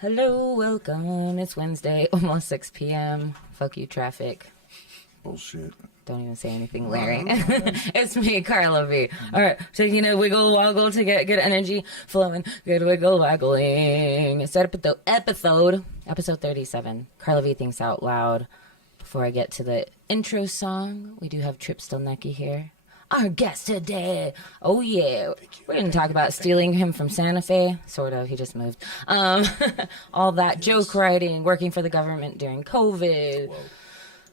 Hello, welcome. It's Wednesday, almost 6 p.m. Fuck you, traffic. Bullshit. Don't even say anything, Larry. It's me, Carla V. All right, taking a wiggle woggle to get good energy flowing. Good wiggle waggling. Set up the episode 37. Carla V thinks out loud. Before I get to the intro song, we do have Tripp Stelnicki here. Our guest today. Oh, yeah. We're going to talk about stealing him from Santa Fe. Sort of. He just moved. All that joke writing, working for the government during COVID. Whoa.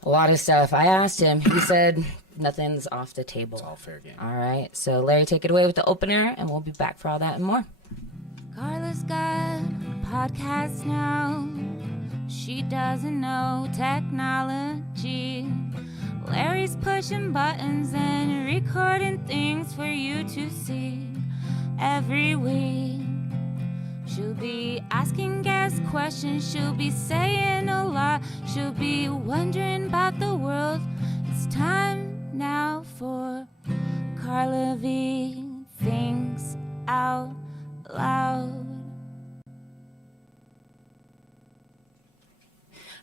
A lot of stuff. I asked him. He said nothing's off the table. It's all fair game. All right. So, Larry, take it away with the opener, and we'll be back for all that and more. Carla's got a podcast now. She doesn't know technology. Larry's pushing buttons and recording things for you to see every week. She'll be asking guest questions, she'll be saying a lot, she'll be wondering about the world. It's time now for Carla V Thinks Out Loud.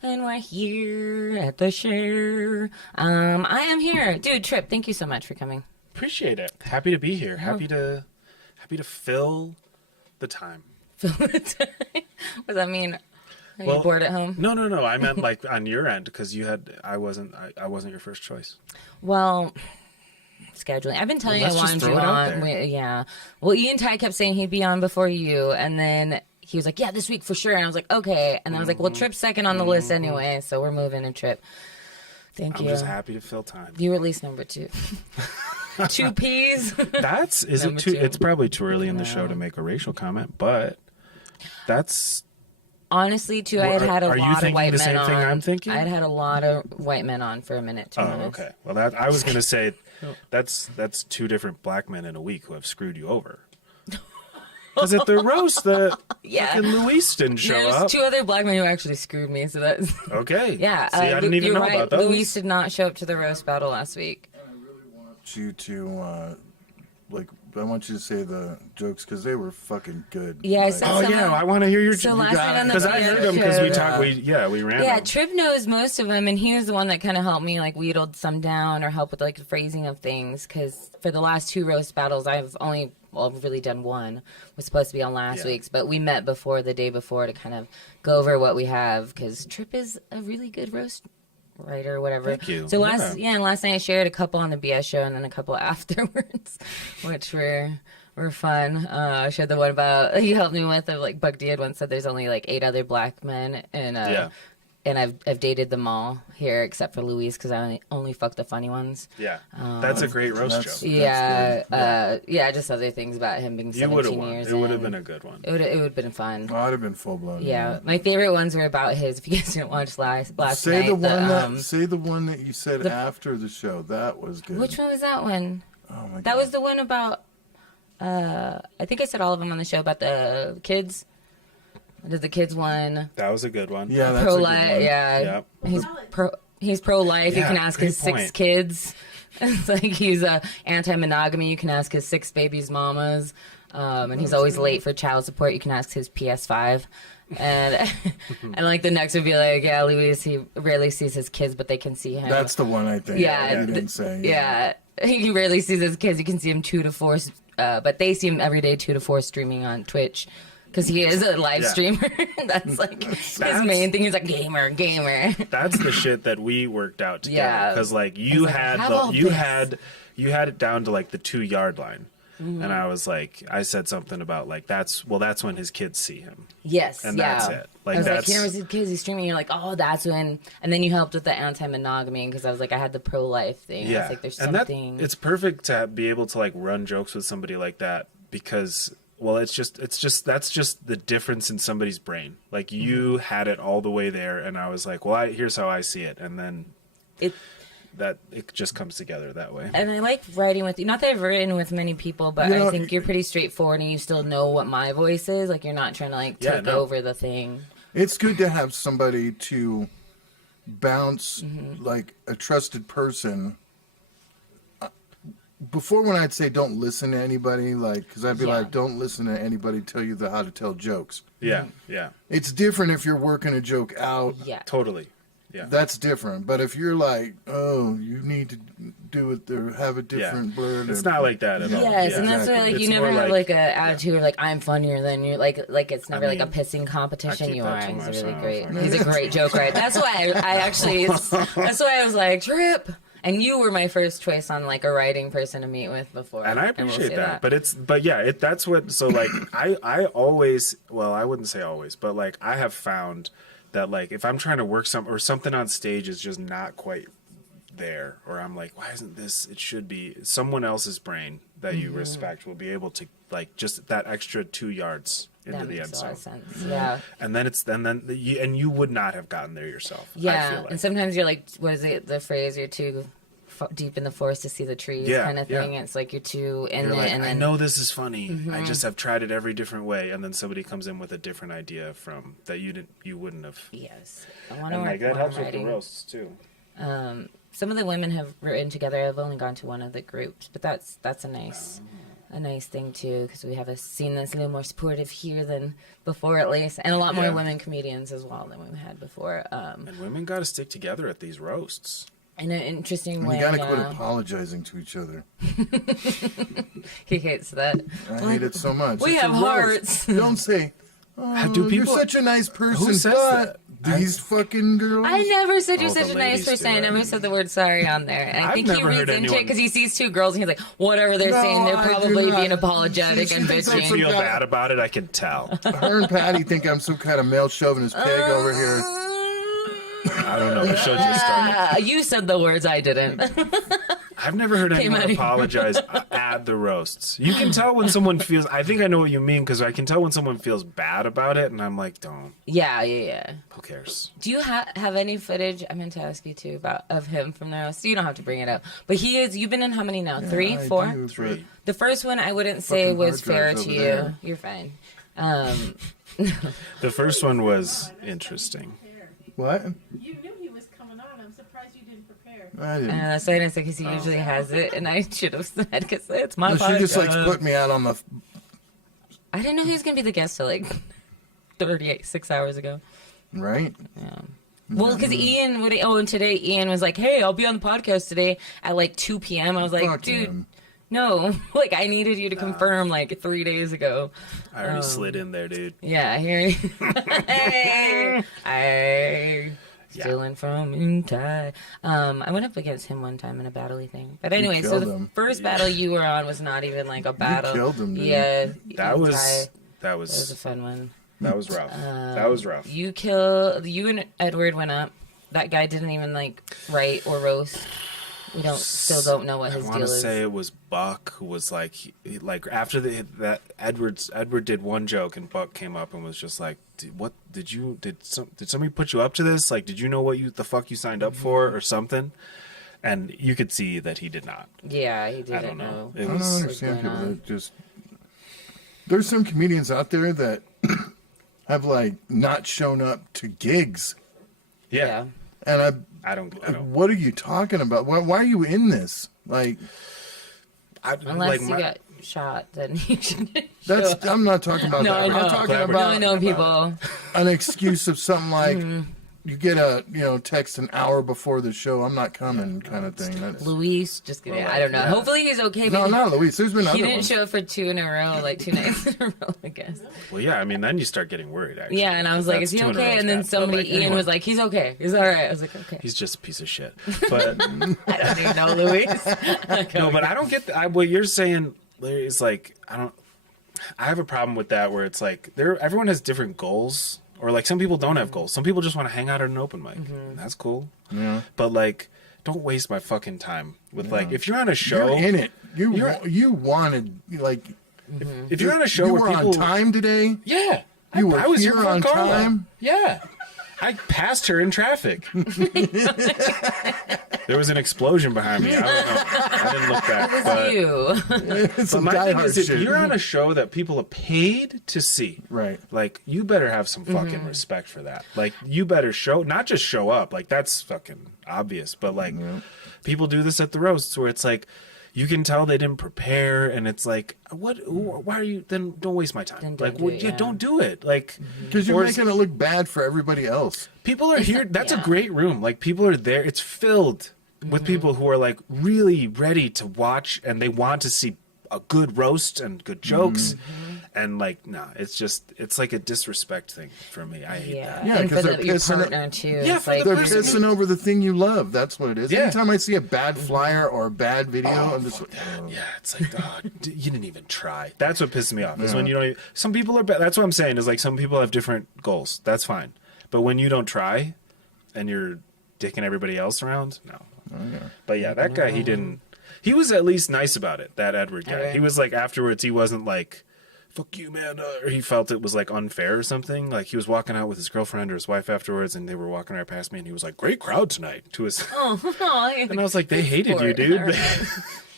And we're here at the show. I am here. Dude, Tripp, thank you so much for coming. Appreciate it. Happy to be here. Happy to fill the time. What does that mean? Are you bored at home? No. I meant like on your end because I wasn't your first choice. Well, scheduling. I've been telling you I wanted you on. Yeah. Well, Ian Ty kept saying he'd be on before you, and then he was like, yeah, this week for sure. And I was like, okay. And I was like, well, Tripp's second on the list anyway, so we're moving to Tripp. Thank you. I'm just happy to fill time. You released number 2. 2 P's. It's probably too early in the show to make a racial comment, but that's honestly too. I had a lot of white men on. Are you thinking the same thing I'm thinking? I had a lot of white men on for a minute. 2 minutes. Okay. Well, I was gonna say that's 2 different black men in a week who have screwed you over. Because at the roast, fucking Luis didn't show up. There's 2 other black men who actually screwed me, so that's... Okay. Yeah. See, I didn't even know about those. Luis did not show up to the roast battle last week. I really want you to, I want you to say the jokes because they were fucking good. Yeah, I said I want to hear your jokes. So last night on the because I heard them because we talked. We ran. Yeah, them. Tripp knows most of them, and he was the one that kind of helped me wheedled some down or help with the phrasing of things. Because for the last 2 roast battles, I've really done one. Was supposed to be on last week's, but we met the day before to kind of go over what we have. Because Tripp is a really good roast writer or whatever. Thank you. So last night I shared a couple on the BS show and then a couple afterwards, which were fun. I shared the one about you helped me with of Buck D had once said there's only 8 other black men and I've dated them all here except for Luis because I only fuck the funny ones. Yeah, that's a great roast joke. Yeah, just other things about him being 17 years. It would have been a good one. It would have been fun. Oh, I'd have been full blown. Yeah, my favorite ones were about his. If you guys didn't watch last say night, say the one that you said after the show. That was good. Which one was that one? Oh my god, that was the one about. I think I said all of them on the show about the kids. Did the kids one? That was a good one. Yeah, that's pro-life. Yeah, he's pro-life. Yeah, you can ask his 6 kids. It's he's anti-monogamy. You can ask his 6 babies' mamas. And he's always late for child support. You can ask his PS5. And and the next would be yeah, Luis, he rarely sees his kids, but they can see him. That's the one I think. Yeah, you didn't say. Yeah, he rarely sees his kids. You can see him 2 to 4, but they see him every day 2 to 4 streaming on Twitch. Because he is a live streamer. That's his main thing. He's gamer. That's the shit that we worked out together. Because you had it down to the 2-yard line. Mm-hmm. And I was I said something about that's when his kids see him. Yes. And that's it. I was here's his kids, he's streaming. You're oh, that's when. And then you helped with the anti-monogamy because I was I had the pro-life thing. Yeah. I was there's something. It's perfect to be able to run jokes with somebody like that because. Well, that's just the difference in somebody's brain. You had it all the way there, and I was here's how I see it, and then it just comes together that way. And I like writing with you. Not that I've written with many people, but I think you're pretty straightforward, and you still know what my voice is. You're not trying to take over the thing. It's good to have somebody to bounce a trusted person before when I'd say don't listen to anybody, like, because I'd be Yeah. like, don't listen to anybody tell you how to tell jokes. Yeah, yeah, It's different if you're working a joke out. Yeah. totally. Yeah. That's different. But if you're like, oh, you need to do it or have a different blurred. It's or- not like that at all. Yes, Yeah. and that's why like It's you never more have like- like a attitude where like I'm funnier than you. Like it's never like a mean, pissing competition. keep You that are. to He's myself. really great. Okay. He's a great joke writer. That's why I actually. That's why I was like Tripp. And you were my first choice on like a writing person to meet with before. And I we'll appreciate say that. But yeah, that's what, so like, I always, well, I wouldn't say always, but like, I have found that like, if I'm trying to work something on stage is just not quite there, or I'm like, why isn't this, it should be, someone else's brain that you respect will be able to like, just that extra 2 yards into that the makes end a lot zone. of sense. Yeah. And you would not have gotten there yourself. I Yeah, feel like. and sometimes you're like, what is it? The phrase "you're too deep in the forest to see the trees" Yeah, kind of yeah. thing. It's like you're too in You're it, like, and I then know this is funny. I just have tried it every different way, and then somebody comes in with a different idea from that you wouldn't have. yes, I want to And work like that more on helps with the writing. roasts too. Some of the women have written together. I've only gone to one of the groups, but that's a nice thing too, because we have a scene that's a little more supportive here than before, at least, and a lot more Yeah. women comedians as well than we've had before. And women got to stick together at these roasts. In an interesting And way. you gotta quit yeah. apologizing to each other. He hates that. I hate it so much. We It's have a roast. hearts. Don't say, Do you're people? such a nice person, says but that? these fucking girls. I never said you're Oh, such the a nice ladies do person. I it. never said the word sorry on there. And I I've think he never reads heard into it anyone- because he sees two girls and he's like, whatever they're No, saying, they're I do probably not. being apologetic She and thinks I'm I bitching. some feel guy- bad about it. I can tell. Her and Patty think I'm some kind of male chauvinist pig over here. I don't know. The show just started. You said the words, I didn't. I've never heard anyone out of- apologize at the roasts. You can tell when someone feels. I think I know what you mean because I can tell when someone feels bad about it, and I'm like, don't. Yeah. Who cares? Do you have any footage? I meant to ask you too about of him from the roast. You don't have to bring it up, but you've been in how many now? 3, I 4. do, but- 3. The first one I wouldn't say Fucking was hard fair drives to over you. there. You're fine. The first one was interesting. What? You knew he was coming on. I'm surprised you didn't prepare. I didn't. That's why I didn't say because he usually has it, and I should have said because it's my She just like podcast. put me out on the. I didn't know he was gonna be the guest till like 6 hours ago. Right? Yeah. Well, because Ian and today Ian was like, "Hey, I'll be on the podcast today at like 2 p.m." I was like, Fuck "Dude, him. no! Like, I needed you to confirm like 3 days ago." I already slid in there, dude. Yeah, I hear you. I stealing from inside. I went up against him one time in a battle thing. But anyway, so killed the him. first battle you were on was not even like a battle. killed him, dude. Yeah, That in was Thai. that That was a was fun one. that was rough. That was rough. You and Edward went up. That guy didn't even like write or roast. We still don't know what I his want deal to is. say it was Buck who was like, like after that Edward did one joke and Buck came up and was just like, did somebody put you up to this? Like, did you know what the fuck you signed up for or something? And you could see that he did not. Yeah, he didn't I don't know. It I don't was understand going people on. that just. There's some comedians out there that have like not shown up to gigs, yeah. and I don't. what are you talking about? Why are you in this? Like, Unless you got shot, then you should. that's. I'm not talking about No, that. I know. I'm talking Collaborative. No, I about know people. an excuse of something like Mm-hmm. you get a text an hour before the show. I'm not coming, kind of thing. That's, Luis, just kidding. I don't know. yeah. Hopefully he's okay. no, But not Luis. There's been he other didn't ones. show up for 2 in a row, like 2 nights in a row, I guess. Well, yeah. I mean, then you start getting worried. Actually, Yeah, and I was like, That's is he 2 in a row okay? is And then bad, but, somebody, like, Ian, anyway, was like, he's okay. He's all right. I was like, okay. he's just a piece of shit. But I don't even know Luis. no, but I don't get what you're saying. Larry, is like I have a problem with that where it's like everyone has different goals, or like some people don't have goals. Some people just want to hang out at an open mic. And that's cool. Yeah. But like, don't waste my fucking time with like if you're on a show. You're in it. You're- You wanted like If you're on a show you where were people on time today. yeah, You were I was here here for on Carla. time? Yeah. I passed her in traffic. There was an explosion behind me. I don't know. I didn't look back. But, you. It's some but my thing diehard is, if shit. you're on a show that people have paid to see, Right. like, you better have some fucking respect for that. Like, you better not just show up. Like, that's fucking obvious. But, like, people do this at the roasts where it's like, you can tell they didn't prepare, and it's like, why are you, then don't waste my time. Then don't Like, do it, yeah. don't do it. Like, Because you're making it look bad for everybody else. people are here. That's a yeah. great room. Like, people are there. It's filled with people who are like really ready to watch, and they want to see a good roast and good jokes. And like, it's like a disrespect thing for me. I hate that. Yeah, and for 'cause they're your pissing- partner too. Yeah, It's for like, the They're person- pissing over the thing you love. That's what it is. Yeah. Anytime I see a bad flyer or a bad video, I'm just like, Yeah, it's like, oh, you didn't even try. That's what pisses me off. Is when you don't. Some people are. That's what I'm saying. Is like some people have different goals. That's fine. But when you don't try, and you're dicking everybody else around, no. But yeah, that guy, he didn't. He was at least nice about it. That Edward guy. Okay. He was like afterwards. He wasn't like, "Fuck you, man," or he felt it was like unfair or something. Like he was walking out with his girlfriend or his wife afterwards, and they were walking right past me, and he was like, "Great crowd tonight." To his, and I was like, "They hated you, dude."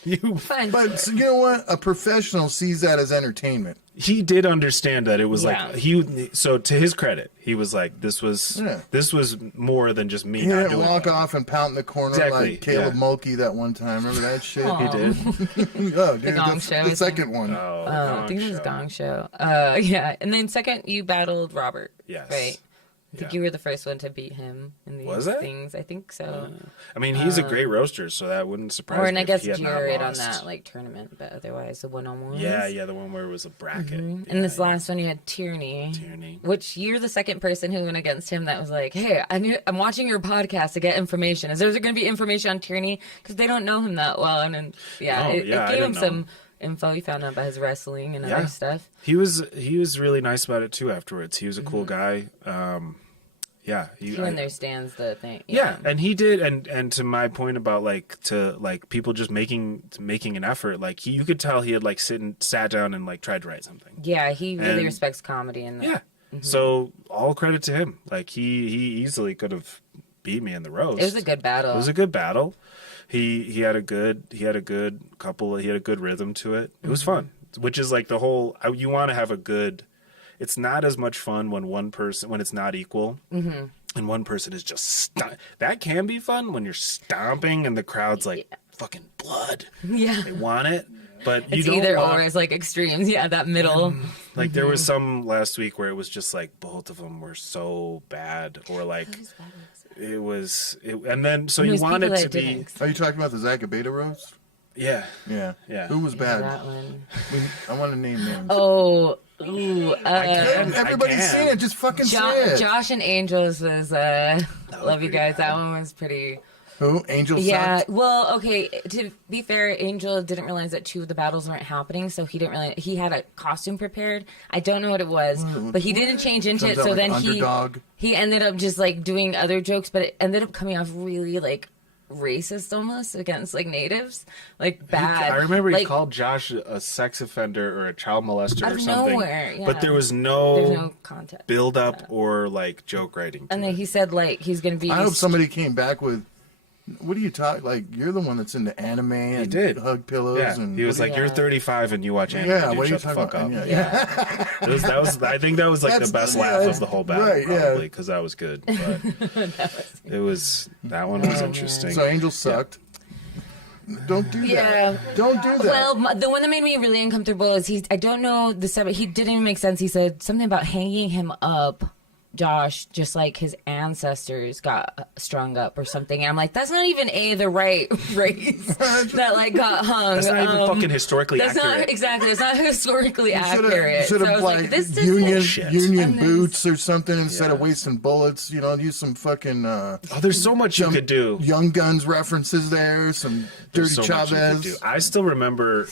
You. Fine. but so you know what? A professional sees that as entertainment. He did understand that it was Yeah. like so to his credit, he was like, this was more than just me He not didn't doing walk well. off and pout in the corner Exactly, like Caleb yeah. Mulkey that one time. Remember that shit? Aw. He did. Oh, dude, Gong that's Show, the isn't second one. Oh, I think it was Gong Show. Yeah, and then second you battled Robert. Yes. Right. I think Yeah. you were the first one to beat him in these Was I? things. I think so. I mean, he's a great roaster, so that wouldn't surprise Or me. and I if guess he had not Jared on lost. that like tournament, but otherwise the one-on-ones. Yeah, the one where it was a bracket. And Yeah, this last one you had Tierney. Tierney. Which you're the second person who went against him that was like, "Hey, I'm watching your podcast to get information. Is there going to be information on Tierney? Because they don't know him that well." And then it I gave him didn't know some him. info. He found out about his wrestling and Yeah. other stuff. He was really nice about it too. Afterwards, he was a cool guy. He understands the thing. Yeah, and he did, and to my point about people just making an effort, like you could tell he had like sat down and like tried to write something. Yeah, he really And- respects comedy and Yeah, so all credit to him. Like he easily could have beat me in the roast. it was a good battle. It was a good battle. He had a good couple. He had a good rhythm to it. It was fun, which is like the whole. You want to have a good. It's not as much fun when it's not equal, and one person is just that can be fun when you're stomping and the crowd's like fucking blood. Yeah. They want it, but you It's don't either want, or. It's like extremes. Yeah, that middle. like there was some last week where it was just like both of them were so bad, or like and then so you There's want people it to that be didn't. Are you talking about the Zach Beta roast? yeah. Yeah. Yeah. Who was That bad? one. I want to name names. Oh, Everybody's can. seen it. Just fucking say it. Josh and Angels was love you guys. That one was pretty. Who? Angel Yeah, sucked? well, okay. To be fair, Angel didn't realize that two of the battles weren't happening, so he didn't really. He had a costume prepared. I don't know what it was, but he didn't change into Comes it. out So like then underdog. he ended up just like doing other jokes, but it ended up coming off really like racist almost against like natives, like bad. I remember he like, called Josh a sex offender or a child molester Out or of something. nowhere, yeah. But there was There's no no context. build up or like joke writing. to And then it. he said like he's gonna be. I hope somebody came back with. What do you talk like? You're the one that's into anime and did. hug pillows. Yeah, and he was like, "You're Yeah. 35 and you watch anime. yeah. dude, What are you shut the talking fuck about? up." Yeah. That was. I think that was like the That's- best yeah, laugh of the whole battle, right, yeah. probably, because that was good. But it was that one was interesting. So Angel sucked. Don't do that. Yeah. Don't do that. Well, the one that made me really uncomfortable is I don't know the stuff. He didn't even make sense. He said something about hanging him up, Josh, just like his ancestors got strung up or something. And I'm like, that's not even the right race that like got hung. That's not even fucking historically That's accurate. not exactly. It's not historically accurate. Should So I have was like like, this union doesn't. union And then- boots or something instead of Yeah. wasting bullets. You know, use some fucking Oh, there's so much you could do. Young Guns references there. Some Dirty There's so much you could do. Chavez. I still remember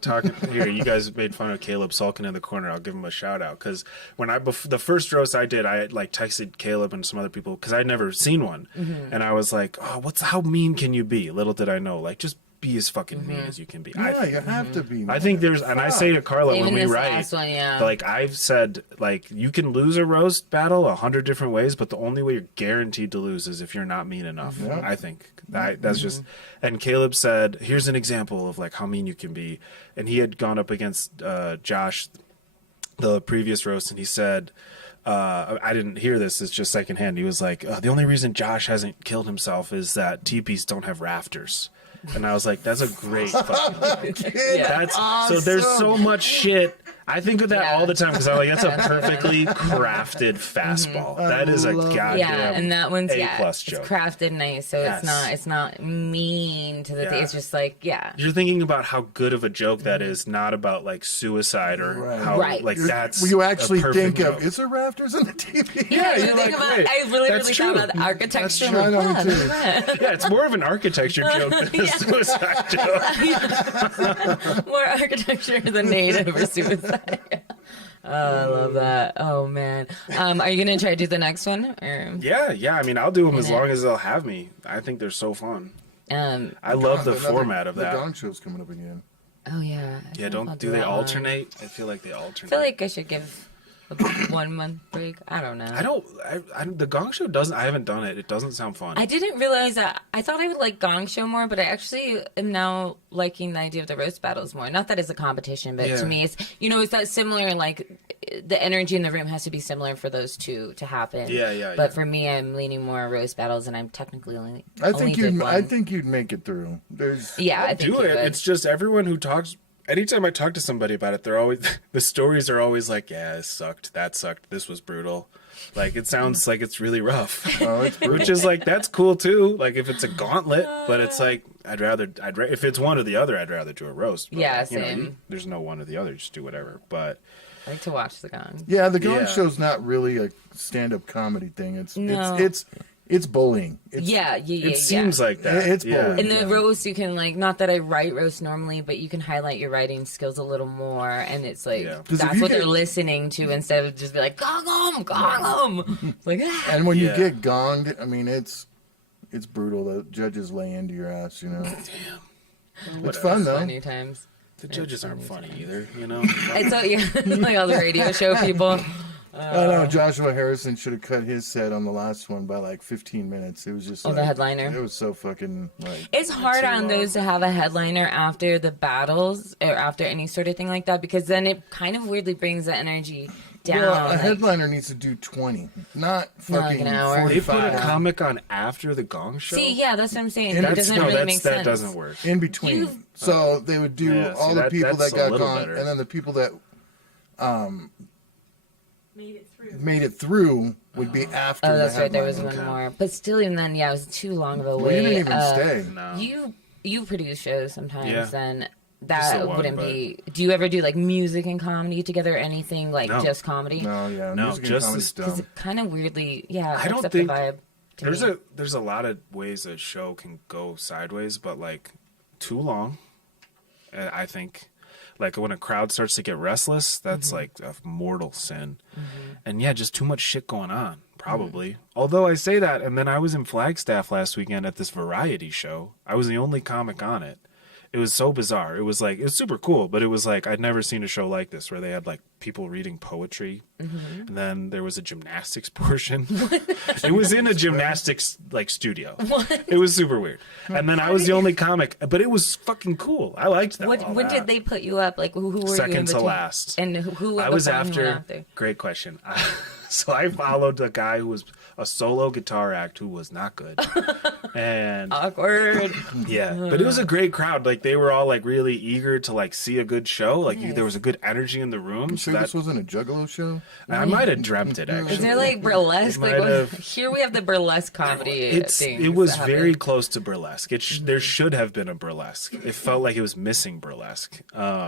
talking here. You guys made fun of Caleb sulking in the corner. I'll give him a shout out because when the first roast I did, I like texted Caleb and some other people because I'd never seen one, and I was like, "Oh, how mean can you be?" Little did I know, like just be as fucking mean as you can be. Yeah, you have to be. I think there's, and I say to Carla Even when we this write, last one, yeah. like I've said, like you can lose a roast battle 100 different ways, but the only way you're guaranteed to lose is if you're not mean enough. Yeah. I think that's just. And Caleb said, "Here's an example of like how mean you can be," and he had gone up against Josh, the previous roast, and he said. I didn't hear this. It's just secondhand. He was like, the only reason Josh hasn't killed himself is that teepees don't have rafters. And I was like, that's a great fucking line. Yeah. That's so there's so much shit. I think of that all the time because I'm like, that's a perfectly crafted fastball. That is a goddamn Yeah, and that one's A-plus it's joke. crafted nice, so Yes. it's not mean to the Yeah. it's just like You're thinking about how good of a joke that is, not about like suicide or how Right. like that's. Well, you actually a perfect think of, joke. is there rafters in the TV? Yeah, I you're think like, about, wait, I really that's thought true. about the architecture. true. I know, me Yeah, too. look at that. Yeah, it's more of an architecture joke than a suicide joke. More architecture than native or suicide. Oh, I love that. Oh man. Are you gonna try to do the next one? Or Yeah. I mean, I'll do them as long as they'll have me. I think they're so fun. I love the format of The that. Gong Show's coming up again. oh yeah. I Yeah, think I'll don't do they that one. alternate? I feel like they alternate. I feel like I should give a 1 month break. I don't know. I don't. The Gong Show doesn't. I haven't done it. It doesn't sound fun. I didn't realize that. I thought I would like Gong Show more, but I actually am now liking the idea of the roast battles more. Not that it's a competition, but Yeah. to me, it's it's that similar. Like the energy in the room has to be similar for those two to happen. Yeah. But for me, I'm leaning more roast battles, and I'm technically only. I only did one. think you'd make it through. There's Yeah, I think do you it. would. It's just everyone who talks. Anytime I talk to somebody about it, they're always the stories are always like, "Yeah, this sucked. That sucked. This was brutal." Like it sounds like it's really rough, oh, it's brutal. which is like that's cool too. Like if it's a gauntlet, but it's like I'd rather if it's one or the other, I'd rather do a roast. But, Yeah, like, same. there's no one or the other. Just do whatever. But I like to watch the Gong. Yeah, the Gong Yeah. Show's not really a stand-up comedy thing. No. It's bullying. It's, Yeah. it seems like that. It's yeah. bullying. In the roast, you can not that I write roast normally, but you can highlight your writing skills a little more, and it's like Yeah. 'Cause if that's you what get- they're listening to instead of just be like gong 'em. It's like And when you Yeah. get gonged, I mean, it's brutal. The judges lay into your ass, you know. It's fun though. funny times. The judges aren't funny either, you know. It's like all the radio show people. I know Joshua Harrison should have cut his set on the last one by like 15 minutes. It was just Oh, the headliner? It was so fucking like. It's hard too on long. those to have a headliner after the battles or after any sort of thing like that because then it kind of weirdly brings the energy down. Well, a like- headliner needs to do 20, not fucking an hour. They put 45. a comic on after the Gong Show. See, yeah, that's what I'm saying. And It that's- doesn't really make that sense. doesn't work. In between. You- So they would do Yeah, all see, the that- people that's that a got little gone, better. and then the people that Made it through. made it through would be after. Oh, the that's right. There was headliner. one more, but still, even then, yeah, it was too long of a Well, wait. you didn't even stay. No. You produce shows sometimes, Yeah. then Just the that one, wouldn't but- be. Do you ever do like music and comedy together, or anything like No. just comedy? No, yeah, No, music and just comedy's the- dumb. Because it kind of weirdly, yeah, I don't accept think- the vibe. to me. There's a lot of ways a show can go sideways, but like too long. I think like when a crowd starts to get restless, that's like a mortal sin. And yeah, just too much shit going on, probably. Although I say that, and then I was in Flagstaff last weekend at this variety show. I was the only comic on it. It was so bizarre. It was like, it was super cool, but it was like, I'd never seen a show like this where they had like people reading poetry. And then there was a gymnastics portion. It was in a gymnastics like studio. It was super weird. And then I was the only comic, but it was fucking cool. I liked that. all When that. did they put you up? Like who were you in Second to between? last. And who? I was before and who went after. Great question. So I followed the guy who was a solo guitar act who was not good. And Awkward. yeah, but it was a great crowd. Like they were all like really eager to like see a good show. Like there was a good energy in the room. You So sure that this wasn't a Juggalo show? I might have dreamt it actually. Is there like burlesque? It Like might have- here we have the burlesque comedy. things It was that very happen. close to burlesque. There should have been a burlesque. It felt like it was missing burlesque.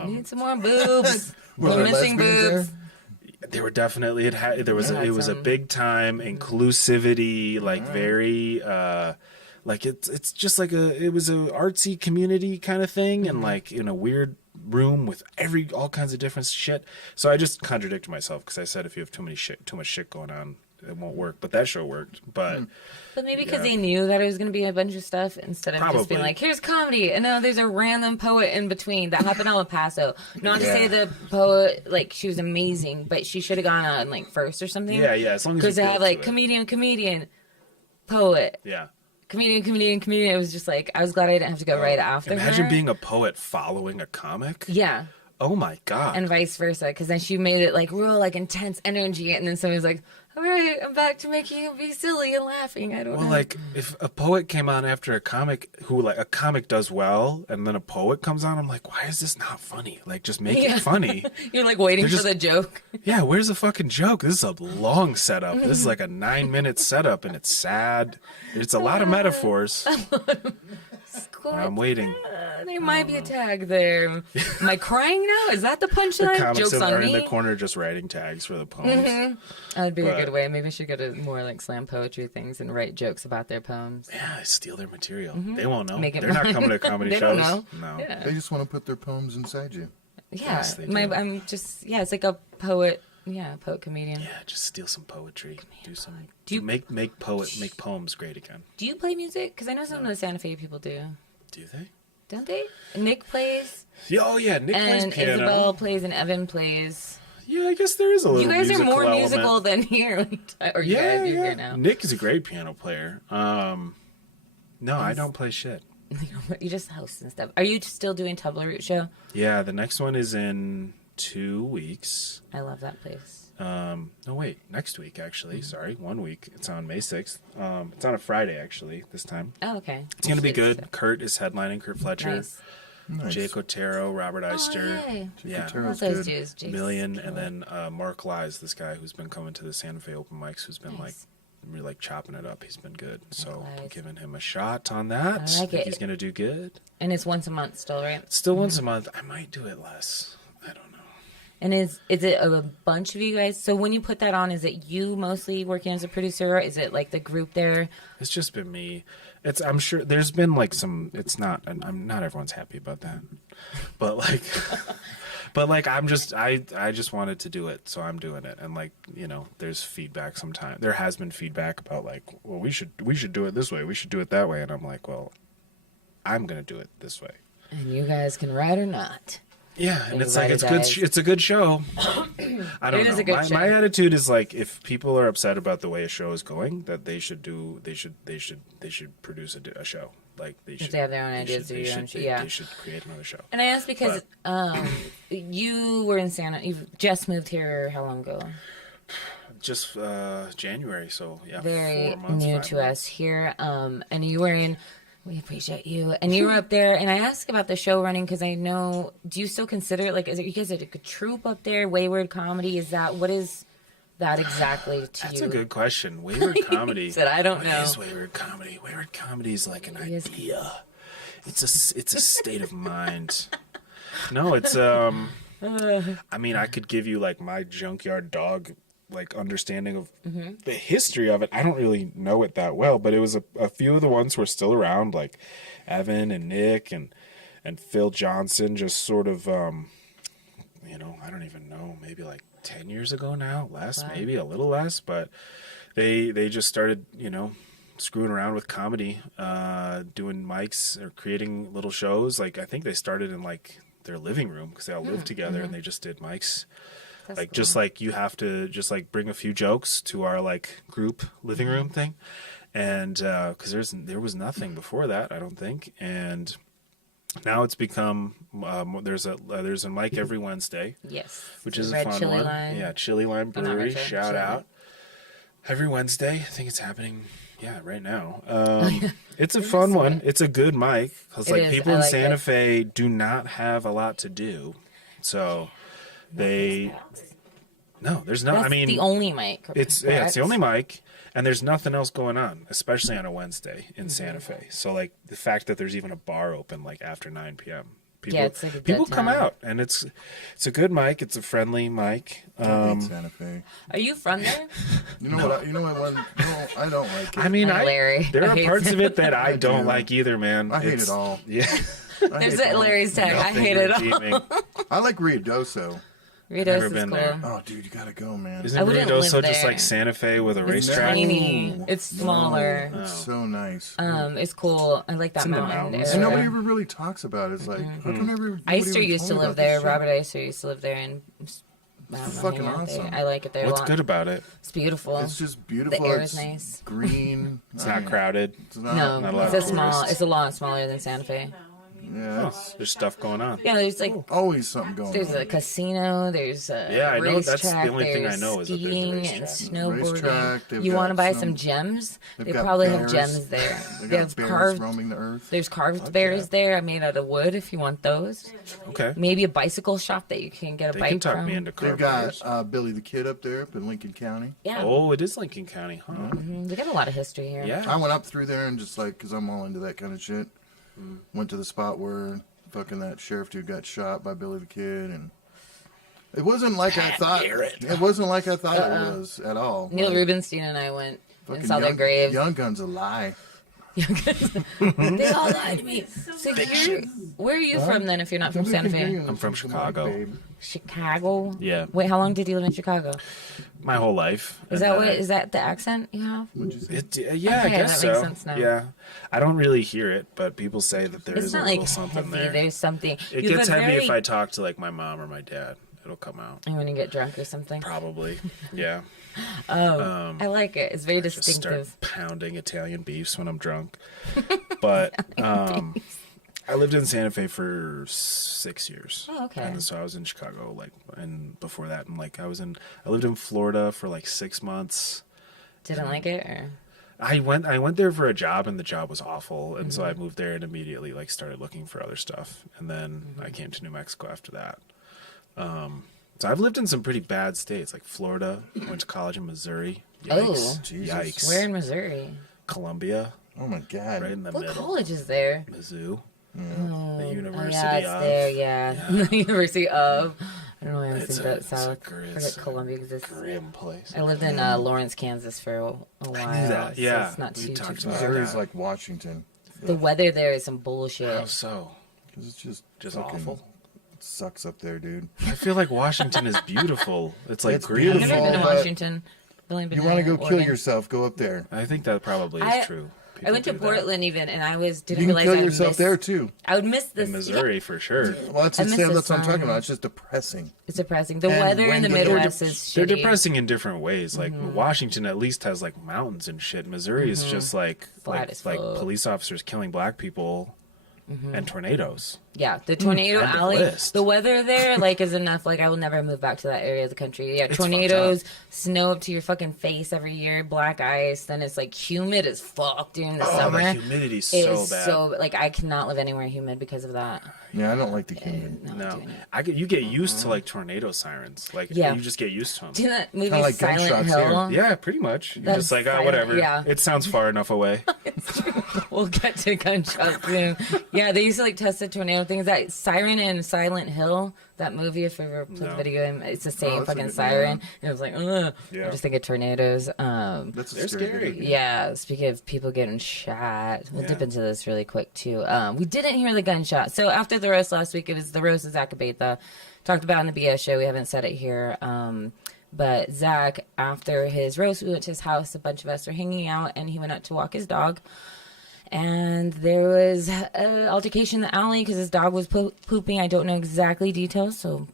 Need some more boobs. Were We're there missing lesbians there? boobs. There were definitely it was a some. big time inclusivity, like very like it's just like it was a artsy community kind of thing, and like in a weird room with all kinds of different shit. So I just contradicted myself because I said if you have too much shit going on, it won't work. But that show worked. But But maybe because Yeah. they knew that it was going to be a bunch of stuff instead of just being Probably. like, here's comedy, and now there's a random poet in between. That happened on El Paso. Not to say the poet, like, she was amazing, but she should have gone on, like, first or something. yeah, as long as Because you they have, build like, to it. comedian, poet, Yeah. comedian. It was just like, I was glad I didn't have to go right after Imagine her. being a poet following a comic. Yeah. Oh my God. and vice versa. Because then she made it like real, like intense energy, and then somebody's like, "All right, I'm back to making you be silly and laughing." I don't know. Well, like if a poet came on after a comic who like a comic does well, and then a poet comes on, I'm like, why is this not funny? Like, just make Yeah. it funny. You're like waiting They're for just- the joke. Yeah, where's the fucking joke? This is a long setup. This is like a 9-minute setup, and it's sad. It's a lot of metaphors. I'm waiting. There might be a tag there. Am I crying now? Is that the The punchline? comics Jokes are on in the me. corner just writing tags for the poems. That'd be a But- good way. Maybe I should go to more like slam poetry things and write jokes about their poems. Yeah, I steal their material. They won't know. Make it They're not mine. coming to comedy They shows. don't know. No. Yeah. They just want to put their poems inside you. Yeah. Yes, they do. I'm just it's like a poet. Yeah, poet comedian. Yeah, just steal some poetry. Do some. Do you- make poems great again? Do you play music? Because I know some of the Santa Fe people do. Do they? Don't they? Nick plays, Yeah, oh yeah, Nick plays and piano. Isabel plays, and Evan plays. Yeah, I guess there is a little. You guys are musical more element. musical than here. Or you Yeah, guys, you're yeah. here now. Nick is a great piano player. No, I don't play shit. You just host and stuff. Are you still doing Tumblr Root show? Yeah, the next one is in 2 weeks. I love that place. No, wait, next week actually. Sorry, 1 week. It's on May 6th. It's on a Friday actually this time. Oh, okay. It's gonna be good. Stuff. Kurt is headlining. Kurt Fletcher, Nice. Nice. Jake Otero, Robert Eister. Oh, yay. Yeah, Otero. I love Taro's those good. dudes. Jake's Million, cool. and then Mark Lies, this guy who's been coming to the Santa Fe open mics, who's been Nice. really like chopping it up. He's been good, so I'm Lies. giving him a shot on that. I like think it. He's gonna do good. And it's once a month still, right? Still once a month. I might do it less. I don't know. And is it a bunch of you guys? So when you put that on, is it you mostly working as a producer? Or is it like the group there? It's just been me. I'm sure there's been like some. It's not. And I'm not everyone's happy about that, but like. But like I just wanted to do it, so I'm doing it. And like, there's feedback sometimes. There has been feedback about like, well, we should do it this way. We should do it that way. And I'm like, well, I'm gonna do it this way. And you guys can ride or not. Yeah, and it's like Everybody it's good. dies. It's a good show. I don't It know. is a good show. My attitude is like, if people are upset about the way a show is going, that they should produce a show. Like they should. they have their own ideas, do your own shit, yeah. They should create another show. And I asked because you were in Santa. You've just moved here how long ago? Just January, so yeah, Very 4 months, new 5 to months. us here. And you were in. We appreciate you. And you were up there, and I asked about the show running because I know. Do you still consider it is it you guys a good troupe up there? Wayward comedy? Is that what is that exactly to That's you? a good question. Wayward comedy. Said, I don't What know. is wayward comedy? Wayward comedy is like an is. idea. It's a state of mind. No, it's I mean, I could give you like my Junkyard Dog like understanding of the history of it. I don't really know it that well, but it was a few of the ones who are still around, like Evan and Nick and Phil Johnson, just sort of I don't even know, maybe like 10 years ago now, less, maybe a little less, but they just started, screwing around with comedy, doing mics or creating little shows. Like I think they started in like their living room because they all lived together and they just did mics. That's Like cool. just like you have to just like bring a few jokes to our like group living room thing, and because there was nothing before that, I don't think, and now it's become there's a mic every Wednesday, Yes. which The is a Red fun Chili one. Line. Yeah, Chili Line Oh, not Brewery, Red Chili, shout Chili. out. Every Wednesday, I think it's happening. Yeah, right now. It's a fun one. It's a good mic because It like is. people I in like Santa it. Fe do not have a lot to do, so they no. There's no. That's I mean, the only mic. it's correct? the only mic, and there's nothing else going on, especially on a Wednesday in Santa Fe. So like the fact that there's even a bar open like after 9 p.m. People, Yeah, it's like a people dead come time. out, and it's a good mic. It's a friendly mic. I hate Santa Fe. Are you from there? You know what? I don't like it. I mean, Like Larry. there I are hate parts of it that I don't do. like either, man. I hate It's- it all. Yeah, I There's hate it all. Larry's tag. I nothing hate it all. redeeming. I like Ruidoso. Ritos Never is been cool. there. Oh, dude, you gotta go, man. Isn't I wouldn't Ruidoso live just there. like Santa Fe with a It's racetrack? tiny. No. It's smaller. It's so nice. It's cool. I like that It's in the mountain mountains. area. and nobody ever really talks about it. It's like, how come nobody Eister even used to told me live about there. this shit? Robert Eister used to live there, and I don't know, fucking hang out awesome. there. I like it there a What's lot. good about it? It's beautiful. It's just beautiful. The air it's is nice. green. It's not crowded. It's not, No, not a lot it's of a small. tourists. It's a lot smaller than Santa Fe. Yeah, There's stuff going on. Yeah, there's like always something going there's on. a casino. There's a Yeah, I know, racetrack. that's the only thing I there's know is that there's a skiing and racetrack. snowboarding. Racetrack, they've You want to got buy some- some gems? They've They got probably bears. have gems there. They They got have bears carved. roaming the earth. There's carved bears there made out of wood if you want those. Okay. Maybe a bicycle shop that you can get a They bike can talk from. me into car They've got bars. Billy the Kid up there up in Lincoln County. Yeah. Oh, it is Lincoln County, huh? They got a lot of history here. Yeah. I went up through there and just like, because I'm all into that kind of shit, went to the spot where fucking that sheriff dude got shot by Billy the Kid, and it wasn't like I thought. It wasn't like I thought it was at all. Neil Like, Rubenstein and I went and fucking saw their graves. Young Gun's a lie. They all lied to me. So where are you from then if you're not from Santa Fe? I'm from Chicago. Chicago? Yeah. Wait, how long did you live in Chicago? My whole life. Is And that then what is that the accent you have? Yeah, I Okay, guess that makes so. sense now. Yeah, I don't really hear it, but people say that there It's is a not little like something heavy. there. There's something. It You have gets a heavy very- if I talk to like my mom or my dad. It'll come out. I'm gonna get drunk or something. Probably. Yeah. I like it. It's very Just start distinctive. pounding Italian beefs when I'm drunk. But I lived in Santa Fe for 6 years. Oh, okay. And so I was in Chicago, like, and before that, and like I lived in Florida for like 6 months. Didn't like it, or I went there for a job, and the job was awful, and Mm-hmm. so I moved there and immediately like started looking for other stuff, and then Mm-hmm. I came to New Mexico after that. So I've lived in some pretty bad states, like Florida. I went to college in Missouri. Yikes! Oh. Jesus. Yikes! where in Missouri? Columbia, Oh my God. right in the What middle. college is there? Mizzou, the Oh, University yeah, it's of. there. Yeah, the University of. I don't know why I'm It's thinking a- that it's a South. gr- I it's forget a Columbia exists. Grim place. I lived in Lawrence, Kansas for a while. that, so yeah. it's not We too talked far. about Missouri's that. like Washington. The weather there is some bullshit. How so? 'Cause it's just Awful. It sucks up there, dude. I feel like Washington is beautiful. It's like It's green. I've beautiful. never been to but Washington. I've only been You want to to go kill Oregon. yourself? Go up there. I think that probably is I- true. I People went to do that. Portland even, and I didn't You can realize kill I would yourself miss, there too. I would miss this. In Missouri for sure. Well, that's I the miss same. the That's what I'm talking sun. about. It's just depressing. It's depressing. The And weather in when the they're Midwest is They're shitty. depressing in different ways. Like Washington at least has like mountains and shit. Missouri is just like Flat as like fuck. police officers killing black people and tornadoes. Yeah, the tornado End of alley. list. The weather there, like, is enough. Like, I will never move back to that area of the country. Yeah, It's tornadoes, snow up to your fucking face every year, black ice. Then it's like humid as fuck during the Oh, summer. the humidity's It so is bad. so like I cannot live anywhere humid because of that. Yeah, I don't like the humid. No, No, doing you get used to like tornado sirens. Like Yeah. you just get used to them. Do that movie Kinda like Silent gunshots Hill? Yeah, pretty much. You're That's just like, oh, silent, whatever. yeah. It sounds far enough away. We'll get to gunshots soon. Yeah, they used to like test the tornado things. That siren in Silent Hill, that movie, if you ever played the No. video game, it's the same that's a fucking good- siren. And it was like, ugh. Yeah. I just think of tornadoes. That's a They're scary. game. Yeah, speaking of people getting shot, we'll dip Yeah. into this really quick too. We didn't hear the gunshot. So after the roast last week, it was the roast of Zach Abetha. Talked about on the BS show. We haven't said it here. But Zach, after his roast, we went to his house. A bunch of us were hanging out, and he went out to walk his dog. And there was an altercation in the alley because his dog was pooping. I don't know exactly details, so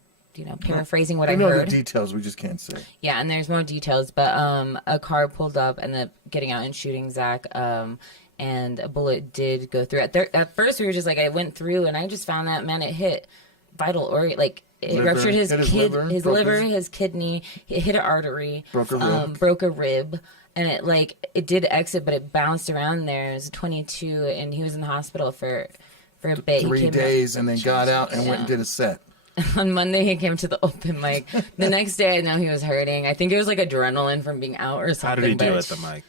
paraphrasing what I I know heard. the details. We just can't say. Yeah, and there's more details, but a car pulled up and then getting out and shooting Zach, and a bullet did go through. At first, we were just like, I went through, and I just found that, man, it hit vital organ, like it Liver, ruptured his hit his liver, his broke liver, his- his kidney, it hit an artery, Broke a rib. broke a rib, and it did exit, but it bounced around there. It was 22, and he was in the hospital for a bit. He 3 came days, and then got out and went and did a set. on Monday, he came to the open mic. The next day, I know he was hurting. I think it was like adrenaline from being out or something. How did he do but at the mic?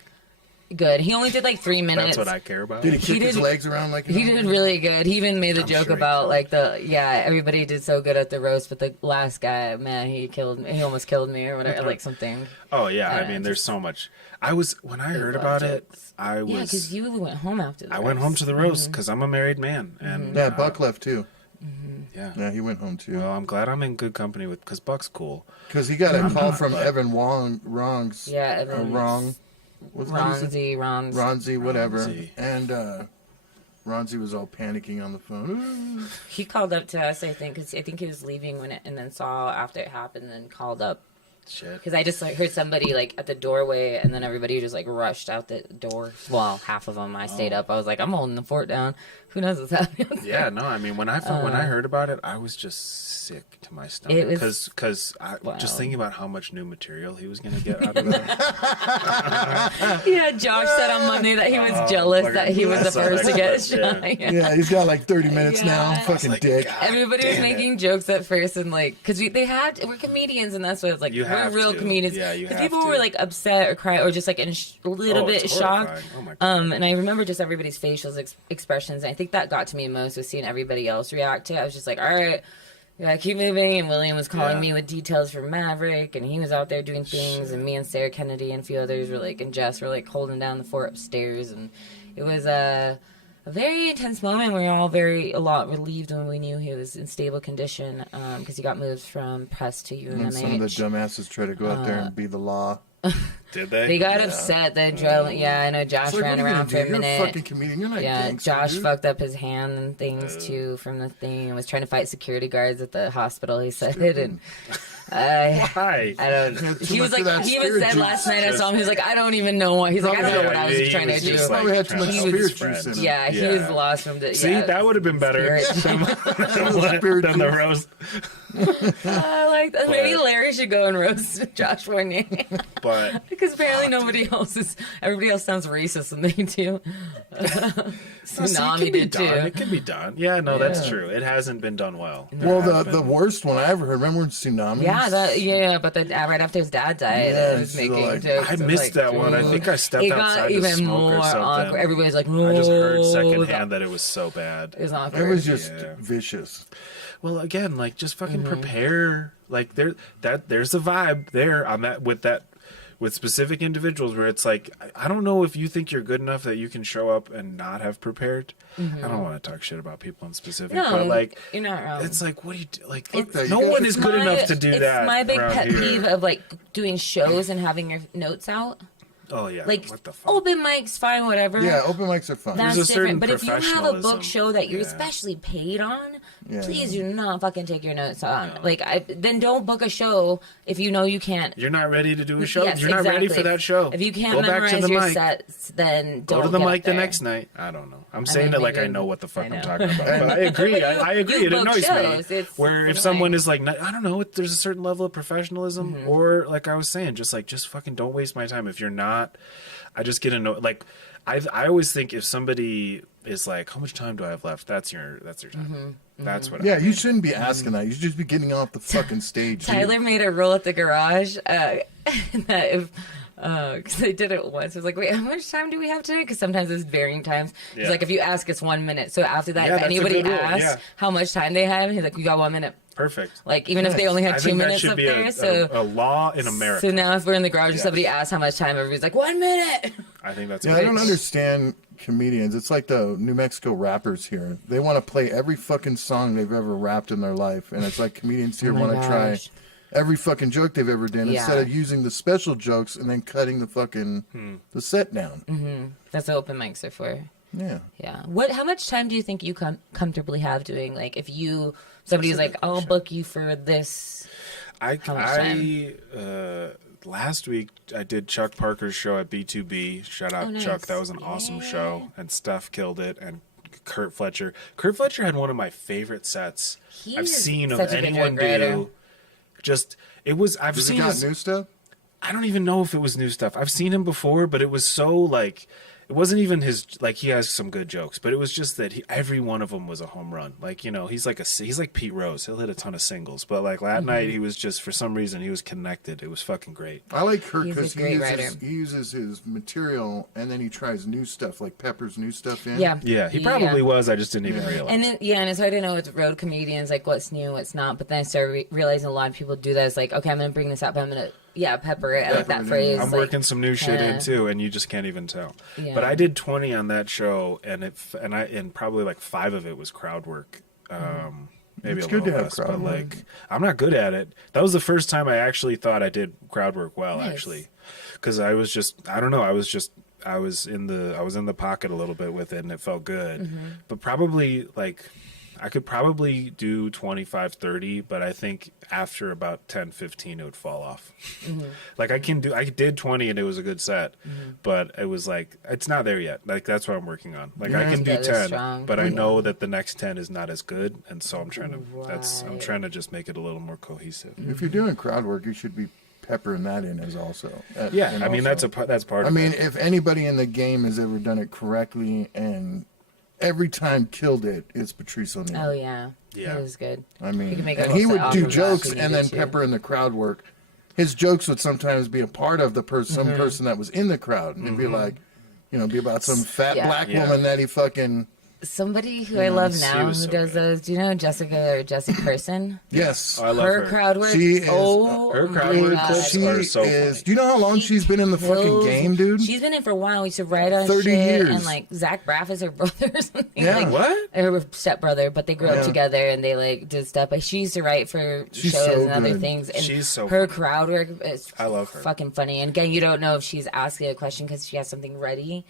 Good. He only did like 3 minutes. That's what I care about. Did he kick his did- legs around like He did really good. He even made the I'm joke sure he about killed. like everybody did so good at the roast, but the last guy, man, he killed me. He almost killed me or whatever, like something. Oh yeah, I mean, there's so much. When I heard about it, I Yeah, because was. you went home after the I went home to the Mm-hmm. roast because I'm a married man, and Yeah, Buck left too. yeah. Yeah, he went home too. Well, I'm glad I'm in good company with because Buck's cool. Because he got a call from Evan Wrongs. Yeah, Evan- Wrong. What's his name? Ronzi, whatever. Ronzi. And Ronzi was all panicking on the phone. He called up to us, I think, because I think he was leaving and then saw after it happened, and then called up. Shit. Because I just heard somebody at the doorway, and then everybody just rushed out the door. Well, half of them. I stayed up. I was like, I'm holding the fort down. who knows what's happening. Yeah, no, I mean, when I heard about it, I was just sick to my stomach It was- because wow. just thinking about how much new material he was gonna get out of it. Yeah, Josh said on Monday that he was jealous like that he was the I saw first to that get clip, yeah. shot. Yeah, he's got like 30 minutes Yeah. now. Fucking like, dick. God. Everybody was Damn it. making jokes at first, and like, because we're comedians, and that's what it's like. You we're have real to. comedians. Yeah, you 'Cause have people to. were like upset or cry or just like in a little Oh, bit it's shocked. horrifying. Oh my God. And I remember just everybody's facial expressions. And I think that got to me most was seeing everybody else react to it. I was just like, all right, yeah, keep moving. And William was calling Yeah. me with details for Maverick, and he was out there doing things. And me and Sarah Kennedy and a few others were like, and Jess were like holding down the fort upstairs. And it was a very intense moment. We were all a lot relieved when we knew he was in stable condition because he got moved from press to UMH. And some of the dumbasses try to go out there and be the law. Did they? They got upset. The adrenaline. Yeah, I know Josh It's like, ran what are you around for gonna a do? You're a minute. fucking comedian. You're not Yeah, gangster, Josh dude. fucked up his hand and things too from the thing and was trying to fight security guards at the hospital. He said, and Why? I don't. Yeah, too He was much like, of that he was spirit dead juice. last night. I saw him. He was like, I don't even know what. He's like, I don't know what I was he trying to was do. just, Probably had too much trying to spirit help his juice in friend. him. Yeah, he was lost from the. See, yeah, that would have been better spirit. Spirit than the juice. roast. I like that. Maybe But- Larry should go and roast Josh Fournier. But Because apparently everybody else sounds racist when they do. Tsunami did too. It can be done. Yeah, no, that's true. It hasn't been done well. Well, the worst one I ever heard, remember when Tsunami? Yeah, but right after his dad died, Yeah, I was so, making like, jokes. I of, missed like, that one. I think I stepped it outside got to even smoke more or something. awkward. Everybody's like, I just heard "No." secondhand that it was so bad. It was awkward. It was just Yeah. vicious. Well, again, like just fucking Mm-hmm. prepare. Like there's a vibe there on that with specific individuals where it's like I don't know if you think you're good enough that you can show up and not have prepared. I don't want to talk shit about people in specific, No, but like you're not wrong. it's like what do you do? Like that. no You one guys- is good enough to do that. It's my big around pet here. peeve of like doing shows and having your notes out. Oh yeah, Like what the fuck? open mics, fine, whatever. Yeah, open mics are fun. That's There's a certain different. But if you have a book professionalism. show that you're Yeah. especially paid on, Yeah. please do not fucking take your notes on. Like, then don't book a show if you know you can't. You're not ready to do a show. Yes, you're not ready exactly. for that show. If you can't go back memorize to the your mic. sets, then Go don't to the get mic up the there. next night. I don't know. I'm saying it like I maybe- know what the fuck I I'm know. talking about. But I agree. I agree. You It book annoys shows. me. It's Where if annoying. someone is like, I don't know, there's a certain level of professionalism, Mm-hmm. or like I was saying, just fucking don't waste my time. If you're not, I just get annoyed. Like I always think if somebody is like, how much time do I have left? That's your time. Mm-hmm. That's what. Yeah, you shouldn't be asking that. You should just be getting off the fucking stage. dude. Tyler made a rule at the garage that if because they did it once. It was like, wait, how much time do we have today? Because sometimes it's varying times. He's Yeah. like, if you ask, it's 1 minute. So after that, Yeah, if that's a anybody good rule, asks yeah. how much time they have, he's like, you got 1 minute. Perfect. Like even if they only I have 2 think that minutes should up be there. So a law in America. so now if we're in the garage and Yeah. somebody asks how much time, everybody's like, 1 minute. I think that's Yeah, I great. don't understand comedians. It's like the New Mexico rappers here. They want to play every fucking song they've ever rapped in their life, and it's like comedians here Oh my want to try gosh. every fucking joke they've ever done Yeah. instead of using the special jokes and then cutting the fucking the set down. That's what open mics are for. Yeah. Yeah. How much time do you think you comfortably have doing like if somebody's like, I'll book you for this? I last week I did Chuck Parker's show at B2B. Shout out Oh, nice. Chuck, that was an awesome show, and Steph killed it, and Kurt Fletcher. Kurt Fletcher had one of my favorite sets He I've is seen of such a good anyone joke writer. do. Just it was I've Does he seen got his, new stuff? I don't even know if it was new stuff. I've seen him before, but it was so like it wasn't even his like he has some good jokes, but it was just that every one of them was a home run. Like he's like Pete Rose. He'll hit a ton of singles, but like last night he was just for some reason he was connected. It was fucking great. I like Kurt He's a because great writer. he uses his material and then he tries new stuff, like peppers new stuff in. Yeah. Yeah, he probably was. I just didn't even realize. And then, and it's hard to know with road comedians, like what's new, what's not. But then I started realizing a lot of people do that. It's like, okay, I'm going to bring this up. I'm going to, pepper it. I like that Pepper it in. phrase. I'm like, working some new shit in kinda- too, and you just can't even tell. Yeah. But I did 20 on that show, and probably like 5 of it was crowd work. Maybe It's a good little to have less, crowd but work. like I'm not good at it. That was the first time I actually thought I did crowd work well, Nice. actually, because I was just I don't know. I was in the pocket a little bit with it, and it felt good. But probably like I could probably do 25, 30, but I think after about 10, 15, it would fall off. Like I did 20 and it was a good set, but it was like, it's not there yet. Like that's what I'm working on. Like I can do That is 10, strong. but I know that the next 10 is not as good. And so I'm trying to, I'm Right. trying to just make it a little more cohesive. If you're doing crowd work, you should be peppering that in as also. Yeah. and I mean, also- that's part I of mean, it. if anybody in the game has ever done it correctly and every time killed it, it's Patrice O'Neal. Oh yeah. Yeah. It was good. I mean, could make and a he whole would set do off of that jokes if you and then needed to. pepper in the crowd work. His jokes would sometimes be a part of the some person that was in the crowd, and it'd be like, be about some fat Yeah. black Yeah. woman that he fucking. Somebody who I love she now was who so does good. those. Do you know Jessica or Jessie Person? Yes, I love Her her. crowd work. She is- oh, Her crowd my work God. clips she are so is. funny. Do you know how long she's been in the fucking Kills- game, dude? She's been in for a while. We used to write on 30 shit, years. and like Zach Braff is her brother or something. Yeah. Like, What? her stepbrother, but they grew Yeah. up together and they like did stuff. But she used to write for She's shows so and other good. things. And She's so her funny. crowd work is I love her. fucking funny. And again, you don't know if she's asking a question because she has something ready.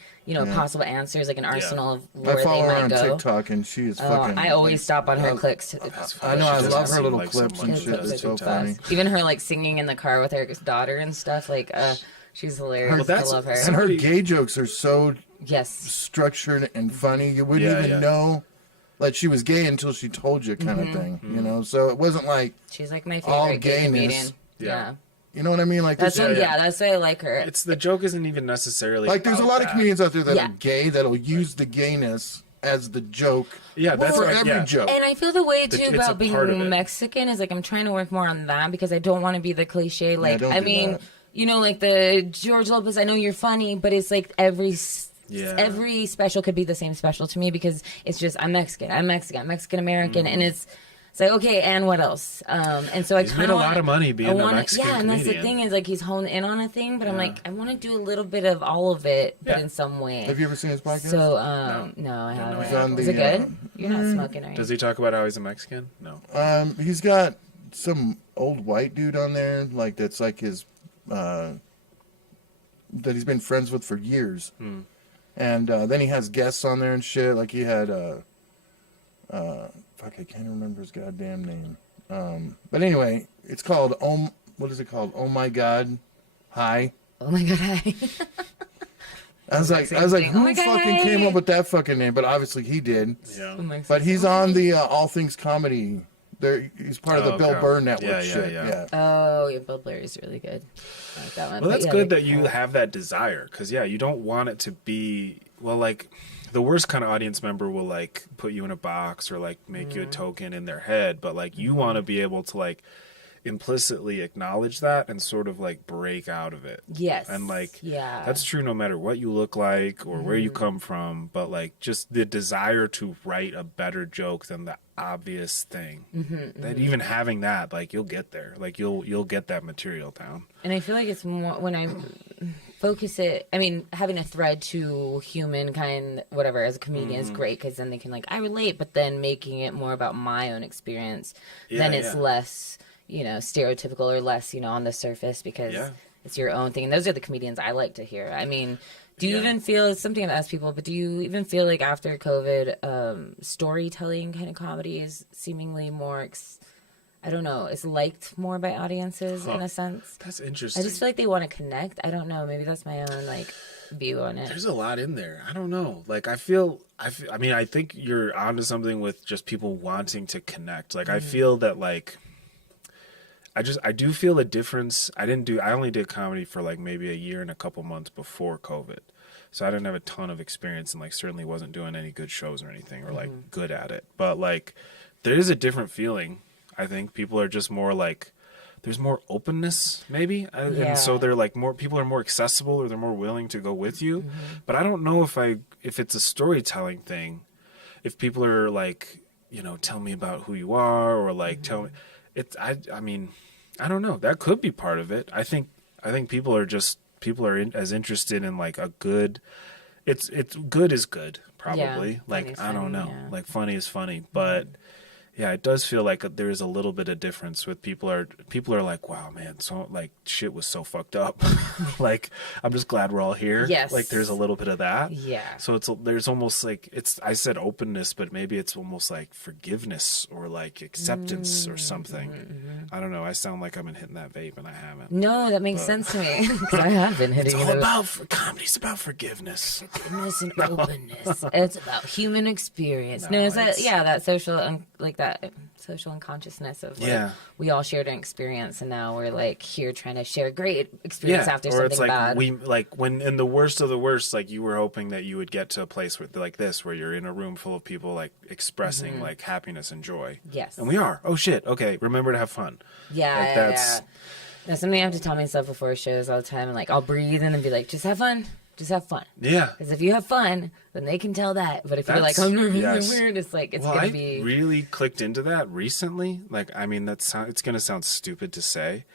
Possible answers, like an arsenal of I where they follow her might on go. TikTok, and she is Oh, fucking. I always stop on her I- clicks. I know. I She love doesn't her little seem like clips someone and who shit. does It's so TikTok. funny. Even her like singing in the car with her daughter and stuff. Like, she's hilarious. Well, that's- I love her. And her Somebody- gay jokes are so Yes. structured and funny. You wouldn't Yeah, even yeah. know that she was gay until she told you, kind of thing. So it wasn't like, She's like my All favorite gay gayness. comedian. Yeah. Yeah. you know what I mean? Like That's this- what, yeah. that's why I like her. It's the joke isn't even necessarily like there's a about lot of that. comedians out there that Yeah. are gay that'll use the gayness as the joke Yeah, that's for like, every yeah. joke. And I feel the way too It's a about being part of it. Mexican is like I'm trying to work more on that because I don't want to be the cliche. Like don't I do mean, that. like the George Lopez. I know you're funny, but it's like every Yeah. every special could be the same special to me because it's just I'm Mexican, I'm Mexican American, and it's like okay, and what else? And so I He's kind made a lot of money being a Mexican yeah, and that's the comedian. thing is like he's honed in on a thing, but I'm Yeah. like I want to do a little bit of all of it, but Yeah. in some way. Have you ever seen his podcast? So no, I haven't. He's on Is it the, good? You're not smoking, are you? Does he talk about how he's a Mexican? No. He's got some old white dude on there, like that's like his, that he's been friends with for years, and then he has guests on there and shit. Like he had, fuck, I can't remember his goddamn name. But anyway, it's called what is it called? Oh my God, hi. Oh my god! Hi. I was like, thing. Oh who my God, fucking hi. came up with that fucking name? But obviously he did. Yeah. But he's on the All Things Comedy. There, he's part of the Oh, Bill okay. Burr Network Yeah, shit. yeah. Oh, yeah, Bill Blair is really good. I like that one. Well, But that's yeah, good like, that you have that desire because, yeah, you don't want it to be, well, like, the worst kind of audience member will, like, put you in a box or, like, make you a token in their head. But, like, you want to be able to, like, implicitly acknowledge that and sort of, like, break out of it. Yes. And, like, yeah. that's true no matter what you look like or where you come from. But, like, just the desire to write a better joke than the obvious thing. That even having that, like, you'll get there. Like, you'll get that material down. And I feel like it's more when I focus it. I mean, having a thread to humankind, whatever, as a comedian is great because then they can like I relate. But then making it more about my own experience, then Yeah, it's yeah. less, stereotypical or less, on the surface because Yeah. it's your own thing. And those are the comedians I like to hear. I mean. Do you Yeah. even feel, it's something I've asked people, but do you even feel like after COVID, storytelling kind of comedy is seemingly more, I don't know, is liked more by audiences in a sense? That's I interesting. just feel like they want to connect. I don't know. Maybe that's my own, view on it. There's a lot in there. I don't know. Like, I mean, I think you're onto something with just people wanting to connect. Like, I feel that, like, I do feel a difference. I only did comedy for like maybe a year and a couple months before COVID. So I didn't have a ton of experience and like certainly wasn't doing any good shows or anything or like good at it. But like there is a different feeling. I think people are just more like there's more openness maybe. Yeah. And so they're like people are more accessible or they're more willing to go with you. But I don't know if it's a storytelling thing. If people are like, tell me about who you are or like tell me I mean, I don't know. That could be part of it. I think people are as interested in like a good. It's good is good probably. Yeah, like funny's I don't funny, know. yeah. Like funny is funny, but Yeah, it does feel like there's a little bit of difference with people are like, wow, man, so like shit was so fucked up. Like, I'm just glad we're all here. Yes. Like there's a little bit of that. Yeah. So there's almost like I said openness, but maybe it's almost like forgiveness or like acceptance or something. I don't know. I sound like I've been hitting that vape and I haven't. No, that makes sense to me. 'Cause I have been hitting It's all it. about comedy's about forgiveness. Forgiveness and openness. It's about human experience. No, it's that social like that social unconsciousness of like, we all shared an experience, and now we're like here trying to share a great experience after or something it's like bad. we like when in the worst of the worst, like you were hoping that you would get to a place like this where you're in a room full of people like expressing like happiness and joy. Yes. And we are. Oh shit. Okay. Remember to have fun. Yeah, Like, that's That's something I have to tell myself before shows all the time. And like, I'll breathe in and be like, just have fun. Just have fun. yeah. Because if you have fun, then they can tell that. But if you're like, That's- I'm nervous yes. and weird, it's like, it's Well, going I to be. really clicked into that recently. Like, I mean, it's going to sound stupid to say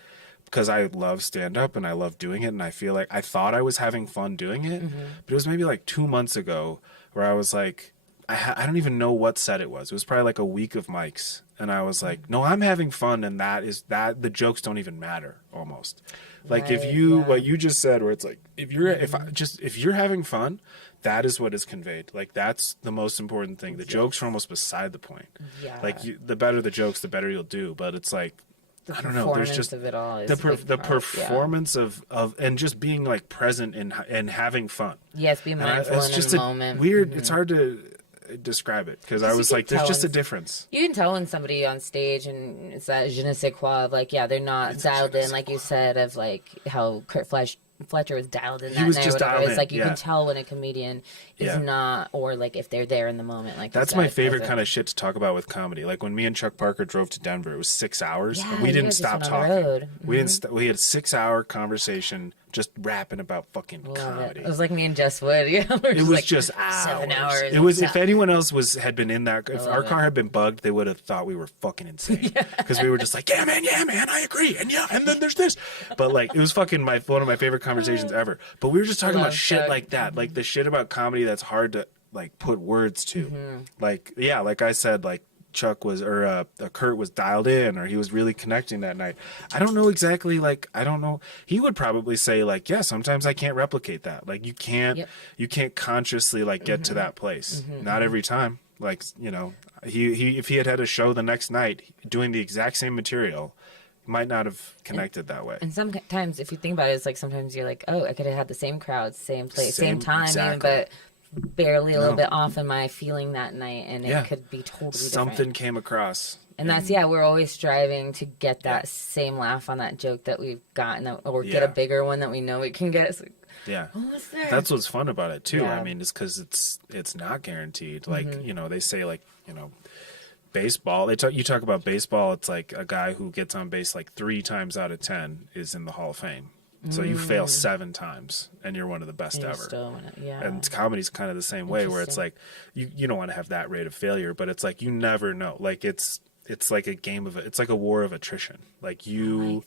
because I love stand up and I love doing it. And I feel like I thought I was having fun doing it, but it was maybe like 2 months ago where I was like, I don't even know what set it was. It was probably like a week of mics. And I was like, no, I'm having fun. And the jokes don't even matter almost. Like Right, what you just said, where it's like, if you're having fun, that is what is conveyed. Like that's the most important thing. The jokes are almost beside the point. Yeah. Like the better the jokes, the better you'll do. But it's like, The I don't know. There's performance just of it all is the a big part, performance of and just being like present and having fun. Yes, be mindful It's in just the moment. weird. It's hard to describe it because I was you like, can there's tell just a when- difference. You can tell when somebody on stage and it's that je ne sais quoi of like, yeah, they're not dialed in, like you said, of like how Kurt Fletcher was dialed in that was night just or whatever. dialed It's like you in, can tell when a comedian is Yeah. not, or like if they're there in the moment. Like That's my favorite kind of shit to talk about with comedy. Like when me and Chuck Parker drove to Denver, it was 6 hours, Yeah, and we you didn't guys just stop went on the talking. road. We didn't. We had a 6-hour conversation just rapping about fucking Love comedy. it. It was like me and Jess Wood. Yeah, It was like just 7 hours. It was of if anyone else had been in that, if our love it. car had been bugged, they would have thought we were fucking insane because we were just like, yeah, man, I agree, and then there's this, but like it was fucking one of my favorite conversations ever. But we were just talking about love shit Doug. like that, like the shit about comedy that's hard to like put words to, like like I said, like Chuck was or Kurt was dialed in or he was really connecting that night. I don't know exactly, like I don't know. He would probably say like, yeah, sometimes I can't replicate that. Like you can't consciously like get to that place. Not every time. Like, you know, he if he had a show the next night doing the exact same material, he might not have connected that way. And sometimes, if you think about it, it's like sometimes you're like, oh, I could have had the same crowd, same place, same time, exactly. even, but barely a little bit off in my feeling that night, and it could be totally Something different. came across. And that's we're always striving to get that same laugh on that joke that we've gotten, or get a bigger one that we know we can get. It's like, Yeah. what's there? That's what's fun about it too. Yeah. I mean, it's because it's not guaranteed. Like you know, they say like you know, baseball. You talk about baseball. It's like a guy who gets on base like 3 times out of 10 is in the Hall of Fame. So you fail 7 times and you're one of the best And you ever. still wanna- And comedy's kind of the same way, where it's like you don't want to have that rate of failure, but it's like you never know. Like it's like a game of it's like a war of attrition. Like you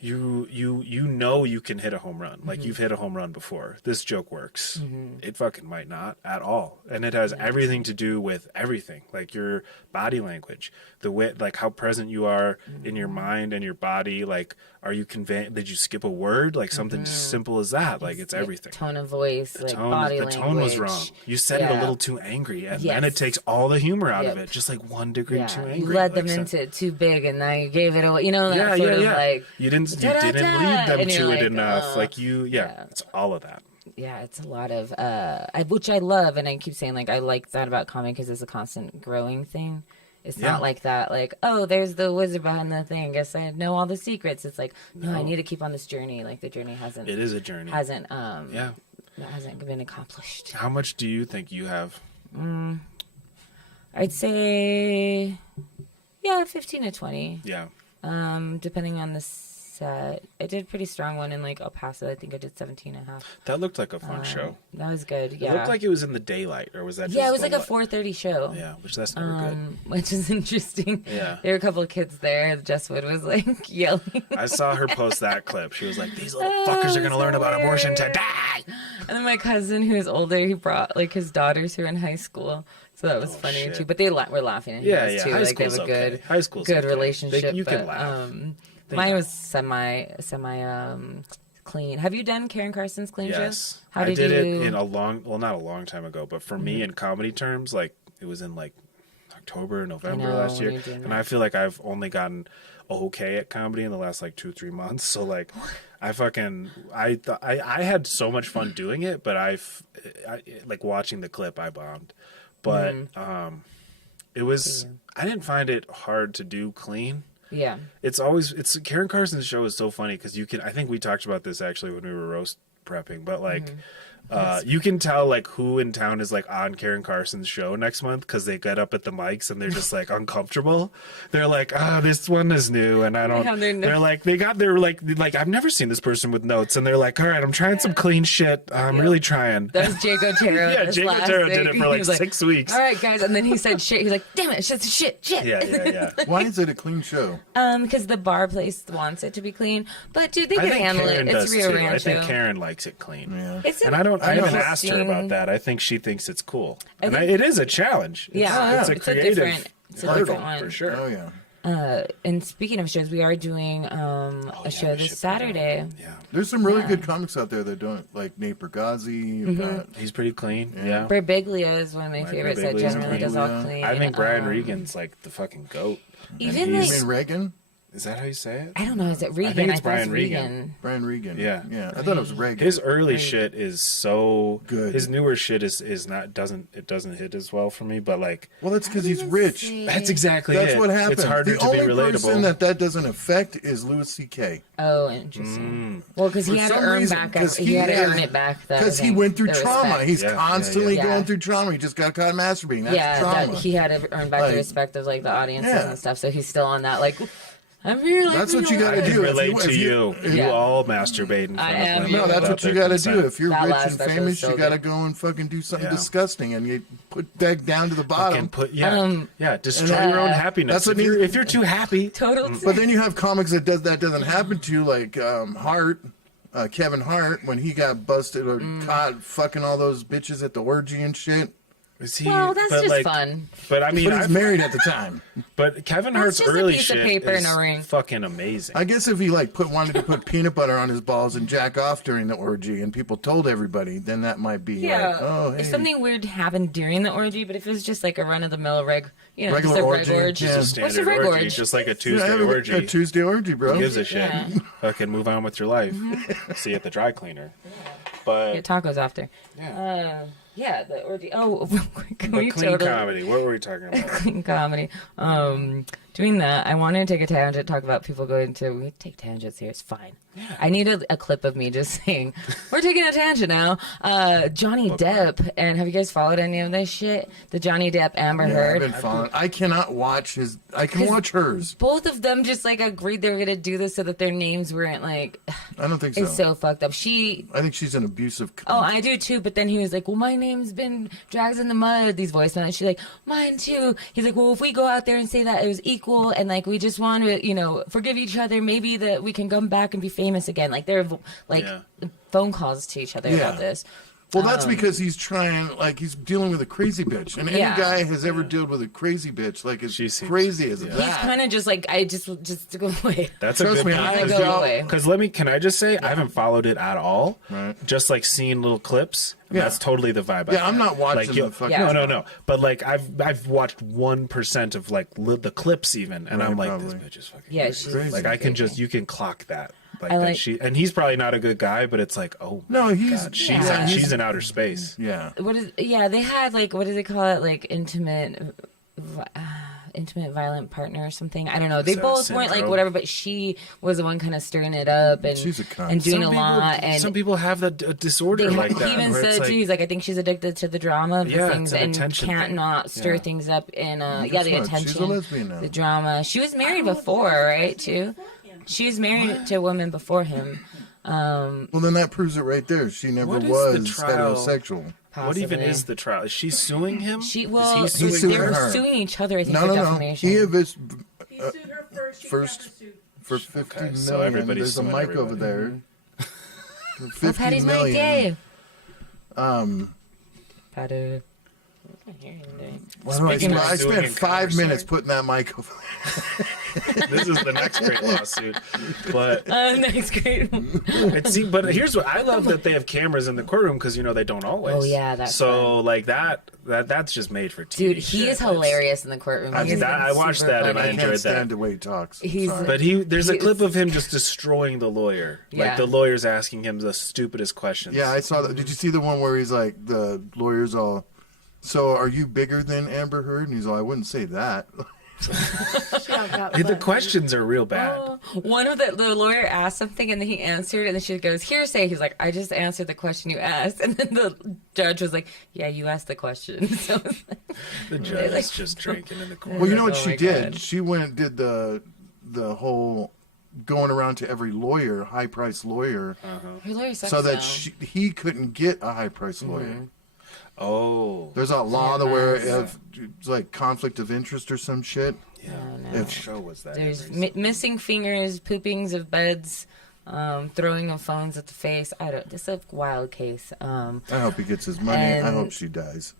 know you can hit a home run. Like you've hit a home run before. This joke works. It fucking might not at all. And it has everything to do with everything. Like your body language, the way, like how present you are in your mind and your body. Like, are you conveying, did you skip a word? Like something just simple as that. Like it's everything. Tone of voice, The like tone, body the language. tone was wrong. You said it a little too angry, and then it takes all the humor out of Yep. it. Just like 1 degree too angry. You led them Like, into it too big, and now you gave it away. You know, that yeah, sort yeah, of yeah. like You didn't da-da-da, lead them and you're to like, it enough. oh. Like it's all of that. yeah, it's a lot of which I love, and I keep saying like I like that about comedy because it's a constant growing thing. It's not like that, like, oh, there's the wizard behind the thing. Guess I know all the secrets. It's like, no, I need to keep on this journey. Like the journey hasn't. It is a journey. Hasn't Yeah. hasn't been accomplished. How much do you think you have? I'd say, 15 to 20. Yeah. Depending on the set. I did a pretty strong one in like El Paso. I think I did 17 and a half. That looked like a fun show. That was good. It Yeah. looked like it was in the daylight, or was that just Yeah, it was the like a light? 4:30 show. Yeah, which that's never good. Which is interesting. Yeah. There were a couple of kids there. Jess Wood was like yelling. I saw her post that clip. She was like, "These little fuckers are gonna learn about abortion today." And then my cousin, who's older, he brought like his daughters who are in high school, so that was funny shit. too. But they were laughing at Yeah, his yeah. too. High Like they have school's a good, okay. High school's good okay. relationship. You can but, laugh. mine was semi clean. Have you done Karen Carson's clean show? Yes. How I did did you? it in not a long time ago, but for me in comedy terms, like it was in like October, November know, last when year. you're doing And that. I feel like I've only gotten okay at comedy in the last like 2-3 months. So like I had so much fun doing it, but I like watching the clip, I bombed. But it was I didn't find it hard to do clean. Yeah. It's Karen Carson's show is so funny because I think we talked about this actually when we were roast prepping, but like you can tell like who in town is like on Karen Carson's show next month because they get up at the mics and they're just like uncomfortable. They're like, this one is new and I don't. have their notes. They're like they're like I've never seen this person with notes and they're like, all right, I'm trying some clean shit. I'm really trying. That was Jake Otero. Yeah, this Jake last Otero thing. did it for He like was 6 weeks. All right, guys, and then he said shit. He's like, damn it, shit. Yeah. Why is it a clean show? Because the bar place wants it to be clean, but dude, they I can think handle Karen it. does It's Rio too. Rancho. I think Karen likes it clean. Yeah. It's And I haven't asked her interesting. about that. I think she thinks it's cool. I And think- it is a challenge. Yeah, It's a creative it's a hurdle different one. for sure. Oh yeah. And speaking of shows, we are doing a show we this should Saturday. Yeah. There's some really good comics out there that don't like Nate Bargatze. You've got He's pretty clean. Yeah. Berbiglia is one of my Mike favorites that Birbiglia's generally clean. does all clean. I think Brian Regan's like the fucking goat. Even And like, you mean Reagan? Is that how you say it? I don't know, is it Regan? think it's thought Brian Regan. Brian Regan. Yeah. Yeah. I thought it was Reagan. His early shit is so Good. His newer shit is not doesn't hit as well for me. But like Well, that's because he's rich. that's exactly That's it. what happens. It's harder the to be only person relatable. that doesn't affect is Louis C.K. Oh, interesting. Well, because he For had to some earn reason, back. 'cause He had to he earn had- it back. Though, I Because he think, went through the trauma. respect. He's Yeah, constantly yeah. going through trauma. He just got caught masturbating. That's Yeah, trauma. that he had to earn back the Like, respect of like the audiences yeah. and stuff. So he's still on that. Like, I'm here. Like, That's what you I gotta can do. If relate you- to if you. you- You Yeah. all masturbate in front I of am. women No, that's without what you their got to consent. do. If you're That rich last and special famous, is so you got to good. go and fucking do something Yeah. disgusting and you put back down to the Fucking bottom. destroy your own happiness. That's what If you're too happy, total. But then you have comics that doesn't happen to, like Hart, Kevin Hart, when he got busted or caught fucking all those bitches at the orgy and shit. is he? Well, that's but just like, fun. But I mean, But he's married at the time. but Kevin That's Hart's just a early piece of shit paper is in a ring. fucking amazing. I guess if he like wanted to put peanut butter on his balls and jack off during the orgy, and people told everybody, then that might be Yeah, like, oh, hey. if something weird happened during the orgy, but if it was just like a run of the mill just Regular a orgy, reg orgy, yeah. Just a what's a standard reg orgy, orgy? just like a Yeah, Tuesday have orgy. a Tuesday orgy, bro. Who gives a shit? Yeah. Fucking move on with your life. See you at the dry cleaner. But Get tacos after. yeah, Yeah, the orgy. Oh, can but we clean totally comedy. What were we talking about? clean comedy? Doing that, I wanted to take a tangent, talk about people going to. We take tangents here. It's fine. I need a clip of me just saying, "We're taking a tangent now." Johnny Depp, and have you guys followed any of this shit? The Johnny Depp Amber Yeah, I've Heard. been following. I cannot watch his. I can watch hers. Both of them just like agreed they were gonna do this so that their names weren't like. I don't think so. It's so fucked up. She. I think she's an abusive. Oh, I do too. But then he was like, "Well, my name's been dragged in the mud." These voice notes. She's like, "Mine too." He's like, "Well, if we go out there and say that it was equal and like we just want to, forgive each other, maybe that we can come back and be famous again." Like they're like Yeah. phone calls to each other Yeah. about this. Well, that's because he's trying, like, he's dealing with a crazy bitch. And any Yeah. guy has ever dealt with a crazy bitch, like, as She seems- crazy as yeah. that. He's kind of just like, I just to go away. That's a Trust good me, point. I Gotta have go away. Because can I just say, I haven't followed it at all. Right. Just like seeing little clips. And Yeah. That's totally the vibe. Yeah, I'm not watching like, the fucking- No, no. But like, I've watched 1% of like the clips even, and Right, I'm like, probably. this bitch is fucking Yeah, crazy. she's Like I can crazy. you can clock that. Like I that like- and he's probably not a good guy, but it's like, oh No, my he's- God, yeah, she's in outer space. Yeah. They had like, what do they call it? Like intimate violent partner or something. I don't know. They Is that both weren't like syndrome? whatever, but she was the one kind of stirring it up and She's a cunt. and doing Some a lot. people, And some people have that disorder they, like he that. even where it's said like, too, he's like, I think she's addicted to the drama of Yeah, the things it's an and attention can't thing. not stir Yeah. things up in the Guess what? attention. She's a lesbian now. The drama. She was married before, right? Too. She was married to a woman before him. Well, then that proves it right there. She never What is was the trial? heterosexual. what even Possibly. is the trial? Is she suing him? Is he He's suing they suing were her. suing each other. I think No, for no, no. defamation. He has He sued her first. She first- countersued. for 50 million. so everybody's There's a suing mic everybody. over there. For Oh, 50 Patty's Mike million. Gay. Padu. I spent in 5 minutes conversation. putting that mic over there. This is the next great lawsuit. But Next great. but here's what I love, that they have cameras in the courtroom, because they don't always. Oh, yeah, that's so like that's just made for TV. Dude, he shit. is hilarious in the courtroom. I He's mean, I watched super that and funny. I I can't enjoyed stand that. the way he talks. He's- Sorry. But there's a clip of him just destroying the lawyer. Yeah. Like the lawyer's asking him the stupidest questions. Yeah, I saw that. Did you see the one where he's like, the lawyer's all, so are you bigger than Amber Heard? And he's all, I wouldn't say that. The questions are real bad. One of the lawyer asked something and then he answered and then she goes, hearsay. He's like, I just answered the question you asked. And then the judge was like, yeah, you asked the question. So it's like, The judge is just drinking in the corner. Well, you know what Oh she my did? God. She went and did the whole going around to every lawyer, high-priced lawyer, her lawyer sucks so that now. he couldn't get a high-priced lawyer. Oh. There's a law where if it's like conflict of interest or some shit. Yeah. no. What show was that? There's missing fingers, poopings of beds, throwing of phones at the face. This is a wild case. I hope he gets his money. I And- hope she dies.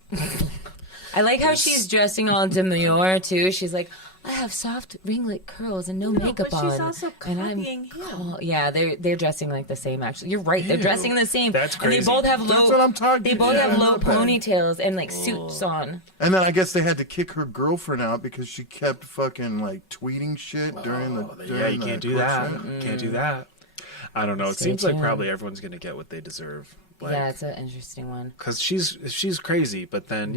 I like how she's dressing all demure too. She's like, I have soft ringlet curls and no makeup but on. she's also and copying him. Yeah, they're dressing like the same. Actually, you're right. They're dressing the same. That's And crazy. they both have low. That's what I'm talking They both yeah. have low ponytails and like suits on. And then I guess they had to kick her girlfriend out because she kept fucking like tweeting shit during the Yeah, you the can't do court that. shit. Can't do that. I don't know. It Stay seems like tuned. probably everyone's gonna get what they deserve. Like, Yeah, it's an interesting one. because she's crazy, but then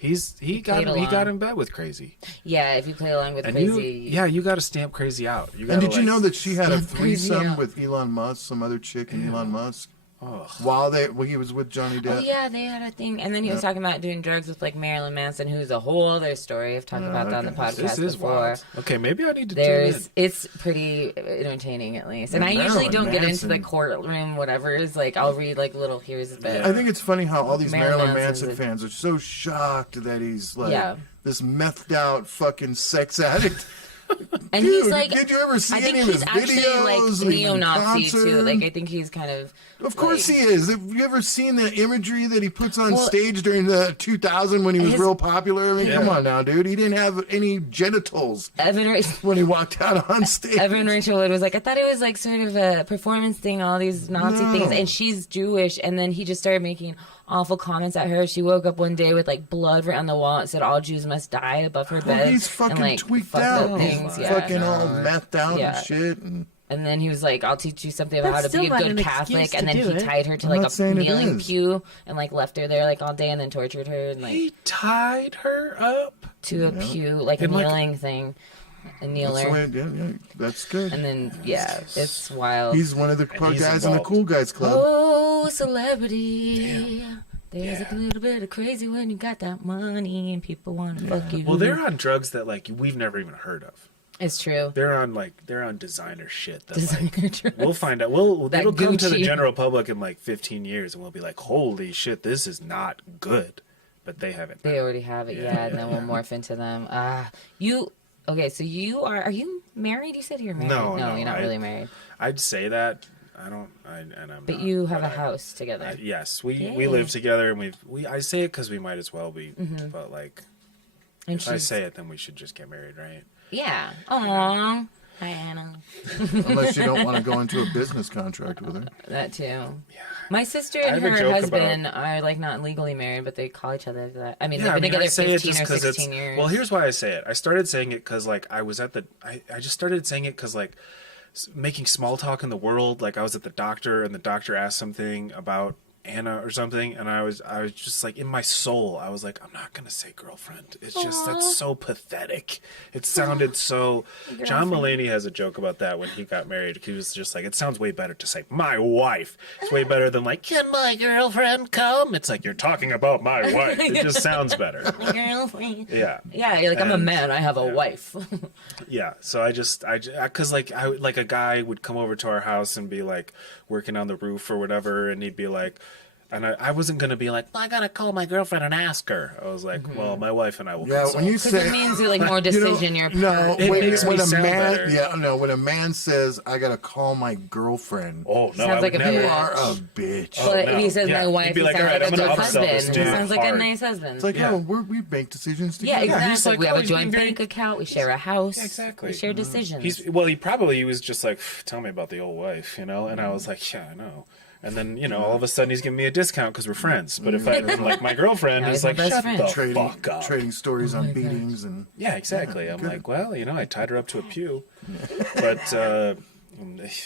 he got along. in bed with crazy, Yeah, if you play along with and crazy. you got to stamp crazy out. You And gotta, did you know that she had a Stamp crazy threesome out. with Elon Musk, some other chick and Elon Musk, Ugh. while he was with Johnny Depp? Oh yeah, they had a thing, and then he was talking about doing drugs with like Marilyn Manson, who's a whole other story. I've talked about that on the okay. podcast This is before. wild. Okay, maybe I need to tune in. It's pretty entertaining at least, and I Marilyn usually don't get into the Manson. courtroom whatever is like I'll read like little here's the bit. I think it's funny how all these Marilyn Marilyn Manson's Manson a- fans are so shocked that he's like Yeah. this methed out fucking sex addict. And Dude, he's like, did you ever see I think any of he's his actually videos? like neo-Nazi too. concert? Like I think he's kind of. Of course like, he is. Have you ever seen the imagery that he puts on Well, stage during the 2000 when he was his- real popular? I mean, come on now, dude. He didn't have any genitals Evan when he walked out on stage. Evan Rachel Wood was like, I thought it was like sort of a performance thing, all these Nazi No. things, and she's Jewish, and then he just started making awful comments at her. She woke up one day with like blood right on the wall. It said all Jews must die above her bed. He's fucking and, like, tweaked fucked out. up He's things. Yeah. fucking all methed out Yeah. and shit. And And then he was like, I'll teach you something about That's how to be still a not good an Catholic. excuse And then to he do it. tied her to I'm like not a saying it kneeling is. pew and like left her there like all day and then tortured her and like He tied her up. to a pew, like a And, like, kneeling thing. A that's the kneeler. way, yeah, that's good. And then, yeah, it's wild. He's one of the he's guys in the involved. Cool Guys Club. Oh, celebrity. There's Yeah. a little bit of crazy when you got that money and people want to fuck you. Well, they're on drugs that like we've never even heard of. It's true. They're on designer shit. That, Designer like, drugs. we'll find out. That It'll come to the Gucci. general public in like 15 years, and we'll be like, "Holy shit, this is not good." But they haven't. They already have it, yeah, and then we'll morph into them. Okay, so are you married? You said you're married. No, you're not really married. I'd say that. I don't. And I'm. But not, you have a I- house together. Yes, we Yay. live together, and we. I say it because we might as well be. Mm-hmm. But like, And if I say it, then we should just get married, right? yeah. Aww. Hi, Anna. Unless you don't want to go into a business contract with her. That too. My sister I and have a her joke husband are like not legally married, but they call each other that. I mean, Yeah, they've been I together say it 15 just or 'cause 16 years. Well, here's why I say it. I started saying it because like I was at the. I just started saying it because like making small talk in the world. Like I was at the doctor, and the doctor asked something about Anna or something, and I was just like in my soul, I was like, I'm not gonna say girlfriend. It's just that's so pathetic. It sounded so. John Mulaney has a joke about that when he got married. He was just like, it sounds way better to say my wife. It's way better than like, can my girlfriend come? It's like you're talking about my wife. It just sounds better. Girlfriend. Yeah. Yeah, you're like, I'm a And- man. I have a wife. Yeah, so I cause like a guy would come over to our house and be like working on the roof or whatever, and he'd be like, And I wasn't going to be like, well, I got to call my girlfriend and ask her. I was like, well, my wife and I will consult. when you Because say it means you're like more decision. You're no, It when, makes me when a sound man, better. when a man says, "I gotta call my girlfriend," Oh, no, Sounds I like would a never. you bitch. are a bitch. But no. he says Yeah. my wife. He'd be He like, sounds all right, like I'm a gonna good upsell this husband. dude He sounds like hard. a nice husband. It's like, Yeah. we make decisions yeah, together. exactly. he's like, we have oh, a he's joint being very- bank account. We share a house. Yeah, exactly. We share decisions. He probably was just like, tell me about the old wife, And I was like, yeah, I know. And then, all of a sudden he's giving me a discount because we're friends. But if I'm like, my girlfriend Now is he's my like, best shut friend. the trading fuck up. trading stories on beatings and Yeah, exactly. I'm like, well, I tied her up to a pew. But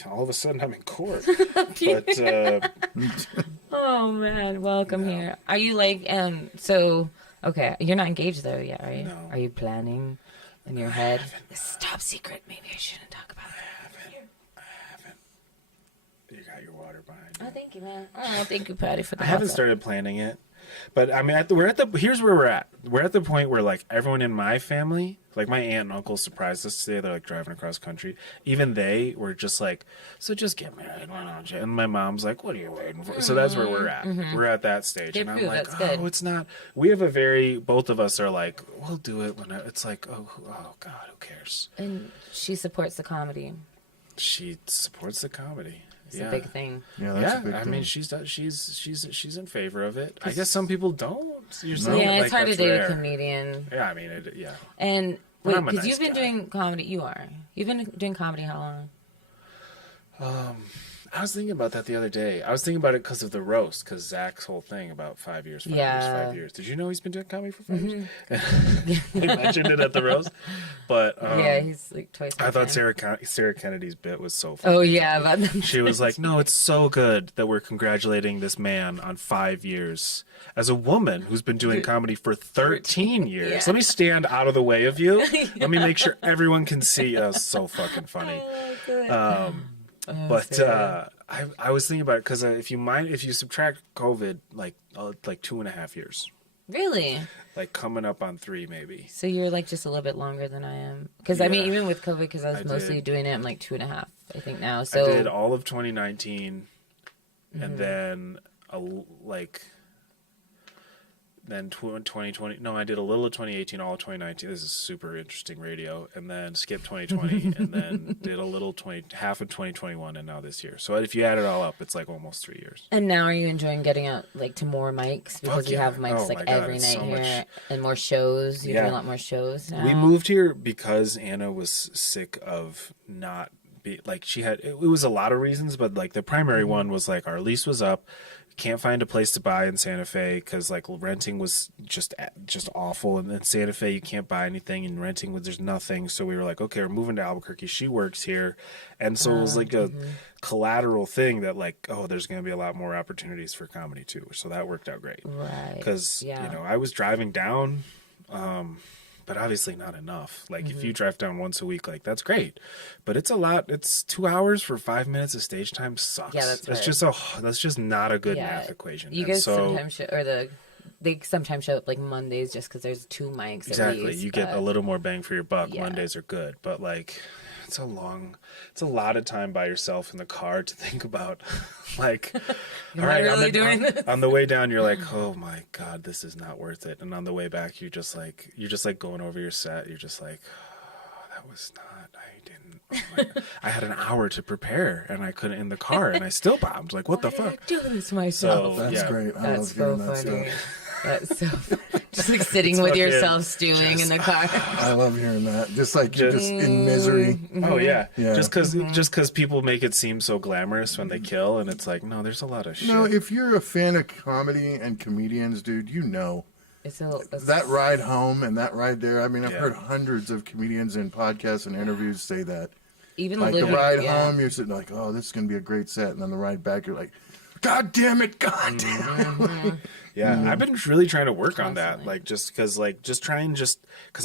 all of a sudden I'm in court. But Oh man, welcome here. Are you like so okay, you're not engaged though yet, right? No. Are you planning in your head? This is top secret. Maybe I shouldn't talk about it. you got your water behind you. Oh, thank you, man. Oh, thank you, Patty, for the I haven't hot started planning it. But I mean, here's where we're at. We're at the point where like everyone in my family, like my aunt and uncle surprised us today. They're like driving across country. Even they were just like, so just get married, why don't you? And my mom's like, what are you waiting for? So that's where we're at. We're at that stage. Get and I'm through, like, that's good. it's not. We have both of us are like, we'll do it when it's like, oh God, who cares? And she supports the comedy. She supports the comedy. It's a big thing. yeah, that's a Yeah, big I thing. mean, she's in favor of it. I guess some people don't. You're saying, Yeah, like, it's hard to that's date rare. a comedian. Yeah, I mean, yeah. And Well, wait, I'm a because nice you've been guy. doing comedy. You've been doing comedy how long? I was thinking about that the other day. I was thinking about it because of the roast, because Zach's whole thing about 5 years, 5 years, Yeah. 5 years. Did you know he's been doing comedy for 5 years? He mentioned it at the roast. But Yeah, he's like twice. I my thought time. Sarah Kennedy's bit was so funny. Oh yeah, about them. She was like, no, it's so good that we're congratulating this man on 5 years as a woman who's been doing comedy for 13 years. Yeah. Let me stand out of the way of you. Let me make sure everyone can see. That was so fucking funny. But I was thinking about it because if you subtract COVID, like 2.5 years, Really? like coming up on 3 maybe. So you're like just a little bit longer than I am. Because I mean, Yeah. even with COVID, because I was I mostly did. doing it, I'm like 2.5, I think now. So I did all of 2019, and then then 2020. No, I did a little of 2018, all of 2019. This is super interesting radio, and then skipped 2020, and then did a little half of 2021, and now this year. So if you add it all up, it's like almost 3 years. And now are you enjoying getting out like to more mics because Fuck you yeah. have mics Oh like my God, every it's night so here much- and more shows. You're Yeah. doing a lot more shows now. We moved here because Anna was sick of not be like she had. It was a lot of reasons, but like the primary one was like our lease was up. Can't find a place to buy in Santa Fe because like renting was just awful, and in Santa Fe you can't buy anything, and renting was there's nothing. So we were like, okay, we're moving to Albuquerque. She works here, and so it was like a collateral thing that like, oh, there's going to be a lot more opportunities for comedy too. So that worked out great Right. because Yeah. I was driving down. But obviously not enough. Like if you drive down once a week, like that's great, but it's a lot. It's 2 hours for 5 minutes of stage time sucks. Yeah, that's that's just not a good Yeah. math equation. You And guys so, sometimes they sometimes show up like Mondays just because there's 2 mics. At exactly, least, you get but- a little more bang for your buck. Yeah. Mondays are good, but like it's a lot of time by yourself in the car to think about. Like, all I right, really doing this? on the way down, you're like, oh my god, this is not worth it. And on the way back, you're just like going over your set. You're just like, oh, that was not. I didn't. Oh my, I had an hour to prepare, and I couldn't in the car, and I still bombed. Like, what the fuck? Do this myself. So That's yeah. great. I That's love so hearing that funny. stuff. That's so funny. Just like sitting with fucking yourself stewing in the car. I love hearing that. Just like you're just Mm. in misery. Oh yeah, Yeah. just because people make it seem so glamorous when they kill, and it's like, no, there's a lot of shit. No, if you're a fan of comedy and comedians, dude, It's that ride home and that ride there. I mean, I've Yeah. heard hundreds of comedians in podcasts and interviews say that. even Like the living, ride yeah. home, you're sitting like, oh, this is gonna be a great set, and then the ride back, you're like, God damn it, God damn it. Yeah, I've been really trying to work on that, Constantly. like just because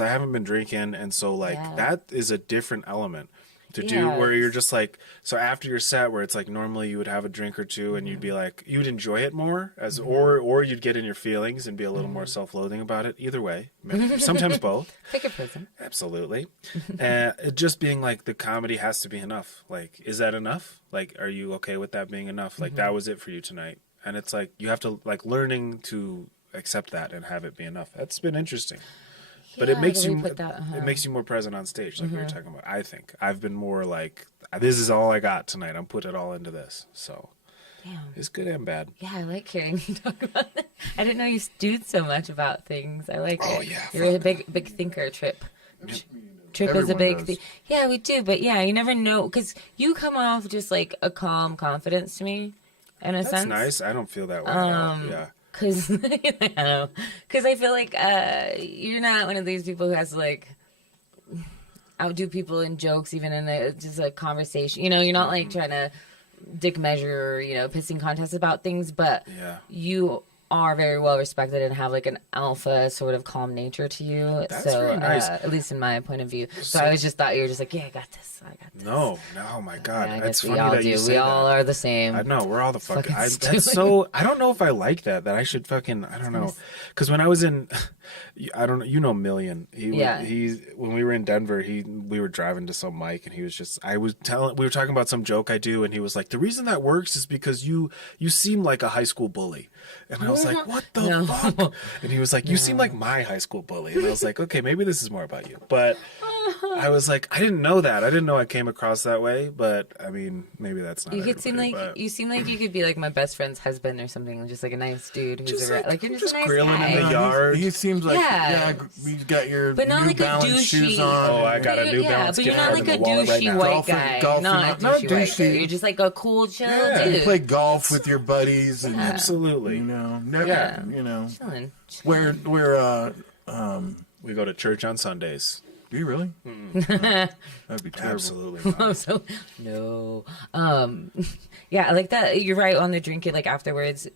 I haven't been drinking, and so like Yeah. that is a different element to do Yeah, where you're it's- just like, so after your set where it's like normally you would have a drink or two and you'd be like, you would enjoy it more as or you'd get in your feelings and be a little more self-loathing about it. Either way, sometimes both. Pick a prison. Absolutely. And it just being like the comedy has to be enough. Like, is that enough? Like, are you okay with that being enough? Like, that was it for you tonight. And it's like you have to like learning to accept that and have it be enough. That's been interesting. But it Yeah, makes the way you you put that, it makes you more present on stage, like we were talking about. I think I've been more like, this is all I got tonight. I'm putting it all into this. So Damn. it's good and bad. Yeah, I like hearing you talk about that. I didn't know you stewed so much about things. I like Oh, it. yeah, You're a big thinker, Tripp. Tripp is a Everyone big does. thing. Yeah, we do. But yeah, you never know. Because you come off just like a calm confidence to me, in a That's sense. nice. I don't feel that way at all. Yeah. Because I feel like you're not one of these people who has to like outdo people in jokes, even in just a conversation. You know, you're not like trying to dick measure or, pissing contests about things, but Yeah. you are very well respected and have like an alpha sort of calm nature to you. That's so very nice. at least in my point of view. So I was just thought you were just like, yeah, I got this. No, my God. Yeah, I It's guess we funny all that do. you say We all that. are the same. I know, we're all the fucking. Fucking That's stupid. so. I don't know if I like that. That I should fucking. I don't know. Because when I was in, I don't know. You know, Million. Yeah. When we were in Denver, we were driving to some mic, and he was just. We were talking about some joke I do, and he was like, "The reason that works is because you seem like a high school bully," and I was like, "What the fuck?" And he was like, "You seem like my high school bully," and I was like, "Okay, maybe this is more about you," but. I was like, I didn't know that. I didn't know I came across that way, but I mean, maybe that's not. You could seem like but- you seem like you could be like my best friend's husband or something, just like a nice dude who's Just like you're just a nice grilling guy. in the yard. He seems like Yeah. he's got your But not New like a Balance shoes douchey- on. Oh, I got a New Yeah, Balance but you're gift not card like in a the wallet right douchey now. white Golfing- guy. golfing, Not a not douchey white guy. douchey. You're just like a cool, chill Yeah. You dude. play golf with your buddies and Absolutely. never, Yeah. Chilling. where We go to church on Sundays. do you really? That'd be terrible. Absolutely. not. So no. Yeah, I like that. You're right on the drink it like afterwards.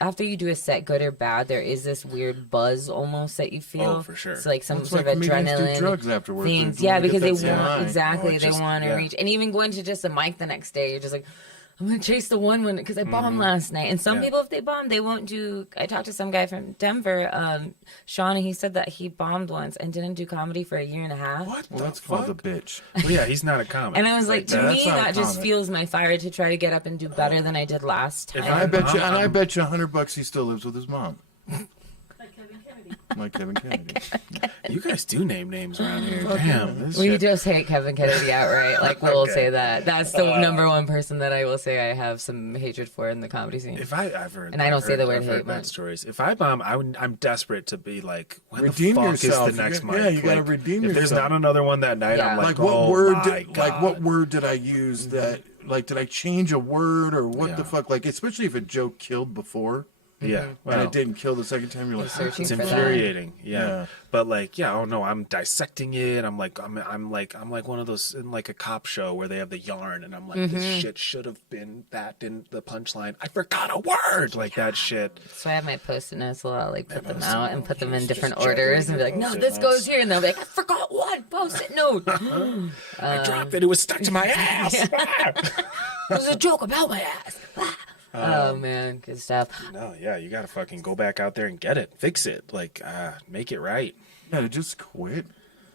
After you do a set, good or bad, there is this weird buzz almost that you feel. Oh, for sure. It's like some That's sort why of comedians do adrenaline. drugs afterwards. Things. They Yeah, wanna get because they that same want high. exactly. Oh, They just- want to yeah. reach, and even going to just a mic the next day, you're just like, I'm gonna chase the one because I bombed last night. And some Yeah. people, if they bomb, they won't do. I talked to some guy from Denver, Sean, and he said that he bombed once and didn't do comedy for a year and a half. What Well, the that's fuck? called a bitch. Well, yeah, he's not a comic. And I was like, to that's me, not a that just comic. fuels my fire to try to get up and do better than I did last time. If And I bet you, I'm- and I bet you $100 he still lives with his mom, Like Kevin Kennedy. like Kevin Kennedy. You guys do name names around here. Damn. This We shit. just hate Kevin Kennedy outright. Like, we'll Okay. say that. That's the number one person that I will say I have some hatred for in the comedy scene. If I've heard, And I don't I've say the heard- word I've heard hate bad much. stories. If I bomb, I'm desperate to be like, when Redeem the fuck yourself. is the next Yeah, month? you gotta redeem If there's yourself. not another one that night, Yeah. I'm like, Like what oh word? my Did, God. like what word did I use that? Like did I change a word or what Yeah. the fuck? Like especially if a joke killed before Yeah, and well, it didn't kill the second time, you're like, Searching it's for that. infuriating. Yeah. Yeah. But like, yeah, oh no, I'm dissecting it. I'm like one of those in like a cop show where they have the yarn, and I'm like, Mm-hmm. this shit should have been that in the punchline. I forgot a word, like that shit. So I have my post-it notes, so I'll like put them post-it out and put them in notes. different Just check orders in and be your like, no, post-it this notes. goes here. And they'll be like, I forgot one post-it note. I dropped it. It was stuck to my ass. It was a joke about my ass. Oh, man. Good stuff. No, yeah, you gotta fucking go back out there and get it, fix it, like make it right. yeah, to just quit.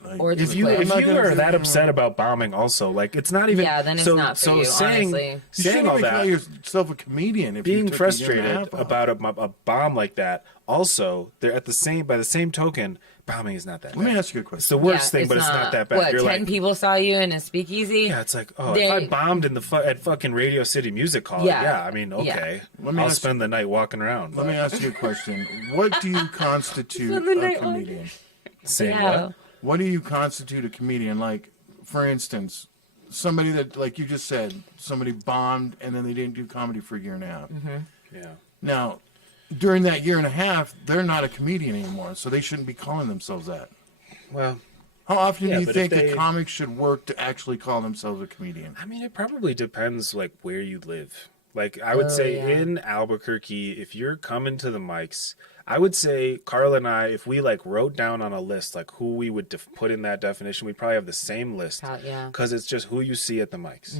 Like, Or If just you quit. if not you gonna are do that it. upset about bombing, also like it's not even. Yeah, then it's so, not for so you, saying honestly. you saying shouldn't all even call that, yourself a comedian if you being took a year and a frustrated half off. about a bomb like that. Also, they're at the same by the same token, bombing is not that Let me bad. ask you a It's question. the worst thing, it's but it's not that bad. What, You're 10 like, people saw you in a speakeasy? yeah, it's like, oh, They- if I bombed in the at fucking Radio City Music Hall, Yeah. yeah, I mean, Yeah. okay, Let me I'll ask- spend the night walking around. Let me ask you a question. What do you constitute Spend the a night comedian? Saying Yeah. what? What do you constitute a comedian? Like, for instance, somebody that, like you just said, somebody bombed and then they didn't do comedy for a year and a half. Yeah. Now, during that year and a half, they're not a comedian anymore, so they shouldn't be calling themselves that. Well, How often Yeah, do you but if think they- a comic should work to actually call themselves a comedian? I mean, it probably depends, like, where you live. Like, I would say yeah. in Albuquerque, if you're coming to the mics, I would say Carla and I, if we, like, wrote down on a list, like, who we would put in that definition, we'd probably have the same list. Yeah. Because it's just who you see at the mics.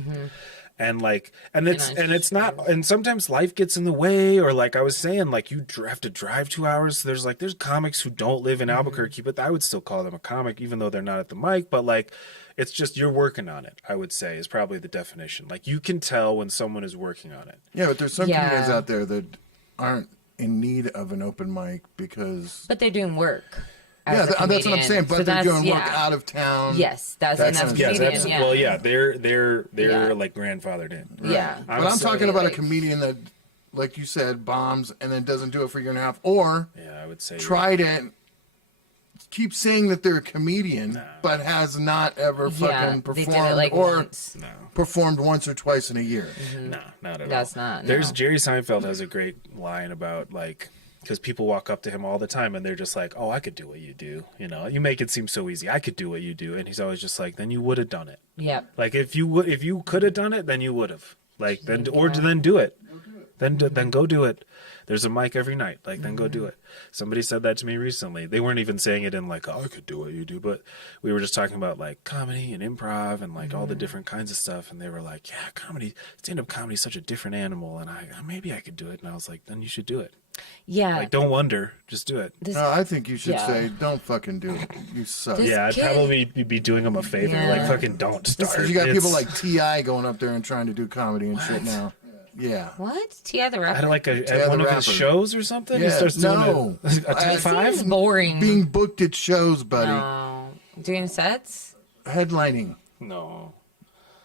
And, like, on it's not, and sometimes life gets in the way, or, like I was saying, like, you have to drive 2 hours. So there's comics who don't live in Albuquerque, but I would still call them a comic, even though they're not at the mic. But, like, It's just you're working on it, I would say, is probably the definition. Like, you can tell when someone is working on it. Yeah, but there's some Yeah. comedians out there that aren't in need of an open mic because... But they're doing work. Yeah, that's what I'm saying. But they're doing work out of town. Yes, that's That's comedian. yes, absolutely. Yeah. Well, yeah, they're Yeah. like grandfathered in. Yeah. But I'm talking about a comedian that, like you said, bombs and then doesn't do it for a year and a half. Or Yeah, I would say tried it, keep saying that they're a comedian, but has not ever fucking they did it performed like or once. no. performed once or twice in a year. No, not at all. That's not. There's no. Jerry Seinfeld has a great line about like, because people walk up to him all the time and they're just like, "Oh, I could do what you do. You know, you make it seem so easy. I could do what you do." And he's always just like, "Then you would have done it. Yep. Like if you could have done it, then you would have. Like then then do it. Then go do it. There's a mic every night. Like then go do it." Somebody said that to me recently. They weren't even saying it in like, "Oh, I could do what you do," but we were just talking about like comedy and improv and like all the different kinds of stuff. And they were like, "Yeah, stand-up comedy is such a different animal." And maybe I could do it. And I was like, "Then you should do it. Yeah. Like don't wonder, just do it." No, I think you should Yeah. say, "Don't fucking do it. You suck." This Yeah, I'd kid- probably be doing them a favor. Yeah. Like fucking don't start. Because you got people It's- like T.I. going up there and trying to do comedy and shit now. Yeah. What? T.I. the rapper? at like Yeah, at one the of his rapper. shows or something. He Yeah, starts doing no. a top I- five. Seems boring. Being booked at shows, buddy. No. Doing sets? Headlining. No.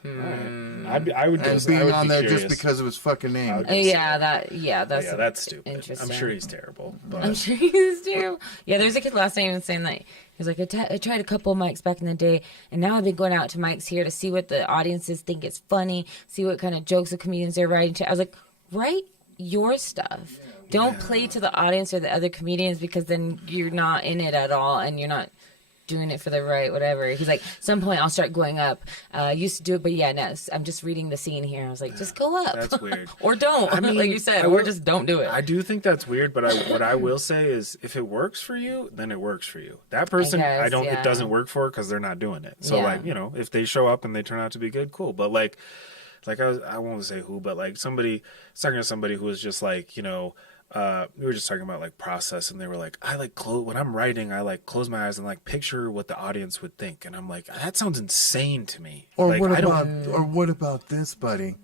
I would And just being I would on be there curious. just because of his fucking name. That's stupid. interesting. I'm sure he's terrible. But I'm sure he's too. Yeah, there's a kid last night even saying that he was like, I tried a couple of mics back in the day, and now I've been going out to mics here to see what the audiences think is funny, see what kind of jokes the comedians are writing to. I was like, write your stuff. Don't play to the audience or the other comedians, because then you're not in it at all and you're not doing it for the right whatever. He's like, some point I'll start going up. I used to do it, but yeah, no, I'm just reading the scene here. I was like, just go up. That's weird. Or don't. I mean, like you said, I or will- just don't do it. I do think that's weird, but what I will say is, if it works for you, then it works for you. That person, guess, it doesn't work for because they're not doing it. So Yeah. like, if they show up and they turn out to be good, cool. But like I won't say who, but like talking to somebody who was just like, we were just talking about like process, and they were like, I like when I'm writing, I like close my eyes and like picture what the audience would think, and I'm like, that sounds insane to me. Or like, what about this, buddy?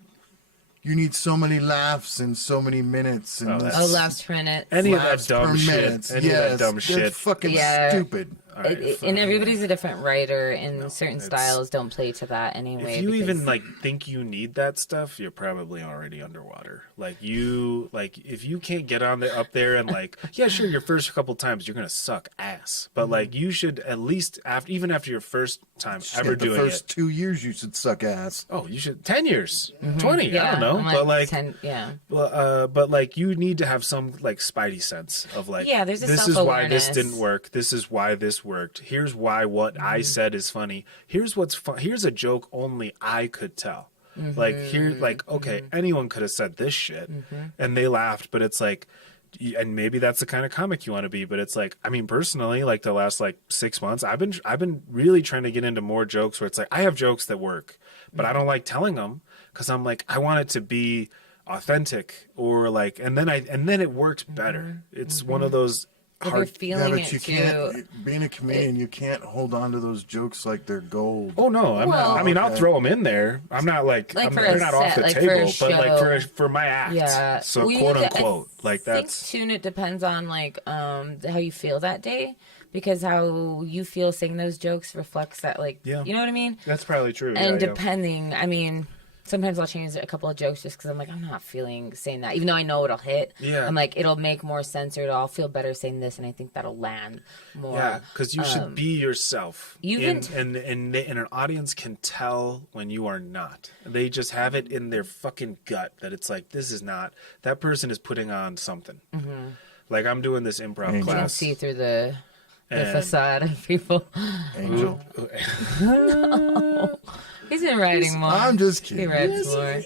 You need so many laughs in so many minutes. And that's- Oh, last minute. any of that laughs dumb per shit? minute. Any of that dumb That's shit? fucking Yeah. stupid. All right, And fine. everybody's a different writer, and certain it's- styles don't play to that anyway. If you because- even like think you need that stuff, you're probably already underwater. Like if you can't get up there and like, yeah, sure, your first couple times you're gonna suck ass, but like you should at least even after your first time ever the doing first it. 2 years you should suck ass. Oh, you should 10 years, 20. yeah, I don't know, I'm but like, 10, yeah. but like you need to have some like spidey sense of like, Yeah, there's a this is why this self-awareness. didn't work. This is why this worked. Here's why what I said is funny. Here's what's fun. Here's a joke only I could tell. Like okay, anyone could have said this shit and they laughed, but it's like, and maybe that's the kind of comic you want to be, but it's like, I mean, personally, like the last like 6 months, I've been really trying to get into more jokes where it's like, I have jokes that work, but I don't like telling them because I'm like, I want it to be authentic, or like, and then it works better. It's one of those If you're hard. feeling but you it too. can't. Being a comedian, you can't hold on to those jokes like they're gold. Oh no, I'm Well- not. I mean, I'll throw them in there. I'm not like, for they're a not off set, the like for table, a but like show. for my act. Yeah. So Well, you quote have to- unquote, like I think that's too, it depends on like how you feel that day, because how you feel saying those jokes reflects that, like, Yeah. you know what I mean? that's probably true. And yeah, depending, I mean, sometimes I'll change a couple of jokes just because I'm like, I'm not feeling saying that, even though I know it'll hit. Yeah. I'm like, it'll make more sense, or I'll feel better saying this, and I think that'll land more. Yeah, because you should be yourself. And an audience can tell when you are not. They just have it in their fucking gut that it's like, this is not, that person is putting on something. Like I'm doing this improv You can class. see through the And- facade of people. Angel. He's been writing more. I'm just He kidding. writes more.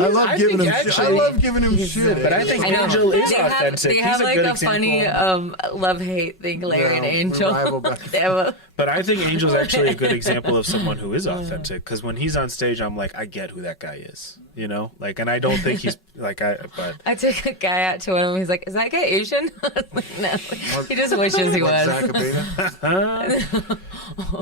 I love giving him shit. I love giving him shit. But I think I know. Angel is They authentic. They have He's a like good a example. funny love-hate thing, Larry and Yeah, Angel. we're rival back. They have a But I think Angel's actually a good example of someone who is authentic, because when he's on stage, I'm like, I get who that guy is, you know? Like, and I don't think he's like, but I took a guy out to one of them. He's like, "Is that guy Asian?" I was like, no, he just wishes he was.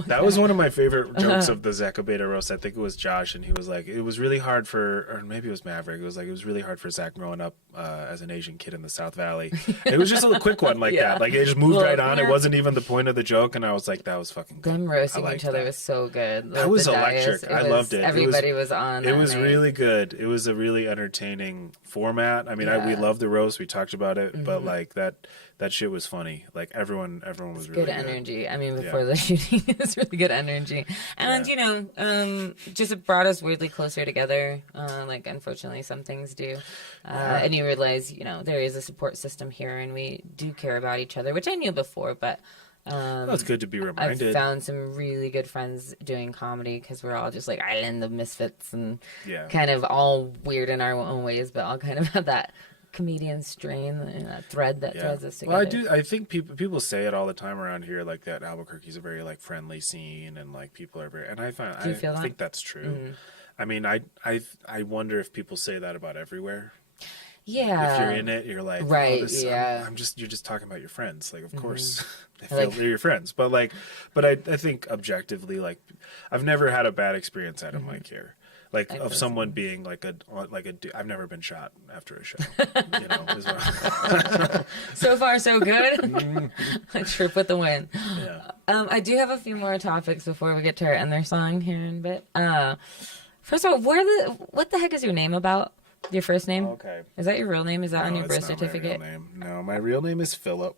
that was one of my favorite jokes of the Zachabeta roast. I think it was Josh, and he was like, it was really hard for, or maybe it was Maverick. It was like, it was really hard for Zach growing up as an Asian kid in the South Valley. It was just a quick one like that. Like, it just moved right on. It wasn't even the point of the joke, and I was like, that was fucking good. Them roasting each other was so good. That was electric. I loved it. Everybody was on. It was really good. It was a really entertaining format. I mean, we loved the roast. We talked about it, but like that shit was funny. Like everyone was really good energy. I mean, before the shooting, it was really good energy, and you know, just it brought us weirdly closer together. Like unfortunately, some things do, and you realize, you know, there is a support system here, and we do care about each other, which I knew before, but. That's good to be reminded. I've found some really good friends doing comedy because we're all just like island of misfits and kind of all weird in our own ways, but all kind of have that comedian strain and that thread that threads us together. Well, I think people say it all the time around here, like that Albuquerque's a very like friendly scene and like people are very, and I think that's true. Mm-hmm. I mean, I wonder if people say that about everywhere. Yeah. If you're in it, you're like, right. Oh, this, yeah. you're just talking about your friends. Like, of course, they feel they're your friends. But I think objectively, like, I've never had a bad experience at a mic here. Like, of someone being like I've never been shot after a show. You know, as well. So far, so good. Tripp with the win. Yeah. I do have a few more topics before we get to our Ender song here in a bit. First of all, what the heck is your name about? Your first name? Okay. Is that your real name? Is that on your birth it's not certificate? My real name. No, my real name is Philip.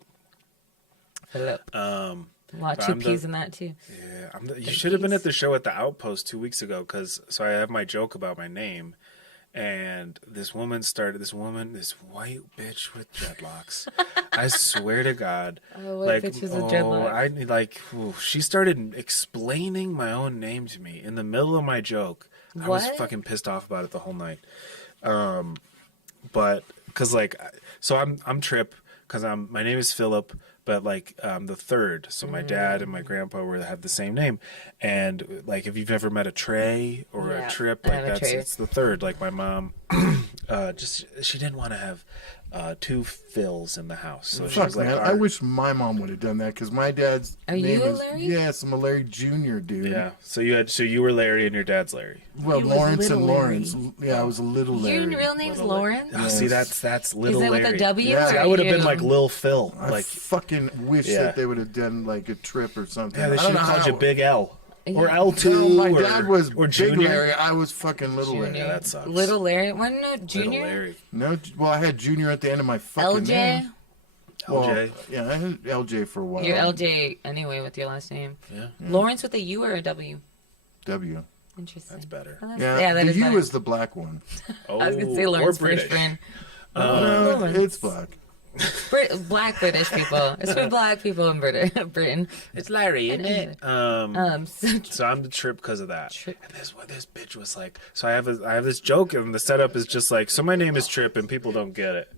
Philip. A lot of two P's in that too. Yeah, you should have been at the show at the Outpost 2 weeks ago, so I have my joke about my name, and this white bitch with dreadlocks. I swear to God. Oh, what bitches with dreadlocks? She started explaining my own name to me in the middle of my joke. I was fucking pissed off about it the whole night. But because so I'm Tripp because my name is Philip, but I'm the third. So my dad and my grandpa have the same name, and like if you've ever met a Trey or a Tripp, it's the third. Like my mom, she didn't want to have two Phils in the house, so she was like, man, I wish my mom would have done that because my dad's name is Larry? Yes, I'm a Larry Jr. dude. Yeah, so you were Larry and your dad's Larry. Well, Lawrence and Lawrence. Yeah, I was a little Larry. Your real name's Lawrence? Oh, see, that's little Larry. Is that Larry. with a W? Yeah. I would have been like Lil Phil. I fucking wish that they would have done like a Trip or something. Yeah, they should have called you Big L. Or L2. No, my dad was or Big Junior. Larry. I was fucking Little Larry. Yeah, that sucks. Little Larry? Why no Junior? Little Larry. No, well, I had Junior at the end of my fucking name. Well, LJ. Yeah, I had LJ for a while. You're LJ anyway with your last name. Yeah. Lawrence with a U or a W? W. Interesting. That's better. Yeah, that the is U better. is the black one. Oh, I was going to say Lawrence or British. first friend. No, it's black. Black British people. It's for black people in Britain. It's Larry, isn't it? So I'm the Tripp because of that. Tripp. And this bitch was like, so I have this joke, and the setup is just like, so my name is Tripp, and people don't get it.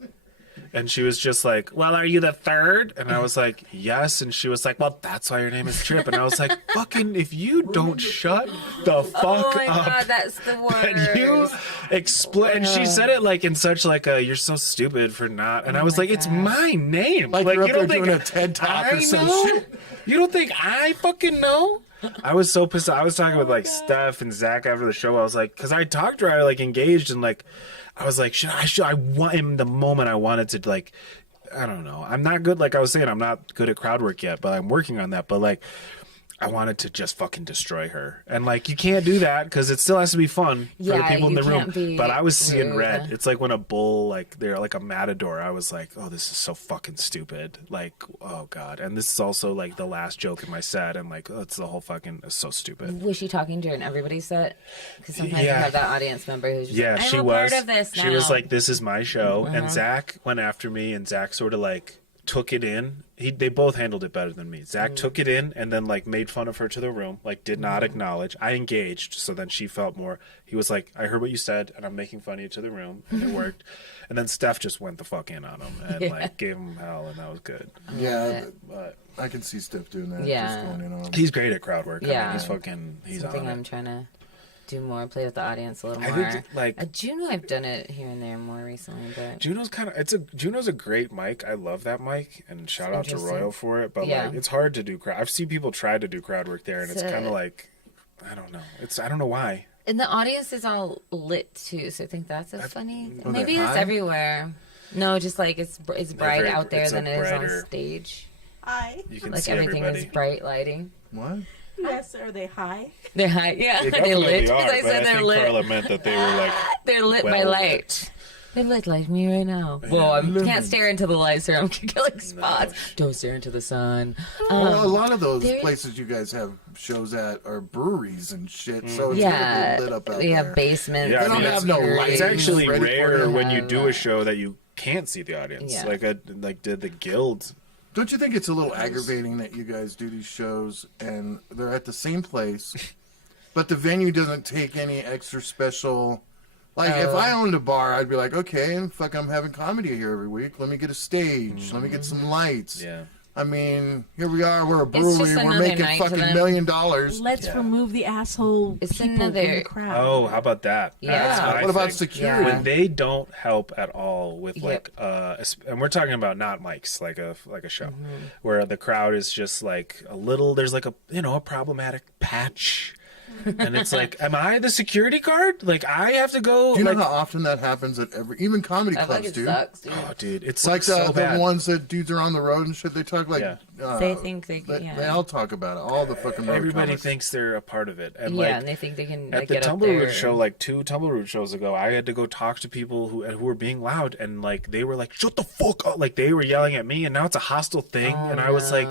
And she was just like, well, are you the third? And I was like, yes. And she was like, well, that's why your name is Tripp. And I was like, fucking, if you don't shut the fuck Oh my up. God, that's the worst. And you explain. And she said it like in such like a, you're so stupid for not. And I was like, it's my name. Like you're you up there don't think doing a TED Talk or some know? shit. You don't think I fucking know? I was so pissed. I was talking with like Steph and Zach after the show. I was like, because I talked to her, I like engaged and like, I was like, I want him the moment I wanted to like, I don't know. I'm not good. Like I was saying, I'm not good at crowd work yet, but I'm working on that. But like, I wanted to just fucking destroy her. And like, you can't do that because it still has to be fun for the people in the room. But I was seeing red. It's like when a bull, like they're like a matador. I was like, oh, this is so fucking stupid. Like, oh God. And this is also like the last joke in my set. And like, oh, it's the whole fucking, it's so stupid. Was she talking during everybody's set? Because sometimes you have that audience member who's just like, she I'm was. a part of this now. She was like, this is my show. And Zach went after me and Zach sort of like took it in. They both handled it better than me. Zach took it in and then like made fun of her to the room, like did not acknowledge. I engaged, so then she felt more. He was like, I heard what you said and I'm making fun of you to the room, and it worked. And then Steph just went the fuck in on him and like gave him hell, and that was good. Yeah, But I can see Steph doing that. Yeah. Just going in on him. he's great at crowd work. Yeah. I mean, he's Something on I'm it. trying to do more, play with the audience a little I more. think, like- Juno, I've done it here and there more recently, but Juno's a great mic. I love that mic, and shout out to interesting. Royal for it. But Yeah. like, it's hard to do crowd. I've seen people try to do crowd work there, and it's So- kind of like, I don't know. I don't know why. and the audience is all lit too, so I think that's a funny. Oh, Maybe they're it's high? everywhere. No, just like it's bright very- out there it's a than it is on brighter- stage. Hi. You can Like see everything everybody. is bright lighting. What? Yes, are they high? They're high, yeah. They They're definitely lit. are, I but said I they're think lit. Carla meant that they were like, They're lit by well light. They're lit like me right now. Whoa, I can't stare into the lights or I'm killing spots. Don't stare into the sun. Well, a lot of those there- places you guys have shows at are breweries and shit, so it's Yeah, really lit up out we there. have basements. Yeah, I They don't mean, have no lights. it's actually ready for rare you. when you do a show that you can't see the audience. Yeah. Like did the Guild. Don't you think it's a little aggravating that you guys do these shows and they're at the same place, but the venue doesn't take any extra special? Like, if I owned a bar, I'd be like, okay, fuck, I'm having comedy here every week. Let me get a stage. Let me get some lights. Yeah. I mean, here we are. We're a It's just brewery. We're another making night to fucking them. $1 million. Let's Yeah. remove the asshole It's people in another- the crowd. Oh, how about that? Yeah. That's what I What about think. security? When they don't help at all with Yep. and we're talking about not mics, like a show Mm-hmm. where the crowd is just like a little, there's like a problematic patch, and it's like, am I the security guard? Like I have to go. Do you know like, how often that happens at even comedy I clubs, think it dude? sucks, dude. oh, dude, it's Like so the bad. ones that dudes are on the road and shit. They talk like Yeah. They think they all talk about it. All the fucking road Everybody comics. thinks they're a part of it, and Yeah, like and they think they can at like, the get up there. Tumbleroot show, like 2 Tumbleroot shows ago, I had to go talk to people who were being loud, and like they were like, "Shut the fuck up!" Like they were yelling at me, and now it's a hostile thing, and I was like,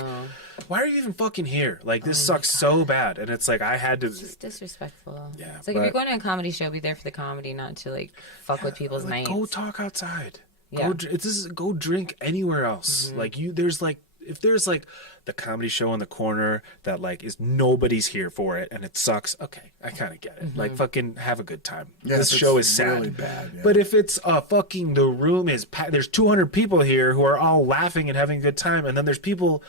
"Why are you even fucking here? Like this sucks so bad." And it's like I had to. It's just disrespectful. Yeah, It's like but- if you're going to a comedy show, be there for the comedy, not to like fuck with people's Like, nights. go talk outside. Yeah. Go drink anywhere else. Mm-hmm. Like if there's like the comedy show in the corner that like is nobody's here for it and it sucks. Okay, I kind of get it. Mm-hmm. Like fucking have a good time. Yeah, This if show it's is sad. really bad, yeah. But if it's fucking the room is there's 200 people here who are all laughing and having a good time, and then there's people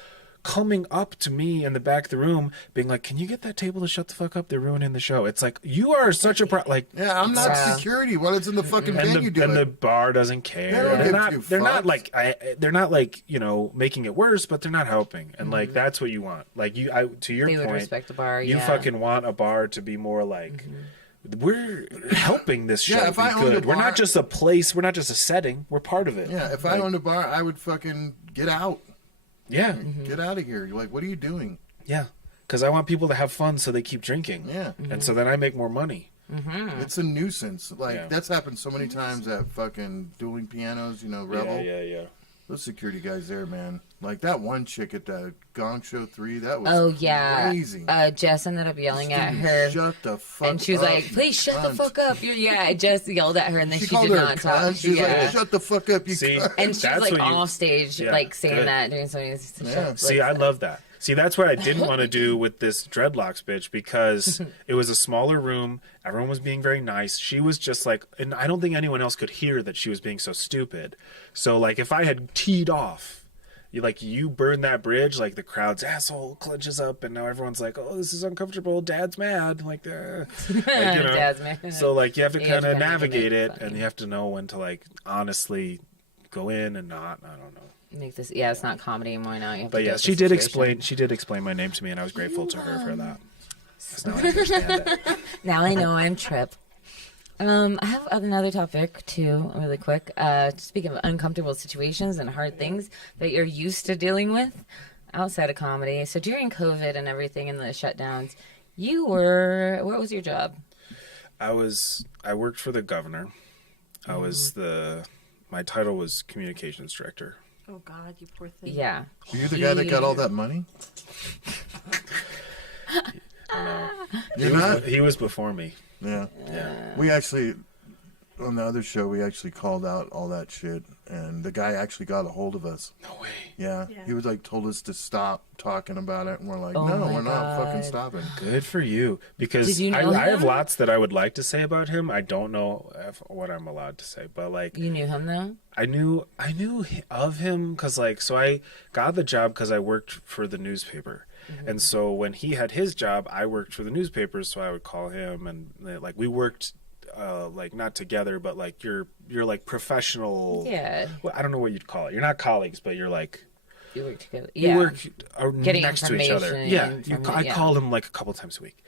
coming up to me in the back of the room being like, "Can you get that table to shut the fuck up? They're ruining the show." It's like you are such a like. Yeah, I'm not Yeah. security. Well, it's in the fucking venue. Do And the it. bar doesn't care. They don't They're give not. two They're not fucks. like. They're not like making it worse, but they're not helping. And like that's what you want. Like you. To your They would point, respect the bar. you Yeah. fucking want a bar to be more like. We're helping this show Yeah, if be I owned a good. We're bar- not just a place. We're not just a setting. We're part of it. Yeah, if I owned a bar, I would fucking get out. Yeah. Get out of here. You're like, what are you doing? Yeah. Because I want people to have fun, so they keep drinking. Yeah. And so then I make more money. It's a nuisance. Like, Yeah. that's happened so many times at fucking dueling pianos, Rebel. Yeah. Those security guys there, man. Like, that one chick at the Gong Show 3, that was Oh yeah. crazy. Jess ended up yelling at Dude, her. Shut the fuck up. And she was like, "Please shut the cunt." fuck up!" I just yelled at her, and then she, called did her a not talk. cunt. She's Yeah. like, shut the fuck up, you See? cunt. And she was That's like what you- off stage, Yeah, like saying good. that during something. Yeah. See, I love that. See, that's what I didn't want to do with this dreadlocks bitch, because it was a smaller room. Everyone was being very nice. She was just like, and I don't think anyone else could hear that she was being so stupid. So, like, if I had teed off, you burn that bridge, like the crowd's asshole clenches up, and now everyone's like, "Oh, this is uncomfortable. Dad's mad." Like, Dad's mad. So, like, you have to You kind have of to kinda navigate make it it, funny. and you have to know when to like honestly go in and not. I don't know. Make this. Yeah, it's not comedy anymore now. You have But to yeah, deal with she the did situation. explain. She did explain my name to me, and I was grateful to her for that. 'Cause now I understand it. Now I know I'm Tripp. I have another topic too, really quick. Speaking of uncomfortable situations and hard things that you're used to dealing with outside of comedy. So during COVID and everything and the shutdowns, what was your job? I worked for the governor. My title was communications director. Oh God, you poor thing. Yeah. Are you the guy that got all that money? You're not? He was before me. Yeah. Yeah. We actually, on the other show, we actually called out all that shit, and the guy actually got a hold of us. No way. Yeah, Yeah. he was like told us to stop talking about it, and we're like, Oh no, my we're not fucking God. stopping. Good for you. Because Did you know I have him? lots that I would like to say about him. I don't know what I'm allowed to say, but like You knew him though? I knew of him because like so I got the job because I worked for the newspaper. And so when he had his job, I worked for the newspaper, so I would call him, and like we worked like not together, but like you're like professional. Yeah. Well, I don't know what you'd call it. You're not colleagues, but you're like You work together. you Yeah. work Getting next to each other. information Yeah, from I it, yeah. called him like a couple times a week,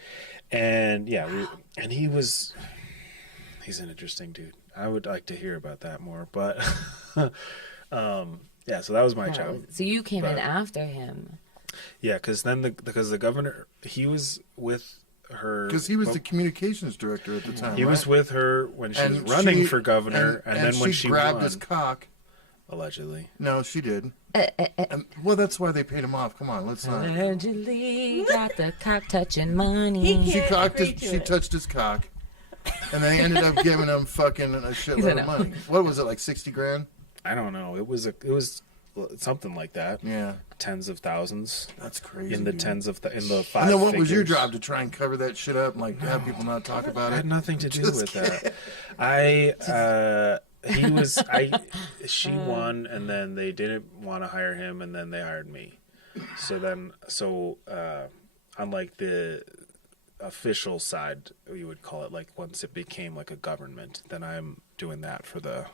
and yeah, and he's an interesting dude. I would like to hear about that more, but yeah. So that was my job. So you came in But- after him. Yeah, because the governor, he was with her Because he was the communications director at the time. he was right? with her when she was And running she- for governor, and then when she grabbed won, his cock. allegedly. No, she did. Well, that's why they paid him off. Come on, let's not. Allegedly got the cock touching money. He She can't cocked agree his, to she it. touched his cock, and they ended up giving him fucking a shitload "No." of money. What was it, like 60 grand? I don't know. It was something like that. Yeah, Tens of thousands that's crazy. in the dude. tens of in the five. And then what was your figures. job, to try and cover that shit up and like have people not talk about I had it? nothing to do Just with kidding. that. He was she won, and then they didn't want to hire him, and then they hired me. So on like the official side, you would call it, like once it became like a government, then I'm doing that for the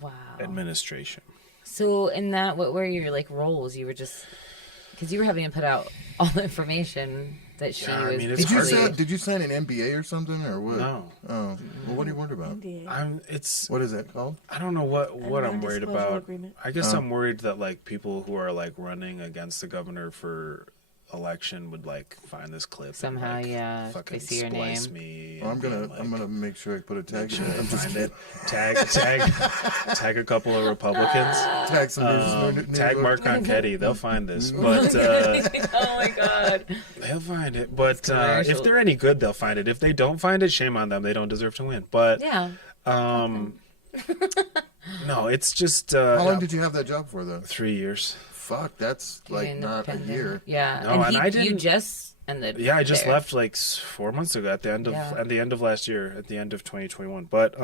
Wow. administration. So in that, what were your like roles? You were just because you were having to put out all the information that she Yeah, I was. mean, it's Did you sign an MBA or something or what? No. Oh, well, what are you worried about? NDA. What is that called? I don't know what I'm worried non-disclosure about. agreement. I guess I'm worried that like people who are like running against the governor for election would like find this clip Somehow, and, like, yeah, fucking they see your splice name. me. Well, and I'm gonna make sure I put a tag in it. I'm just find it. Tag a couple of Republicans. tag some news. Tag Mark Ronchetti. They'll find this, but Oh my god. they'll find it. But commercial. if they're any good, they'll find it. If they don't find it, shame on them. They don't deserve to win. But Yeah. no, it's just How long did you have that job for though? 3 years. Fuck, that's like not a year. Yeah. No, and I You didn't- just ended. Yeah, I just there. left like 4 months ago at the end of last year, at the end of 2021. But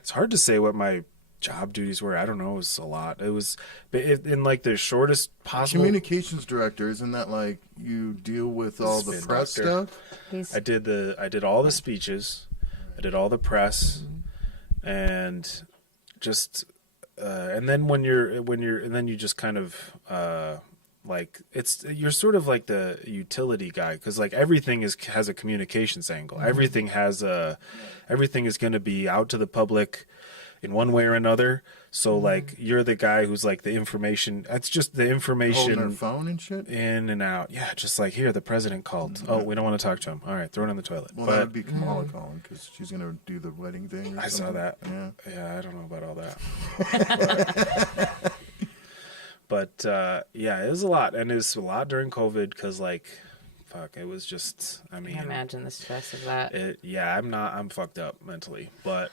it's hard to say what my job duties were. I don't know. It was a lot. It was in like the shortest possible. Communications director, isn't that like you deal with all the Spin press doctor. stuff? I did all the speeches, I did all the press, and just and then when you're and then you just kind of like you're sort of like the utility guy, because like everything has a communications angle. Everything is going to be out to the public in one way or another. So like you're the guy who's like the information. That's just the Holding their information phone and shit. in and out. Yeah, just like here, the president called. Oh, we don't want to talk to him. All right, throw it in the toilet. Well, that But would be Kamala calling because she's gonna do the wedding thing. Or I saw something. that. Yeah. Yeah, I don't know about all that. But yeah, it was a lot, and it was a lot during COVID because like, fuck, it was just. I I mean, can imagine the stress of that. I'm fucked up mentally, but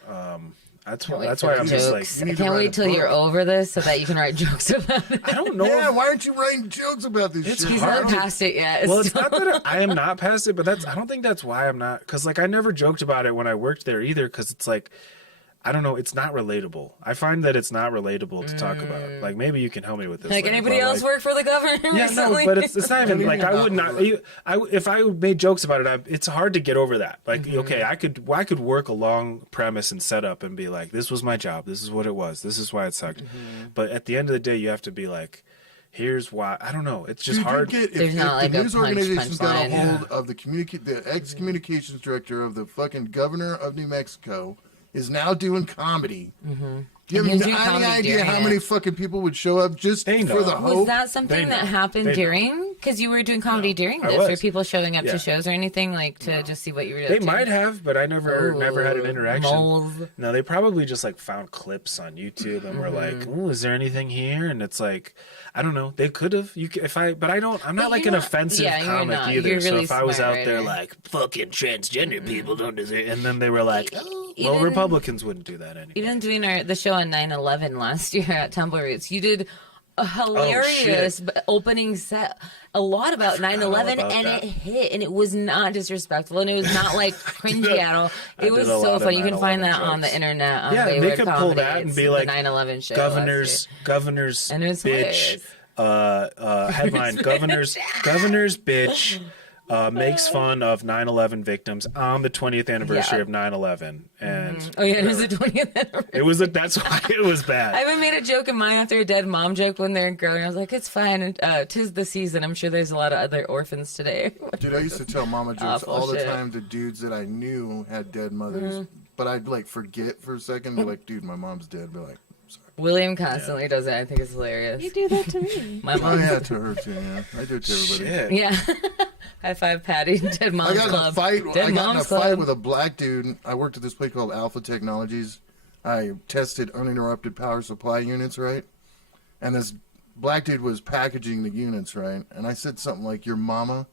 that's Can't wait that's for why the I'm just like, jokes. You need I to can't write wait a till you're book. over this so that you can write jokes about it. I don't know. Yeah, why aren't you writing jokes about this It's shit? He's hard not to- past it yet. Well, it's not that I am not past it, but I don't think that's why I'm not. Because like I never joked about it when I worked there either. Because it's like, I don't know, it's not relatable. I find that it's not relatable to talk about. Like maybe you can help me with this. Like later, anybody but, else like, work for the governor Yeah, recently? no, but it's not even like I would not. Right. If I made jokes about it, it's hard to get over that. Like, Mm-hmm. okay, I could work a long premise and setup and be like, this was my job, this is what it was, this is why it sucked. Mm-hmm. But at the end of the day, you have to be like, here's why. I don't know. It's just Dude, hard. you get, There's if not like the a news punch organization's got a line. hold of the ex-communications director of the fucking governor of New Mexico is now doing comedy. Do you And have he was doing any comedy idea during how it. many fucking people would show up just They for know. the Was hope? that something They that know. happened They know. during? Because you were doing comedy during I this. Were was. people showing up Yeah. to shows or anything like to just see what you were They doing? might have, but I never had an interaction. Moles. No, they probably just like found clips on YouTube and were like, Mm-hmm. "Oh, is there anything here?" And it's like, I don't know. They could have. But I don't. I'm not But like you're an not- offensive yeah, you're comic not. either. You're So really if I was smart out there writer. like fucking transgender people don't deserve, and then they were like, "Oh, even, Republicans wouldn't do that anyway. even doing the show on 9/11 last year at Tumble Roots, you did a hilarious opening set, a lot about 9/11, and that. it hit, and it was not disrespectful, and it was not like cringy at all. It did was a lot so of funny. You can 9/11 find that on the jokes. internet. On Yeah, they Wayward could Comedy. pull that and It's be the like 9/11 show. Governor's And it was bitch. hilarious. Headline: Governor's bitch makes fun of 9/11 victims on the 20th anniversary Yeah. of 9/11, and Oh yeah, it was the 20th anniversary. it was that's why it was bad. I even made a joke in mine after a dead mom joke when they're growing. I was like, it's fine. And, 'tis the season. I'm sure there's a lot of other orphans today. Dude, I used to tell mama jokes Awful all the shit. time to dudes that I knew had dead mothers, but I'd like forget for a second. Be like, dude, my mom's dead. Be like, sorry. William constantly does it. I think it's hilarious. You do that to me. My Oh mom. yeah, to her too. Yeah, I do it to everybody. Shit. Yeah. High five, Patty. Dead I Mom's got in a Club. fight. Dead I got in a Mom's fight Club. with a black dude. I worked at this place called Alpha Technologies. I tested uninterrupted power supply units, right? And this black dude was packaging the units, right? And I said something like, "Your mama."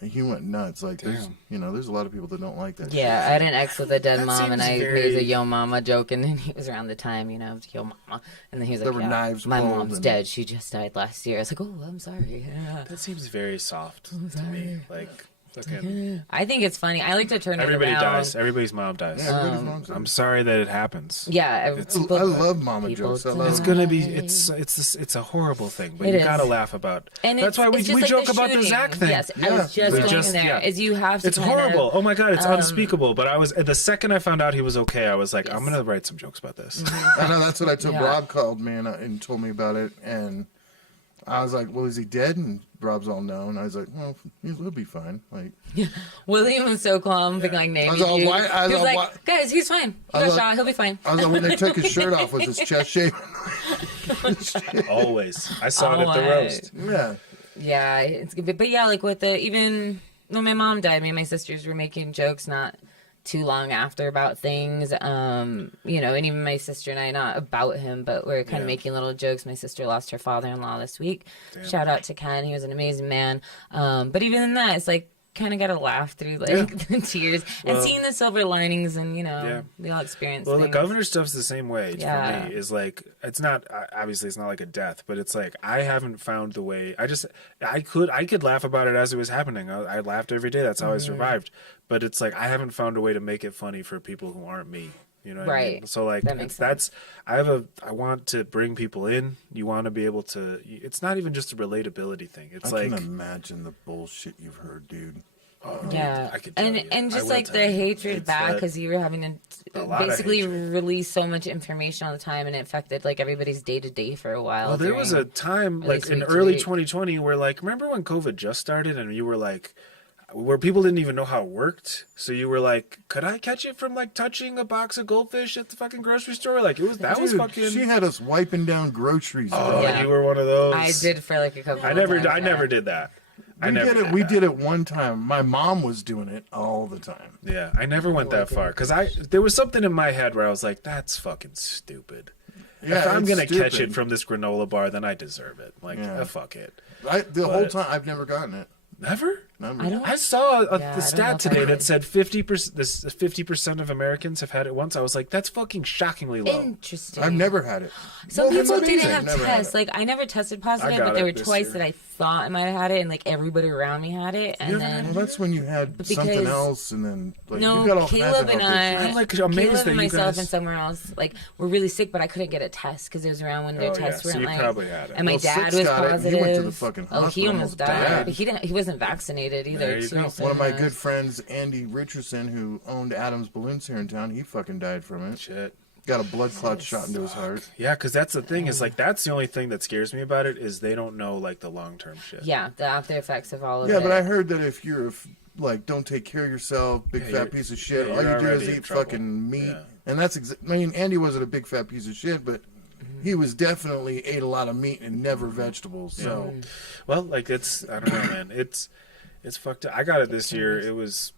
And he went nuts. Like, there's, there's a lot of people that don't like that. Yeah, I had an ex with a dead That mom, and seems I very- made a yo mama joke, and then he was around the time, of yo mama, and then he was like, There were yeah, knives my pulled mom's and- dead. She just died last year. I was like, oh, I'm sorry. Yeah. That seems very soft to me. Like, fucking, I think it's funny. I like to turn everybody it around. dies. Everybody's mom dies. Yeah, everybody's mom's I'm dead. sorry that it happens. Yeah, people- I love mama people jokes. I die. love It's gonna be. It's a horrible thing, but It you is. gotta laugh about. And That's why we it's just like joke the about the shooting. Zach thing. Yes, I Yeah. was just We going just- there. yeah. Is you have to It's kind horrible. Of, Oh my god, it's unspeakable. But I was the second I found out he was okay, I was like, I'm gonna write some jokes about this. I know that's what I told Yeah. Rob called me and told me about it, and I was like, "Well, is he dead?" And Rob's all no, and I was like, "Well, he'll be fine." Like, William was so calm, being like naming I was all you. white- I was he was all like, white- guys, he's fine. He I got was shot. like- He'll be fine. I was like, when they took his shirt off, was his chest shaven? Always, I saw it at the Always. roast. Yeah. Yeah, it's good. But yeah, like with the even when my mom died, me and my sisters were making jokes not too long after about things. And even my sister and I, not about him, but we're kind of making little jokes. My sister lost her father-in-law this week. Shout out to Ken. He was an amazing man. But even in that, it's like kind of got to laugh through like the tears and seeing the silver linings, and we all experience Well, the things. governor stuff's the same way Yeah. for me. Is like it's not obviously it's not like a death, but it's like I haven't found the way. I could laugh about it as it was happening. I laughed every day. That's how I survived. But it's like I haven't found a way to make it funny for people who aren't me. You know what I mean? Right. So like That makes sense. I want to bring people in. You want to be able to. It's not even just a relatability thing. It's I like can imagine the bullshit you've heard, dude. Yeah, I could tell you. and I just will like tell the you. hatred It's back that- because you were having A to lot of basically hatred. release so much information all the time, and it affected like everybody's day to day for a while. Well, there was a during- time at like least in week to early week. 2020 where like remember when COVID just started and you were like where people didn't even know how it worked. So you were like, could I catch it from like touching a box of goldfish at the fucking grocery store? Like was Dude, fucking she had us wiping down groceries. Oh, bro. Yeah. you were one of those. I did for like a couple. I of never times, yeah. did that. We did it one time. My mom was doing it all the time. Yeah, I never went that far cuz there was something in my head where I was like that's fucking stupid. Yeah, if I'm it's going to catch stupid. it from this granola bar, then I deserve it. Like, Yeah. fuck it. The whole But- time, I've never gotten it. Never? Never. I don't. I saw Yeah, I the don't know stat if I today would. that said 50% of Americans have had it once. I was like, that's fucking shockingly low. Interesting. I've never had it. Some Well, that's people didn't amazing. have Never had tests. it. Like I never tested positive, got but there it were this twice year. that I thought I might have had it, and like everybody around me had it, and then Well, that's when you had Because- something else, and then like you got no, all Caleb kinds of and health I, issues. I'm, like, amazed Caleb that and you myself guys- and somewhere else, like were really sick, but I couldn't get a test because it was around when their Oh, yeah, tests so weren't you like. probably had it. And my Well, dad Six was got it, and positive. he went to the fucking Oh, he hospital, almost almost died. died. But he wasn't vaccinated either. There you too, go. so One of my who good knows? friends, Andy Richardson, who owned Adams Balloons here in town, he fucking died from it. Shit. Got a blood clot shot into his heart. Yeah, because that's the thing. Is like that's the only thing that scares me about it is they don't know like the long term shit. Yeah, the after effects of all of Yeah, it. but I heard that if you're like don't take care of yourself, big Yeah, fat you're- piece of shit, yeah, all you you're do is already in eat trouble. fucking meat, Yeah. and that's I mean, Andy wasn't a big fat piece of shit, but he was definitely ate a lot of meat and never vegetables. So Well, like it's I don't know, man. It's fucked up. I got it this year. It was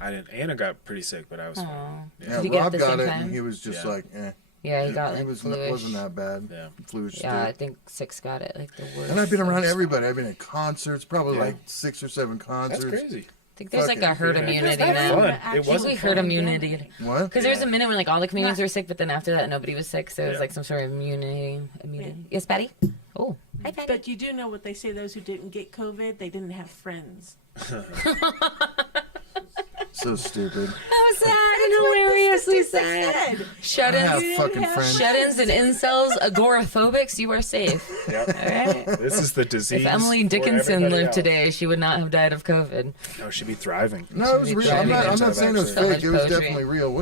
I didn't. Anna got pretty sick, but I was fine. Aw. yeah, Did you get it Rob the got same it, time? and he was just Yeah. like, eh. Yeah, he got It like was fluish. wasn't that bad. Yeah. Fluish Yeah, I state. think Six got it like the worst. And I've been around like, everybody. I've been at concerts, probably Yeah. like 6 or 7 That's concerts. crazy. think there's like a herd immunity not now. fun. It wasn't Herd fun. immunity. What? Because there was a minute when like all the comedians were sick, but then after that nobody was sick, so it was like some sort of immunity. Yes, Patty? Oh, hi, Patty. But you do know what they say, those who didn't get COVID, they didn't have friends. So stupid. How sad and hilariously sad. I have Shut-ins, fucking friends. shut-ins and incels, agoraphobics, you are safe. Yep. All right. This is the disease. If Emily for Dickinson everybody lived else. today, she would not have died of COVID. No, she'd be thriving. No, it was real. I'm not saying it was So much fake. It was poetry. definitely real.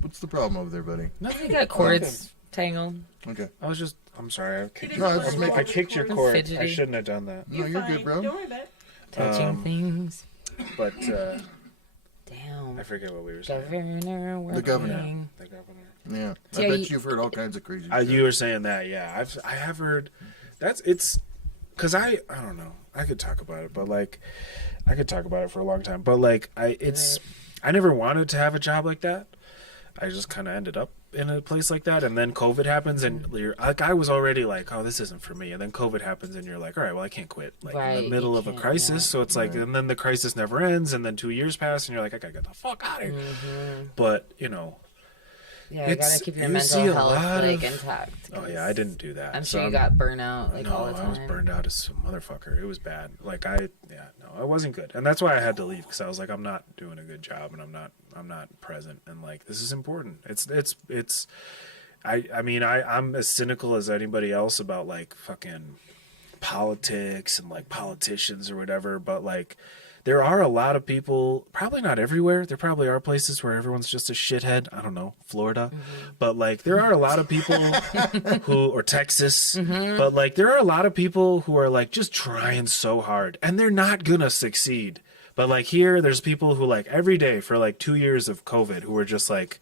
What's the problem over there, buddy? We got cords tangled. Okay. I'm sorry. No, I was just making. I kicked your cord. I Fidgety. shouldn't have done that. No, you're good, bro. Don't worry about it. Touching things. But Damn. I forget what we were saying. Governor. The governor. working. The governor. Yeah. Yeah, I bet you- you've heard all kinds of crazy. You were saying that, yeah. I have heard. It's because I don't know. I could talk about it, but like I could talk about it for a long time. But like I never wanted to have a job like that. I just kind of ended up in a place like that, and then COVID happens, and you're like, I was already like, oh, this isn't for me, and then COVID happens, and you're like, all right, well, I can't quit, like in Right, the middle you of a can't, crisis. yeah. So it's like, and then the crisis never ends, and then 2 years pass, and you're like, I gotta get the fuck out of here. But you know, Yeah, you gotta keep your you see mental a health lot like of- intact. oh yeah, I didn't do that. I'm So sure you got burnout like no, all the time. I was burned out as a motherfucker. It was bad. Like I wasn't good, and that's why I had to leave, because I was like, I'm not doing a good job, and I'm not present, and like this is important. It's. I mean, I'm as cynical as anybody else about like fucking politics and like politicians or whatever, but like there are a lot of people, probably not everywhere. There probably are places where everyone's just a shithead. I don't know, Florida. But like there are a lot of people or Texas, but like there are a lot of people who are like just trying so hard, and they're not gonna succeed. But like here, there's people who like every day for like 2 years of COVID who are just like,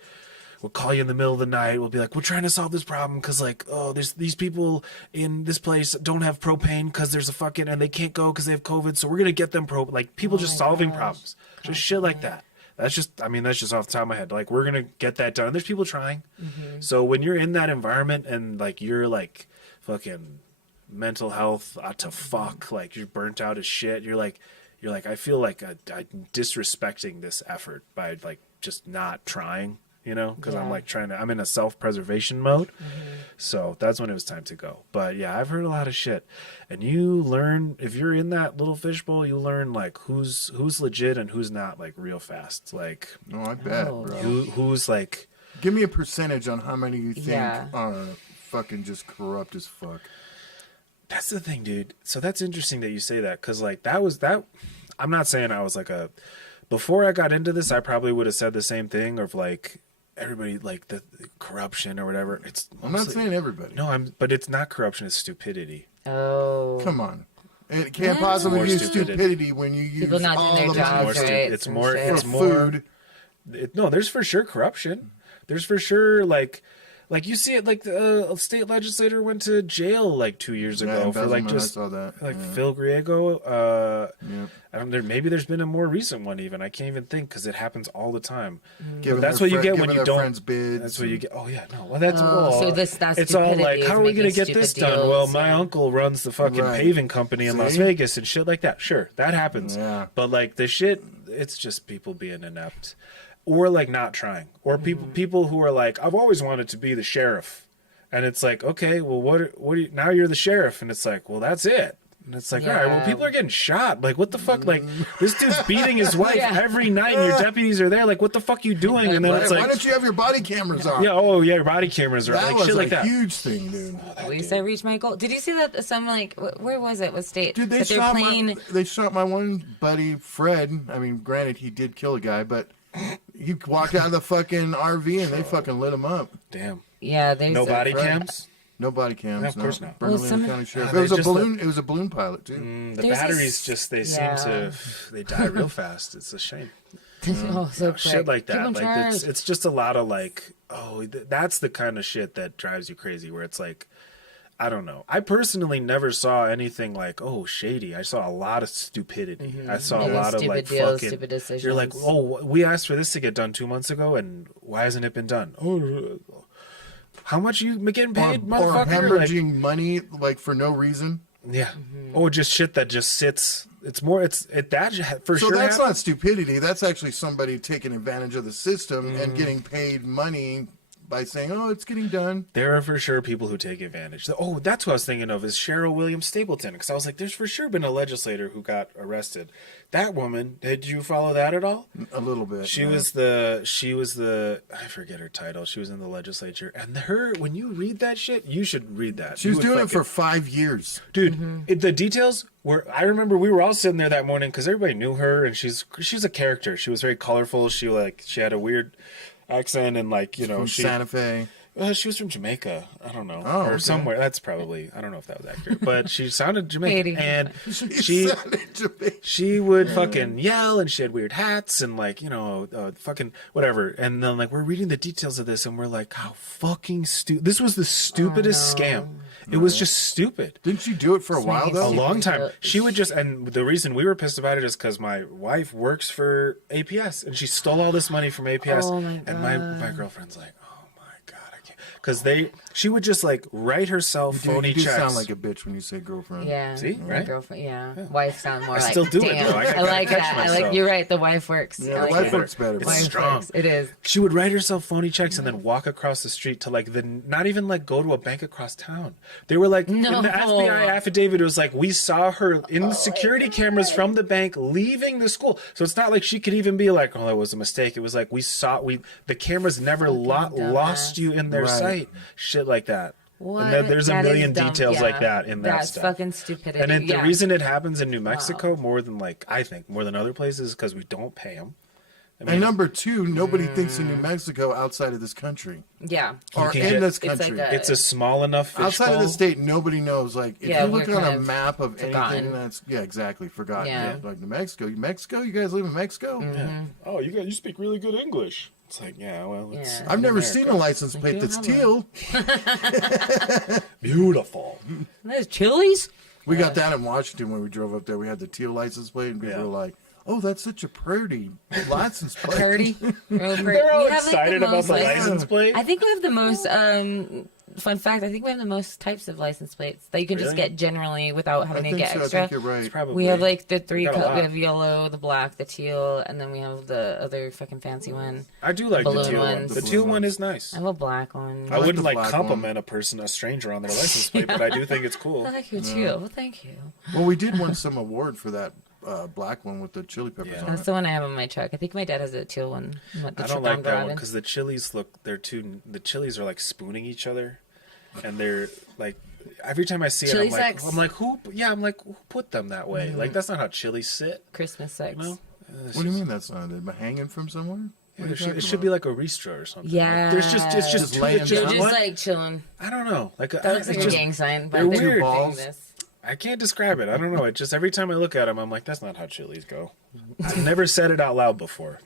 we'll call you in the middle of the night. We'll be like, we're trying to solve this problem because, like, oh, there's these people in this place don't have propane because there's a fucking, and they can't go because they have COVID. So we're going to get them like people just solving problems. Just shit like that. That's just off the top of my head. Like, we're going to get that done. There's people trying. So when you're in that environment and, like, you're, like, fucking mental health to fuck, like, you're burnt out as shit, you're like, I feel like I'm disrespecting this effort by, like, just not trying. You know, because I'm like I'm in a self-preservation mode. So that's when it was time to go. But yeah, I've heard a lot of shit. And you learn, if you're in that little fishbowl, you learn like who's legit and who's not, like real fast. Like, No, I bet, bro. who's like, Give me a percentage on how many you think Yeah. are fucking just corrupt as fuck. that's the thing, dude. So that's interesting that you say that, because like that. I'm not saying I was like before I got into this, I probably would have said the same thing of like, everybody like the corruption or whatever. It's I'm not mostly- saying everybody. No, but it's not corruption. It's stupidity. Oh. Come on. It can't possibly More be stupidity. stupidity when you use People not doing all their the jobs, money right? It's Some more. shit. It's for more. food. No, there's for sure corruption. There's for sure like you see it, like the state legislator went to jail like 2 years Yeah, ago for like embezzlement, just I saw that. like Phil Griego. Yep. I don't. Maybe there's been a more recent one even. I can't even think because it happens all the time. Giving That's their what you fri- get when giving you their don't. friends bids. That's what you get. Oh yeah, no. Well, that's So that's it's all like, stupidity how is are we gonna making get this stupid done? Well, deals, my yeah. uncle runs the fucking Right. paving company in Las See? Vegas and shit like that. Sure, that happens. Yeah. But like the shit, it's just people being inept, or like not trying, or people who are like, I've always wanted to be the sheriff, and it's like, okay, well, what do you, now you're the sheriff, and it's like, well, that's it. And it's like, all right, well, Yeah. people are getting shot. Like, what the fuck? Like, this dude's beating his wife every night, and your deputies are there. Like, what the fuck you doing? And then Why, it's why like, don't you have your body cameras on? yeah, oh yeah, your body cameras are that like was shit a like that. huge thing, dude. At least I reached my goal. Did you see that? Some like, where was it? What state? Dude, that they're playing. they shot my one buddy, Fred. I mean, granted, he did kill a guy, but he walked out of the fucking RV and they fucking lit him up. Damn. Yeah, they No said- body Right. cams. No body cams. No, of course not. Bernalillo Well, some- County Sheriff. they It was a just balloon. It was a balloon pilot too. The There's batteries this- just they yeah. seem to they die real fast. It's a shame. oh, so Shit quick. like Keep that. 'em Like charged. it's just a lot of like, that's the kind of shit that drives you crazy. Where it's like, I don't know. I personally never saw anything like, oh, shady. I saw a lot of stupidity. I saw a Yeah, lot of stupid like deals, fucking. stupid decisions. You're like, oh, we asked for this to get done 2 months ago, and why hasn't it been done? Oh, how much you getting paid, Or motherfucker? Like, hemorrhaging money like for no reason. yeah. Or just shit that just sits that for So sure. that's not stupidity. That's actually somebody taking advantage of the system and getting paid money by saying, "Oh, it's getting done." There are for sure people who take advantage. Oh, that's what I was thinking of is Cheryl Williams Stapleton, because I was like, there's for sure been a legislator who got arrested. That woman, did you follow that at all? A little bit. She was the I forget her title. She was in the legislature, and when you read that shit, you should read that. She was doing it for 5 years, dude. The details were. I remember we were all sitting there that morning because everybody knew her, and she's a character. She was very colorful. She had a weird accent, and from Santa Fe. She was from Jamaica. I don't know. Oh, or okay. somewhere. That's probably, I don't know if that was accurate, but she sounded Jamaican. And sounded Jamaican. she would fucking yell, and she had weird hats and fucking whatever. And then we're reading the details of this, and we're like, how fucking stupid. This was the stupidest scam. It was just stupid. Didn't she do it for a while though? A long time. She would just, and the reason we were pissed about it is because my wife works for APS, and she stole all this money from APS. Oh my God. And my girlfriend's like, oh my God, I can't. Because she would just write herself phony you do checks. sound like a bitch when you say girlfriend. Yeah. See? Right? Girlfriend, yeah. Wife sound more I like, still do it, damn. though. I I gotta like catch that. myself. You're right. The wife works. Yeah, I the like wife it. works better. It's Wife strong. works. It is. She would write herself phony checks and then walk across the street to not even go to a bank across town. They were like, No. in the FBI affidavit, it was like, we saw her in the security cameras from the bank leaving the school. So it's not like she could even be like, oh, that was a mistake. It was like, the cameras never lost you in their sight. Shit like that. What? And then there's a That million is dumb. details like that in that That's stuff. fucking stupidity. And the Yeah. reason it happens in New Mexico more than I think more than other places is because we don't pay them. And number two, nobody thinks in New Mexico outside of this country. Yeah. Or can in get- this It's like country. a- It's a small enough fishbowl. Outside of the state, nobody knows. If Yeah, you look we're on kind a of map of forgotten. anything that's, exactly, forgotten. Yeah. Like New Mexico. You guys live in Mexico? Mm-hmm. Oh, you speak really good English. It's like, yeah, well, it's Yeah. I've never America. seen a license plate that's teal. Beautiful. There's Chili's? We got that in Washington when we drove up there. We had the teal license plate, and people Yeah. were like, "Oh, that's such a pretty license plate." Pretty. Real pretty. They're all We have, excited the about most the license- license plate. I think we have the most, fun fact, I think we have the most types of license plates that you can just Really? get generally without I having to think get so. I extra. think you're right. It's probably We have the three got a lot. we have yellow, the black, the teal, and then we have the other fucking fancy one. I do like the balloon teal one. ones. The teal one is nice. I have a black one. I wouldn't the black compliment a stranger on their license plate, but I do think it's cool. Thank you too. Well, thank you. Well, we did win some award for that black one with the chili peppers Yeah. on That's it. the one I have on my truck. I think my dad has a teal one. The I don't Trip like on that one Garden. because the chilies the chilies are like spooning each other, and they're like every time I see Chili it, sex? I'm like who put them that way? Like that's not how chilies sit. Christmas sex. You know? What do you mean that's not it? Hanging from somewhere? What are you It talking should be about? like a restro or something. Yeah. Like, it's just Just laying it's They're down. just one- like chilling. I don't know. Like That looks like it's a just, gang sign, but they're they're weird. doing Balls. this. I can't describe it. I don't know. It just every time I look at them, I'm like, that's not how chilies go. I've never said it out loud before.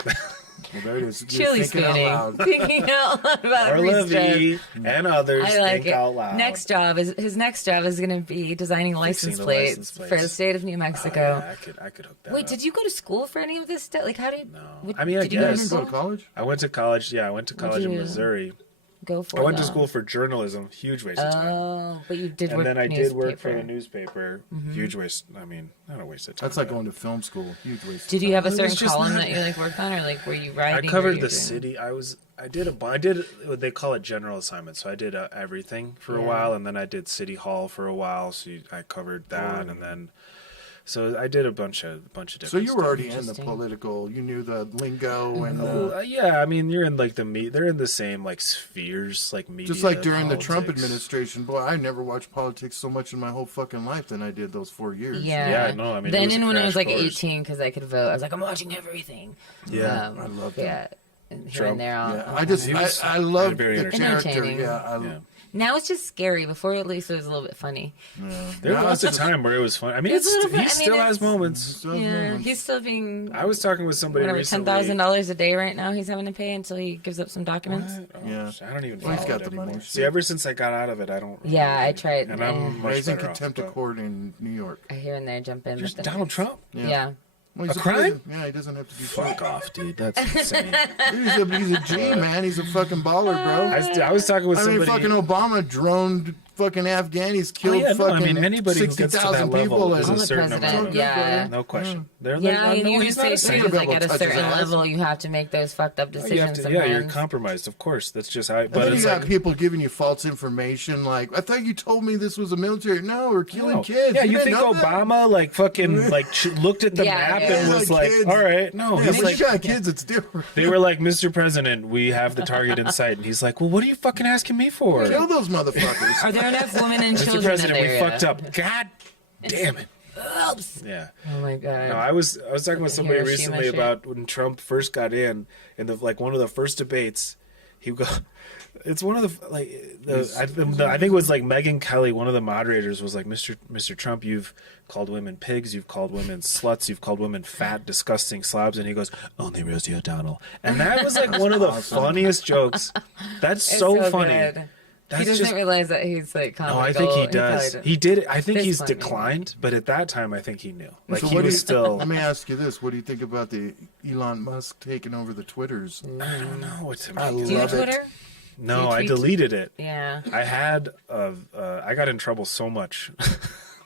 Well, there it is. You're Chili thinking out spooning. loud. Thinking out loud about Carla restro. V and others I like think it. out loud. His next job is going to be designing license the plates license for plates. the state of New Oh, Mexico. yeah, I could hook that Wait, up. did you go to school for any of this stuff? Like, how did? No. What, I mean, I did you go You to guess. didn't go to school? college? I went to college. Yeah, I went to college in you Missouri. Go for I went to though? school for journalism. Huge waste of time. Oh, but you did And work. then I did work for the newspaper. newspaper. Huge waste. I mean, not a waste of time. That's like but going to film school. Huge waste. Did you have a It was certain just column not- that you worked on, or were you I writing? or covered you the doing- city. I did what they call it general assignments. So I did everything for a while, and then I did city hall for a while. So I covered that, and then so I did a bunch of different. So you were stuff. already in the Interesting. political. You knew the lingo and Well, yeah, I mean, you're in like they're in the same like spheres, like media. just like during the Trump politics. administration. Boy, I never watched politics so much in my whole fucking life than I did those 4 years. Yeah. Yeah, no, I mean, it then was a and when I crash was like course. 18, because I could vote, I was like, I'm watching everything. Yeah, I loved it. Yeah, and here Trump. and there. Yeah, He was I love very the character. entertaining. Yeah, yeah. Now it's just scary. Before, at least, it was a little bit funny. There Now was it's a time where it was fun. I mean, It's a little bit- he I still mean, has it's- moments. Yeah, he's still being I was talking with somebody whatever recently. $10,000 a day right now. He's having to pay until he gives up some documents. What? Oh, Yeah. I don't even Well, he's follow got it the anymore. money. See, ever since I got out of it, I don't. Yeah, I tried. And I'm much He's in better off, contempt of but- court in New York. I here and there jump in. Just but then- Donald Trump? Yeah. Well, he's A crime? president. Yeah, he doesn't have to do Fuck shit. off, dude. That's insane. He's a G, man. He's a fucking baller, bro. I was talking with I mean, somebody. fucking Obama droned fucking Afghanis killed fucking anybody who gets to that 60,000 level people. is I'm a the certain amount president, of yeah. no question. They're Yeah, like, and you he's not say a saint. too, like at a Touch his certain ass. level, you have to make those fucked up You have decisions. to, yeah, you're sometimes. compromised, of course. That's just how. And But then you it's got like people giving you false information, like, I thought you told me this was a military. No, we're killing no. kids. Yeah, you didn't think know that? Obama like fucking like looked at the Yeah, map yeah. and Yeah, was like like, kids. all right, no, Yeah, he's when like. you got kids, it's different. They were like, Mr. President, we have the target in sight. And he's like, well, what are you fucking asking me for? Kill those motherfuckers. Are there enough women and Mr. children President, in we there? fucked up. God damn it. Oops. Yeah. Oh my god. No, I was talking with somebody Hiroshima recently shit. about when Trump first got in the like one of the first debates. He would go. It's one of the like I think it was like Megyn Kelly. One of the moderators was like, Mr. Trump, you've called women pigs, you've called women sluts, you've called women fat, disgusting slobs, and he goes, only Rosie O'Donnell, and that was like one of the funniest jokes. That's It's so funny. good. That's He doesn't just. realize that he's like comical. Oh, I think he does. probably He did. I think This he's one, maybe. declined, but at that time, I think he knew. Like So he what do was you- still. Let me ask you this: what do you think about the Elon Musk taking over the Twitters? I don't know what to I make. Do you love have it. Twitter? No, you I tweet? deleted it. Yeah. I had I got in trouble so much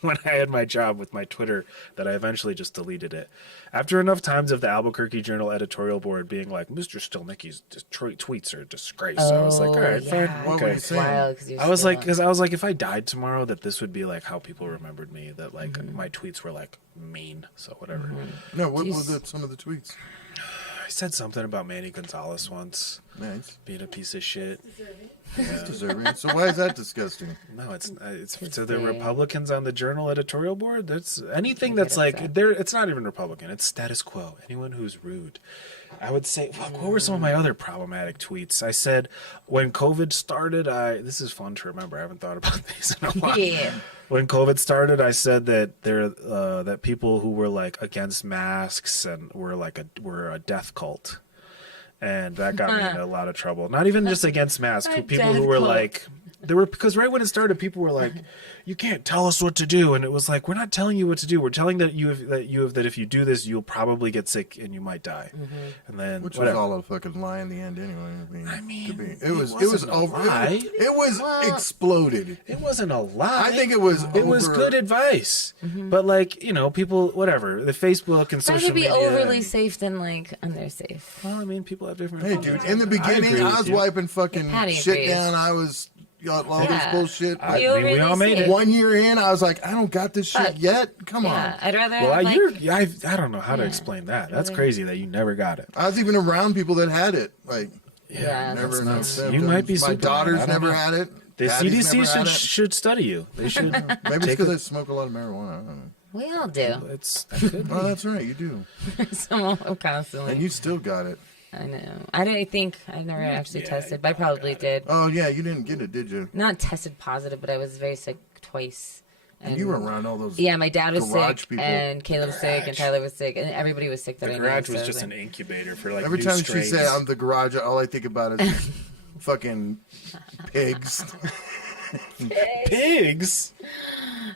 when I had my job with my Twitter that I eventually just deleted it. After enough times of the Albuquerque Journal editorial board being like, Mr. Stelnicki's tweets are a disgrace. I was like, all right, fine, What were okay. you saying? Wild, 'cause you're I was still like, on. because I was like, if I died tomorrow, that this would be like how people remembered me. That like my tweets were like mean. So whatever. No, what Jeez. was some of the tweets? I said something about Manny Gonzalez once Nice. being a piece of shit. He's deserving. So why is that disgusting? No, it's It's to the the- Republicans on the Journal editorial board. That's anything I that's get like upset. there. It's not even Republican. It's status quo. Anyone who's rude. I would say. Fuck, what were some of my other problematic tweets? I said when COVID started. This is fun to remember. I haven't thought about these in a while. Yeah. When COVID started, I said that that people who were like against masks and were a death cult. And that got me in a lot of trouble. Not even just against masks. A People who death were cult. like, because right when it started, people were like, "You can't tell us what to do," and it was like, "We're not telling you what to do. We're telling that if you do this, you'll probably get sick and you might die." And then Which whatever. was all a fucking lie in the end, anyway. I mean, to be. it It was wasn't a over. lie. It was exploded. It wasn't a lie. I think it was. It was over- good advice, but like people, whatever the Facebook and Rather social be media. overly safe than like unsafe. Well, I mean, people have different. Hey, dude. In the beginning, agree I with was you. wiping fucking Yeah, Patty shit agrees. down. I was all Yeah. this bullshit. I You mean, we really all made safe. it. 1 year in, I was like, I don't got this shit But- yet. Come Yeah, on. I'd rather Well, like, I don't know how to Yeah. explain that. That's Really? crazy that you never got it. I was even around people that had it. Like, Yeah, never that's no nuts. symptoms. You might be My Superman. I daughters don't never know. had it. The Daddies CDC never had it. should study you. They should. Maybe it's take because I it. smoke a lot of marijuana. I don't know. we all do. It's that could be. Oh, that's right. You do. So I'm constantly. And you still got it. I know. I don't think I never actually Yeah, tested, you but I probably did. Oh, yeah. You didn't get it, did you? Not tested positive, but I was very sick twice. And you were around all those. Yeah, my dad was garage sick, people. and Caleb was sick, and Garage. Tyler was sick, and everybody was sick that The I garage knew. was so just I an incubator for like Every new time strains. she say I'm the garage, all I think about is fucking pigs. pigs.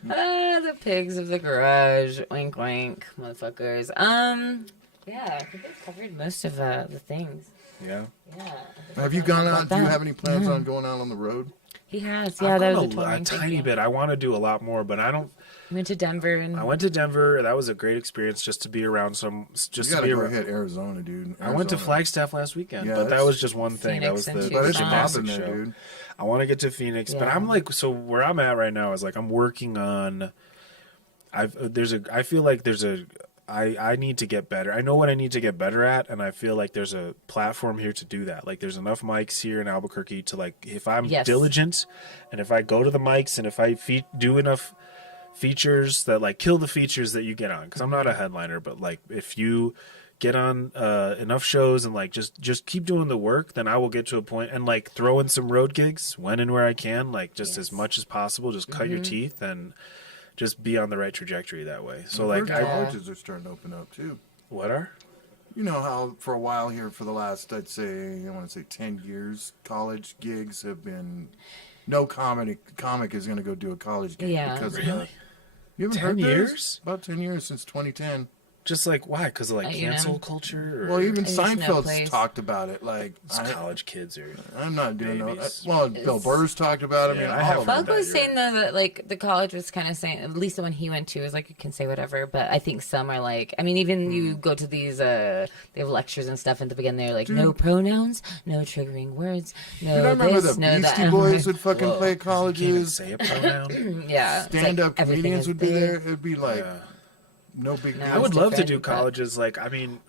the pigs of the garage. Wink, wink, motherfuckers. Yeah, I think I've covered most of the things. Yeah. Yeah. Have you gone About out? Do you that. have any plans on going out on the road? He has. Yeah, I've that gone was a a touring tiny thing. bit. I want to do a lot more, but I don't. Went to Denver and I went to Denver. That was a great experience just to be around You to gotta be go around. hit Arizona, dude. I went to Arizona. Flagstaff last weekend, Yeah, but that that's- was just one thing. That was Phoenix the and But it's Tucson. popping gymnastics there, show. dude. I want to get to Phoenix, but Yeah. I'm like, so where I'm at right now is like I'm working on. I feel like I need to get better. I know what I need to get better at, and I feel like there's a platform here to do that. Like there's enough mics here in Albuquerque to like if I'm Yes. diligent, and if I go to the mics, and if I do enough features that like kill the features that you get on, because I'm not a headliner, but like if you get on enough shows and like just keep doing the work, then I will get to a point and like throw in some road gigs when and where I can, like just as much as possible, just cut your teeth and just be on the right trajectory that way. So like Our I colleges are starting to open up too. what are You know how for a while here, for the last, I'd say, I want to say 10 years, college gigs have been. No comic is going to go do a college gig Yeah. because of Really? that. You haven't 10 heard this? years? About 10 years since 2010. Just like why? Because of like You know? cancel culture. Or Well, even There's no Seinfeld's place. talked about it. Like, it's college kids or I'm not doing no. babies. Well, Bill Burr's talked about it. Yeah, I I mean, have all of heard them. Bug was you're saying though that like the college was kind of saying, at least the one he went to, was like you can say whatever, but I think some are like, I mean, even you go to these, they have lectures and stuff, and at the beginning they're like, no pronouns, no triggering words, no Dude, I remember this, the no Beastie that. Boys would fucking Whoa. play You can't even colleges. say a pronoun. Yeah, it's like Stand-up everything comedians is would be big. there. It'd be like Yeah. no big deal. No, I would it's love to different, do but- colleges. Like, I mean,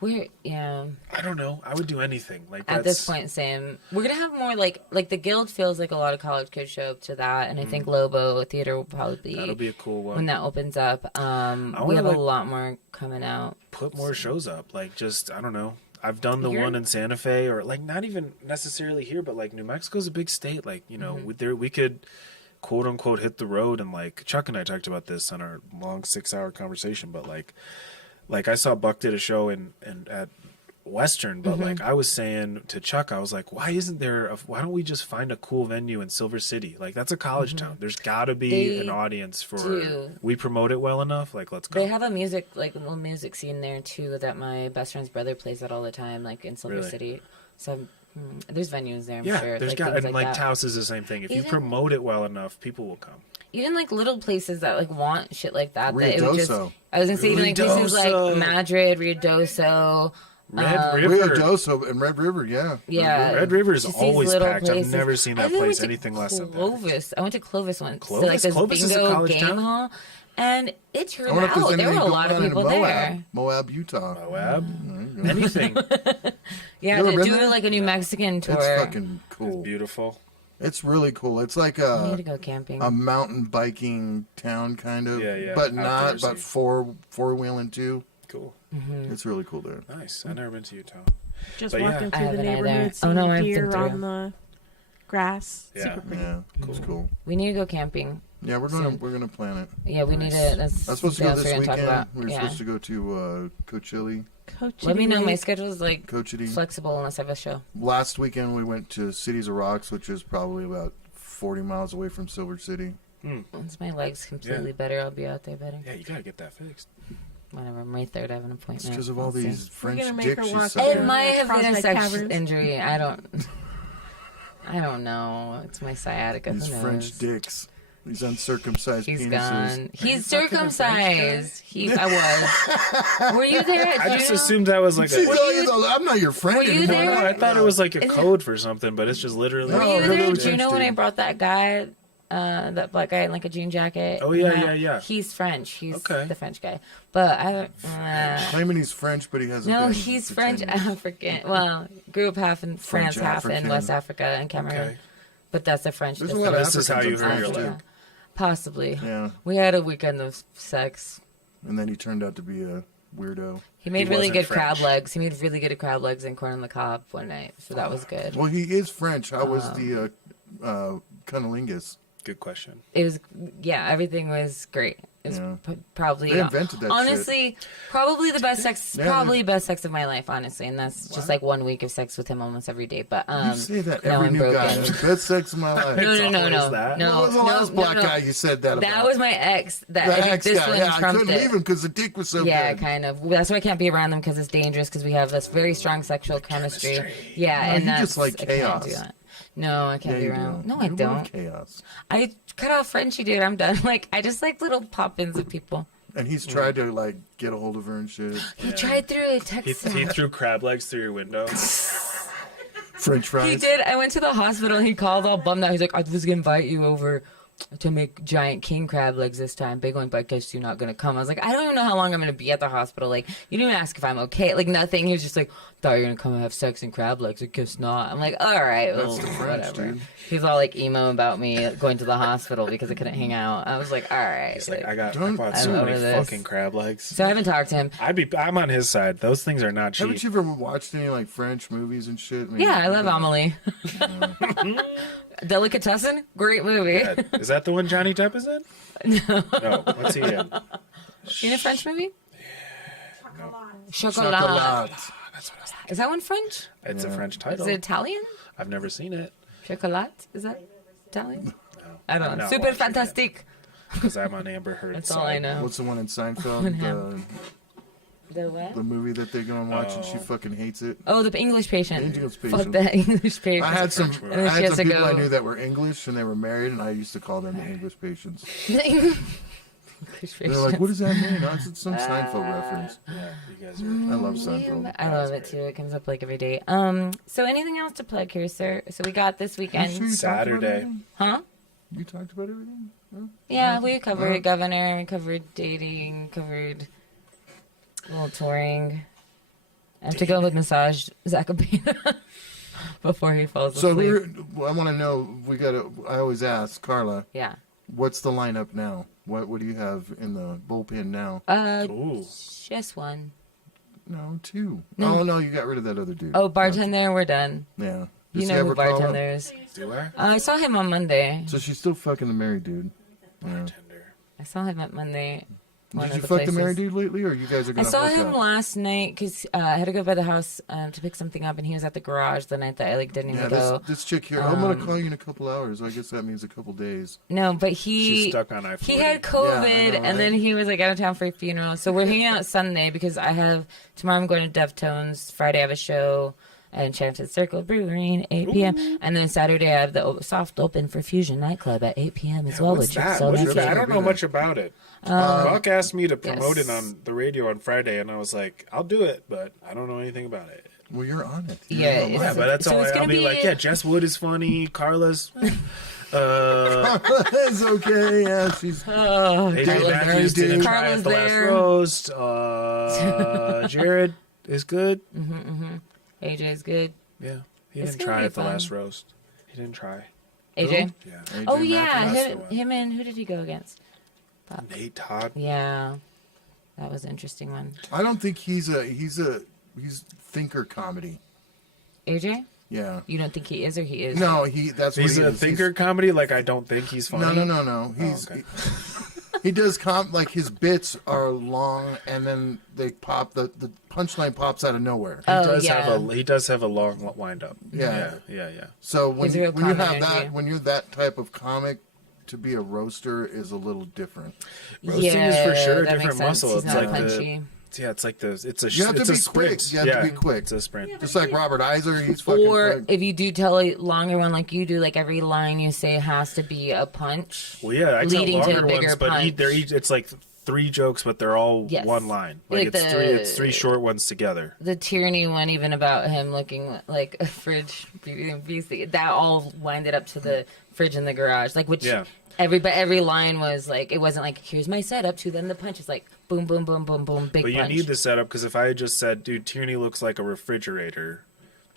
Yeah. I don't know. I would do anything. Like At that's, this point, same. We're gonna have more like the Guild feels like a lot of college kids show up to that, and I think Lobo Theater will probably that'll be a cool one. when that opens up. We wanna, have a like, lot more coming out. Put more shows up. Like, just I don't know. I've done the Here? one in Santa Fe, or like not even necessarily here, but like New Mexico's a big state. Like, you know, we could quote unquote hit the road, and like Chuck and I talked about this on our long 6-hour conversation. But like I saw Buck did a show in at Western, but like I was saying to Chuck, I was like, why don't we just find a cool venue in Silver City? Like that's a college town. There's got to be They an audience for. do. We promote it well enough. Like let's go. They have a little music scene there too that my best friend's brother plays at all the time, like in Silver Really? City. So there's venues there, I'm Yeah, sure. there's like, got things and like that. Taos is the same thing. If you Even- promote it well enough, people will come. Even like little places that like want shit like that. That it would just, Ruidoso. I was gonna say even like places like Ruidoso. Madrid, Ruidoso. Red Rio River. Doso and Red River, yeah. Yeah, Red River is just these always little packed. places. I've never seen I that even went place to anything less than that. Clovis. I went to Clovis once. Clovis? To like this Clovis is a bingo college game town? hall, and it I turned wonder if there's out there anything were a going lot of on in people there. Moab, Utah. Moab, anything. Yeah, You ever they're been doing there? like a new Mexican tour. It's fucking cool. Beautiful. It's really cool. It's like We need a to go camping. mountain biking town kind of, Yeah, yeah. but not, but Outdoorsy. four-wheeling too. Cool. It's really cool there. Nice. I've never been to Utah. Just But yeah. walking I through the haven't either. neighborhood, Oh, seeing no, I've been deer through. on the grass. Yeah. Super pretty. Yeah, it's cool. We need to go camping. Yeah, we're gonna plan it. Yeah, we need Nice. to. That's I was supposed to what go else this we're gonna talk weekend. about. We were Yeah. supposed to go to Coachella. Let me know. My Lake. schedule is like Coachella. flexible unless I have a show. Last weekend we went to Cities of Rocks, which is probably about 40 miles away from Silver City. Once my leg's completely better, I'll be out there better. Yeah, you gotta get that fixed. Whatever. I'm May 3rd. I have an appointment. It's because of all We'll see. these French gonna make dicks her she walk sucked It on. might have been a Prospect sex Caverns. injury. I don't know. It's my sciatica. These Who knows? French dicks. These uncircumcised He's penises. gone. He's fucking a French circumcised. I was. Were you there? I just assumed that was like See, a. I'm not your friend were you anymore. there? I thought it was like a code for something, but it's just literally. No, Were you they're there? little Do you know when I French brought that guy, that black guy in like a jean jacket? Oh, yeah, yeah. He's French. He's Okay. the French guy. But I Claiming he's French, but he hasn't no, been he's for French 10 years. African. Well, grew up half in France, half in African. West Africa and Cameroon. Okay. But that's the French. There's that's a lot the of This is how Africans you in hurt your France, leg. too. Possibly. Yeah, We had a weekend of sex. and then he turned out to be a weirdo. He made He really wasn't good French. crab legs. He made really good crab legs and corn on the cob one night. So that was good. Well, he is French. How was the cunnilingus? Good question. It was, yeah, everything was great. It was Yeah. probably They invented that honestly, probably the best sex, Yeah, probably best sex of my life, honestly. And that's just like 1 week of sex with him almost every day. But You say that now every I'm new broken. guy. Best sex of my life. No, no, no, always no, that. no. What was the no, last black no. guy you said that about? That was my ex. That the I think ex this guy. one Yeah, I trumped couldn't it. leave him because the dick was so Yeah, good. kind of. That's why I can't be around them because it's dangerous because we have this very strong sexual chemistry. Yeah, No, and you that's just like I can't do chaos. that. No, I Yeah, can't be you around. do. No, I You love don't. Chaos. I cut off Frenchie, dude. I'm done. Like I just like little pop-ins of people. And he's tried to like get a hold of her and shit. He tried through a text. He threw crab legs through your window. French fries. He did. I went to the hospital. He called all bummed out. He's like, I was gonna invite you over to make giant king crab legs this time. Big one, but I guess you're not gonna come. I was like, I don't even know how long I'm gonna be at the hospital. Like, you didn't even ask if I'm okay. Like nothing. He was just like, thought you were gonna come and have sex and crab legs. I guess not. I'm like, all right, That's well, the French, whatever. dude. He's all like emo about me going to the hospital because I couldn't hang out. I was like, all right. He's like, I Don't- bought so I'm many over this. fucking crab legs. So I haven't talked to him. I'm on his side. Those things are not cheap. Haven't you ever watched any like French movies and shit? mean, Yeah, I love Amelie. Delicatessen, great movie. Is that the one Johnny Depp is in? No. What's he in? You in a French movie? Chocolat. Chocolat. Is that one French? It's a French Is title. it Italian? I've never seen it Chocolat? Is that Italian? I don't I'm know. not Super watching it. fantastic. because I'm on Amber Heard's That's all I side. know. What's the one in Seinfeld? The what? The movie that they're gonna watch and she fucking hates it. Oh, the English Patient. English Fuck Patient. that English Patient. I had some And then she has to people I go- knew that were English and they were married, and I used to call them the English patients. English They're like, Patient. "What does that mean?" No, it's some Seinfeld reference. Yeah, you guys are. I love Seinfeld. I love it too. It comes up like every day. So anything else to plug here, sir? So we got this You weekend. sure you talked about Saturday. everything? Huh? You talked about everything? Huh? Yeah, we covered Alright. Governor, we covered dating, covered a little touring. I have to go with massage Zacopina before he falls So asleep. I want to know. I always ask Carla, Yeah. what's the lineup now? What do you have in the bullpen now? Ooh. Just one. No, two. No. Oh no, you got rid of that other dude. Oh, bartender, we're done. Yeah. You Does know he who ever call up? bartender is. Do I? I saw him on Monday. So she's still fucking the married dude. Yeah. Bartender. I saw him at Monday. One Did of you the fuck places. the married dude lately, or you guys are I gonna? saw hook him up? last night because I had to go by the house to pick something up, and he was at the garage the night that I didn't Yeah, even go. this chick here. I'm gonna call you in a couple hours. I guess that means a couple days. No, but She's he stuck on I-40. he had Yeah, COVID, I know, and then he was like out of town for a funeral. So we're hanging out Sunday because I have tomorrow. I'm going to Deftones. Friday I have a show at Enchanted Circle Brewery at 8 p.m. And then Saturday I have the soft open for Fusion Nightclub at 8 p.m. as well. What's Which that? is so What's nice. that? I don't know much about it. Buck asked me to promote yes. it on the radio on Friday, and I was like, I'll do it, but I don't know anything about it. Well, you're on it. Yeah, You're on it's- Yeah, it. but that's so all. it's I'll gonna be be- like, yeah, Jess Wood is funny. Carla's. It's okay. Yeah, she's. Oh, AJ Carla Matthews Dude. didn't try Carla's at the last there. roast. Jared is good. AJ's good. Yeah, he It's didn't gonna try be at the fun. last roast. He didn't try. AJ. Yeah, AJ Oh yeah, Matthews. him, him and who did he go against? Nate Todd. Yeah, that was an interesting one. I don't think he's thinker comedy. AJ, Yeah. you don't think he is, or he is? No, that's what He's he a is. thinker comedy. Like I don't think he's funny. No. He's okay. he does like his bits are long and then they pop the punchline pops out of nowhere. Oh He yeah. does have a long wind up. Yeah. Yeah. So when He's a you, real when you have comic, that yeah. when you're that type of comic, to be a roaster is a little different. Roasting is for sure a that makes different sense. muscle. He's It's not like punchy. it's like You have to it's a be sprint. quick. You have to be quick. It's a sprint. Just like Robert Iser, he's fucking Or quick. if you do tell a longer one like you do, like every line you say has to be a punch. Well, yeah, I tell leading to a longer bigger ones, but punch. they're each. It's like 3 jokes, but they're all Yes. one line. Like Like it's three short ones together. The Tierney one, even about him looking like a fridge, that all winded up to the fridge in the garage. Like, which Yeah. every line was like, it wasn't like, here's my setup to then the punch. It's like, boom, boom, boom, boom, boom, big But you punch. need the setup because if I had just said, "Dude, Tierney looks like a refrigerator,"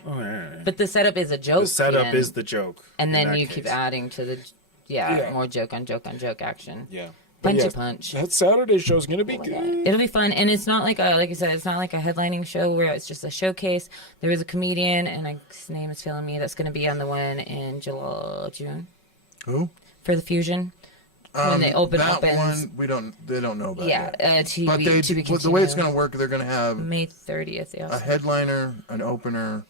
But the setup is a joke. the setup Ian. is the joke. And in then that you case. keep adding to the, Yeah. more joke on joke on joke action. Yeah. But Punch yeah, a punch. That Saturday show's gonna be good. It'll be fun, and it's not like like I said, it's not like a headlining show where it's just a showcase. There is a comedian, and his name is failing me. That's going to be on the one in June Who? for the Fusion when they open that opens. one they don't know about Yeah, yet. to But be the way it's continued. going to work, they're going to have May 30th. Yeah, a headliner, an opener,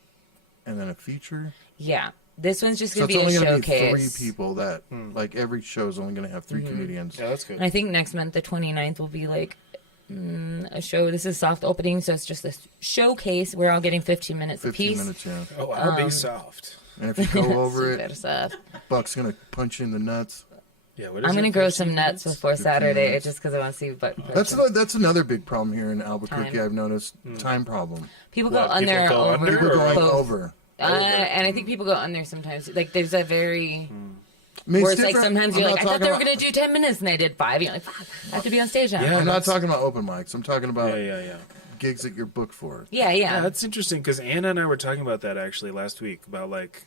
and then a feature. yeah. This one's just So going it's to be only a going to be showcase. 3 people that, like, every show's only going to have 3 comedians. Yeah, that's good. And I think next month, the 29th, will be like a show. This is soft opening, so it's just a showcase. We're all getting 15 minutes 15 apiece. minutes, yeah. Oh, I'll be soft. And if you go over Super it, soft. Buck's going to punch you in the nuts. Yeah, what is I'm it, gonna grow 15 some nuts minutes? before Saturday, minutes. just because I want to see. But That's another big problem here in Albuquerque, Time. I've noticed. Time problem. people go What, under people or go over. under People or going both. over. And I think people go under sometimes. Like there's a very I mean, where it's it's like different. sometimes I'm you're not like, I thought talking they were about- gonna do 10 minutes and they did 5. You're like, fuck, I have to be on stage now. Yeah. I'm not that's- talking about open mics. I'm talking about Yeah. gigs that you're booked for. Yeah, Yeah, that's interesting because Anna and I were talking about that actually last week about like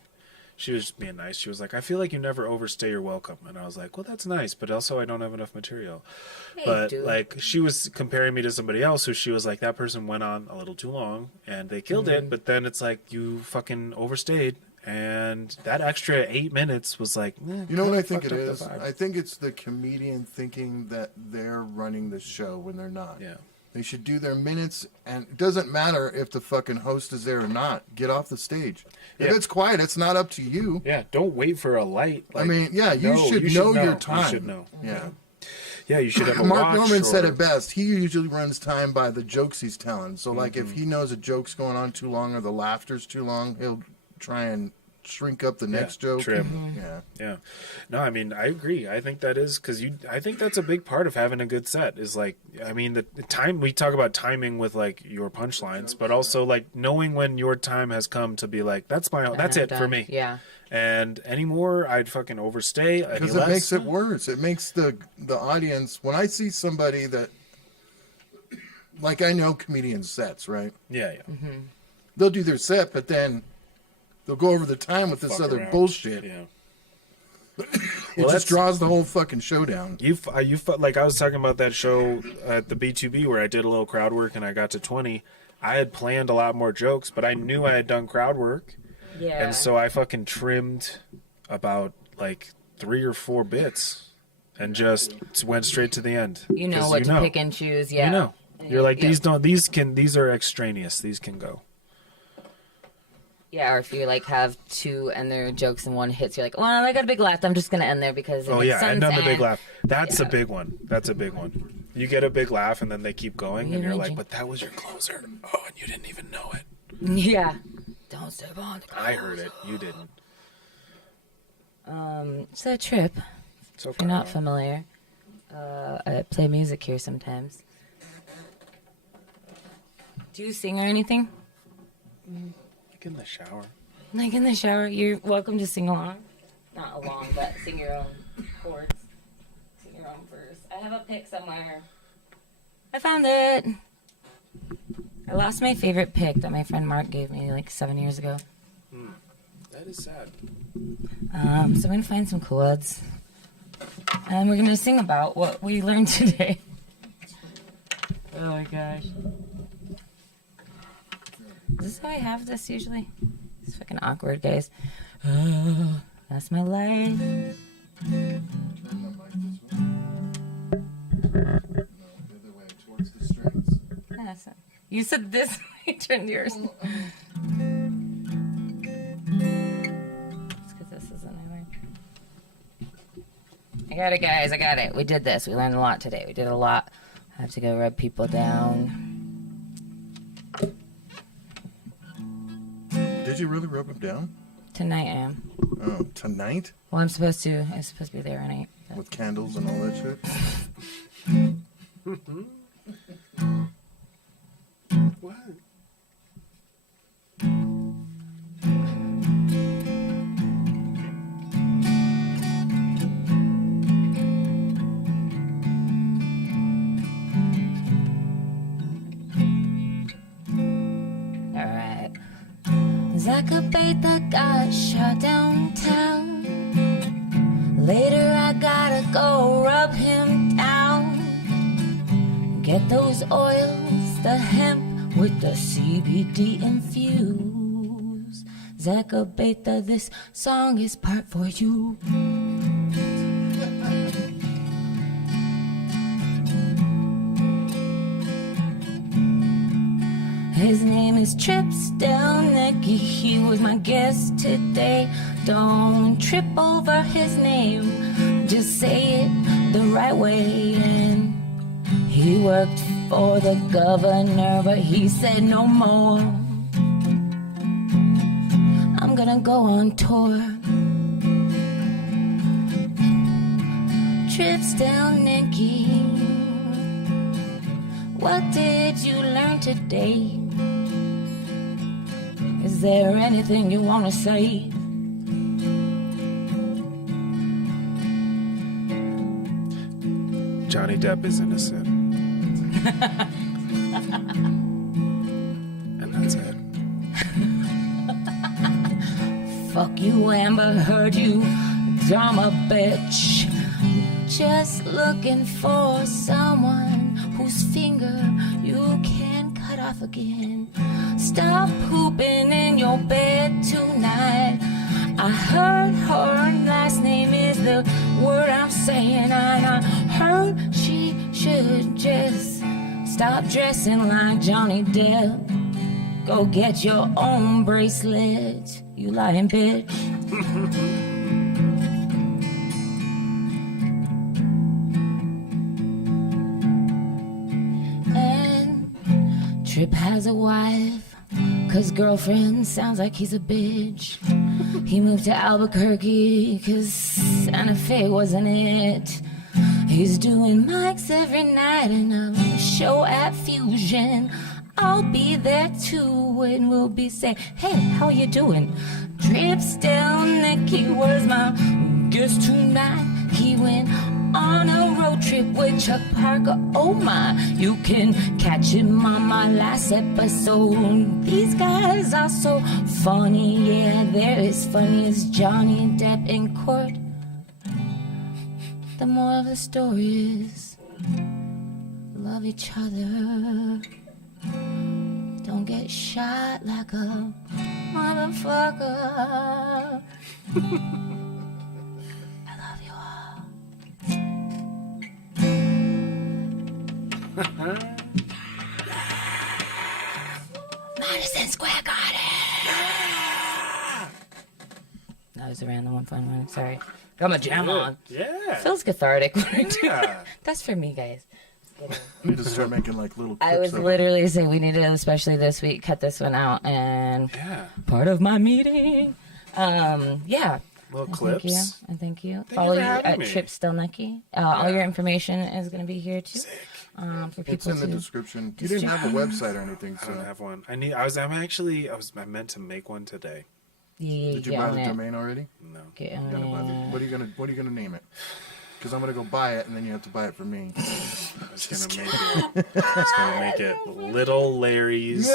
she was just being nice. She was like, "I feel like you never overstay your welcome," and I was like, "Well, that's nice, but also I don't have enough material." But dude. like she was comparing me to somebody else who she was like, "That person went on a little too long and they killed it," but then it's like you fucking overstayed. And that extra 8 minutes was like, You know what I think fucked it up the is? vibe. I think it's the comedian thinking that they're running the show when they're not. Yeah. They should do their minutes, and it doesn't matter if the fucking host is there or not. Get off the stage. If Yeah. it's quiet, it's not up to you. Yeah, don't wait for a light. I mean, yeah, you should know your time. You should know. Yeah. Yeah, you should have a Mark watch. Norman said or- it best. He usually runs time by the jokes he's telling. So, like, if he knows a joke's going on too long or the laughter's too long, he'll try and shrink up the next joke. trim. Yeah. No, I mean, I agree. I think that is because I think that's a big part of having a good set is like, I mean, the time we talk about timing with like your punchlines, but also like knowing when your time has come to be like, that's it for me. Yeah. And anymore, I'd fucking overstay. Because it makes it worse. It makes the audience, when I see somebody that, like I know comedian sets, right? Yeah. They'll do their set, but then they'll go over the time with this Fuck other around. bullshit. Yeah. It just draws the whole fucking show down. You like I was talking about that show at the B2B where I did a little crowd work and I got to 20. I had planned a lot more jokes, but I knew I had done crowd work. Yeah. And so I fucking trimmed about like 3 or 4 bits and just went straight to the end. You know 'Cause what to pick and choose. Yeah. You know. You're like, Yeah. these are extraneous. These can go. Yeah, or if you like have 2 and their jokes in one hits, you're like, well, I got a big laugh. I'm just gonna end there because it Oh makes yeah, sense. and then the big and- laugh. That's a Yeah. big one. That's a big one. You get a big laugh and then they keep going and you're like, Energy. but that was your closer. Oh, and you didn't even know it. Yeah. Don't step on the I heard it. You didn't. So Tripp, So if you're not familiar, I play music here sometimes. Do you sing or anything? Like in the shower. Like in the shower, you're welcome to sing along. Not along, but sing your own chords. Sing your own verse. I have a pick somewhere. I found it. I lost my favorite pick that my friend Mark gave me like 7 years ago. That is sad. So I'm gonna find some chords. And we're gonna sing about what we learned today. Oh my gosh. Is this how I have this usually? It's fucking awkward, guys. Oh, that's my life. The other way, towards the strings. Yes. You said this way, turned yours. It's because this isn't anywhere. I got it, guys. I got it. We did this. We learned a lot today. We did a lot. I have to go rub people down. Did you really rub them down? Tonight I am. Oh, tonight? Well, I'm supposed to be there tonight. but- With candles and all that shit? What? Alright. Zach a bait that got shot downtown. Later I gotta go rub him down. Get those oils, the hemp with the CBD infused. Zach a bait that this song is part for you. His name is Tripp Stelnicki. He was my guest today. Don't trip over his name. Just say it the right way. And he worked for the governor, but he said no more. I'm gonna go on tour. Tripp Stelnicki. What did you learn today? Is there anything you want to say? Johnny Depp is innocent. And that's it. Fuck you, Amber Heard, you drama bitch. Just looking for someone whose finger you can cut off again. Stop pooping in your bed tonight. I heard her last name is the word I'm saying, and I heard she should just stop dressing like Johnny Depp. Go get your own bracelet, you lying bitch. Tripp has a wife, 'cause girlfriend sounds like he's a bitch. He moved to Albuquerque 'cause Santa Fe wasn't it. He's doing mics every night and a show at Fusion. I'll be there too and we'll be saying, hey, how you doing? Tripp Stelnicki was my guest tonight. He went on a road trip with Chuck Parker. Oh my, you can catch him on my last episode. These guys are so funny, yeah, they're as funny as Johnny Depp in court. The moral of the story is love each other. Don't get shot like a motherfucker. I love you all. Madison Square Garden. That was a random one, fun one. Sorry. Got my jam on. Yeah. Feels cathartic when I do Yeah. that. That's for me, guys. I need to start making like little clips I was of it. literally saying we need to, especially this week, cut this one out and Yeah. part of my meeting. Yeah. Little Thank clips. you. And thank you. you Follow for you having at me. Tripp Stelnicki. All your information is going to be here too. Sick. For It's people in the to. description. You didn't have a website or anything, I don't so have one. I meant to make one today. Yeah, did you get buy on the it. domain already? No. Get You on gotta buy the, it. what are you gonna name it? Because I'm gonna go buy it, and then you have to buy it for me. I was gonna make it Little Larry's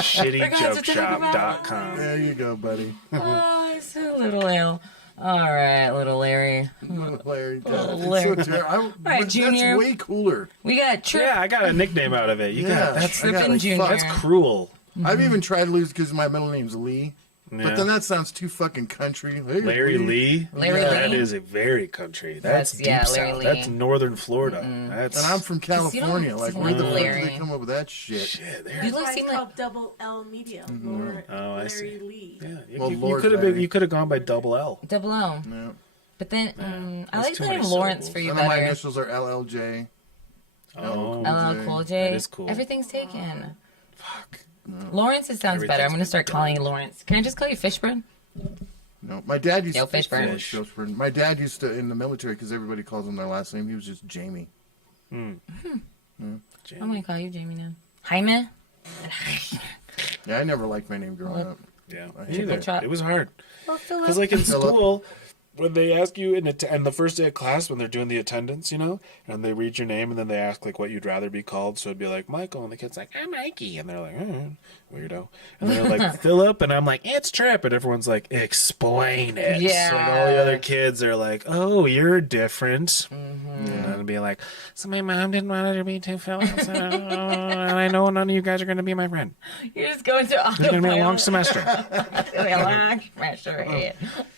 shittyjokeshop.com. There you go, buddy. Oh, it's a little L. All right, little Larry. Little Larry. Little It's Larry. so terrible. right, Junior. That's way cooler. We got Tripp. Yeah, I got a nickname out of it. You got that's I got, Trippin' like, Junior. that's cruel. I've even tried to lose because my middle name's Lee. Yeah. But then that sounds too fucking country. Hey, Larry Lee. Larry That Lee. is a very country. That's deep yeah, south. Larry Lee. That's northern Florida. That's And I'm from you don't California. Like, where the fuck Larry. did they come up with that shit? shit. There. You That's look why seem it's like called Double L Media. Lord, Oh, I Larry see. Lee. Yeah, Well, you Lord could have Larry. You could have gone by double L. double O. No. But then I that's like too the many name Lawrence syllables. for you And then my better. initials are LLJ. Oh, LL Cool J. That is cool. Everything's taken. fuck. Lawrence, it sounds better. I'm going to start calling you Lawrence. Can I just call you Fishburne? No, my dad used Yo, to Fishburne. Fishburne. My dad used to in the military because everybody calls him their last name. He was just Jamie. I'm going to call you Jamie now. Jaime? Yeah, I never liked my name growing up. Yeah, I me hate either. that. It was hard. Well, Philip. Because, like, in Philip. school, when they ask you and the first day of class, when they're doing the attendance, you know, and they read your name and then they ask, like, what you'd rather be called. So it'd be like, Michael. And the kid's like, I'm Mikey. And they're like, weirdo. And they're like, Philip. And I'm like, it's Tripp. And everyone's like, explain it. Yeah. Like, all the other kids are like, oh, you're different. Mm-hmm. And I'd be like, so my mom didn't want it to be two Phillips. And I know none of you guys are going to be my friend. You're just going to It's going to be a long semester.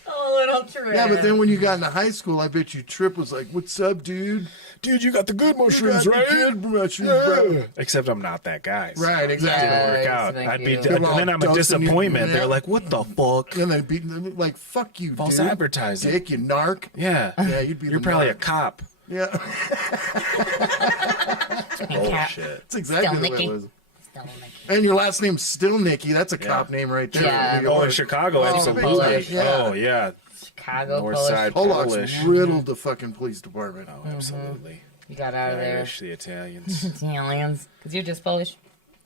Oh, little Tripp. Yeah, but then when you got into high school, I bet you Tripp was like, "What's up, dude? Dude, you got the good You got mushrooms, the right? good mushrooms, bro." Except I'm not that guy. So Right, exactly. Yeah. work out. Thank I'd be, you. and They're all then I'm a dosing you. disappointment. Yeah. They're like, "What the fuck? And they beat them like, "Fuck you, False dude. advertising." Dick, you narc." Yeah, Yeah, you'd be. you're the probably a narc. cop. Yeah, Bullshit. that's exactly the way Stelnicki. it was. And your last name's still Nicky. That's a cop name right there. Yeah. New Oh, in York. Chicago, Oh, absolutely. big time, yeah. Oh, yeah. Chicago North Polish. side Pollock's Polish. riddled the fucking police department. Oh, absolutely. You got out of The there. Irish, the Italians. Italians. Because you're just Polish.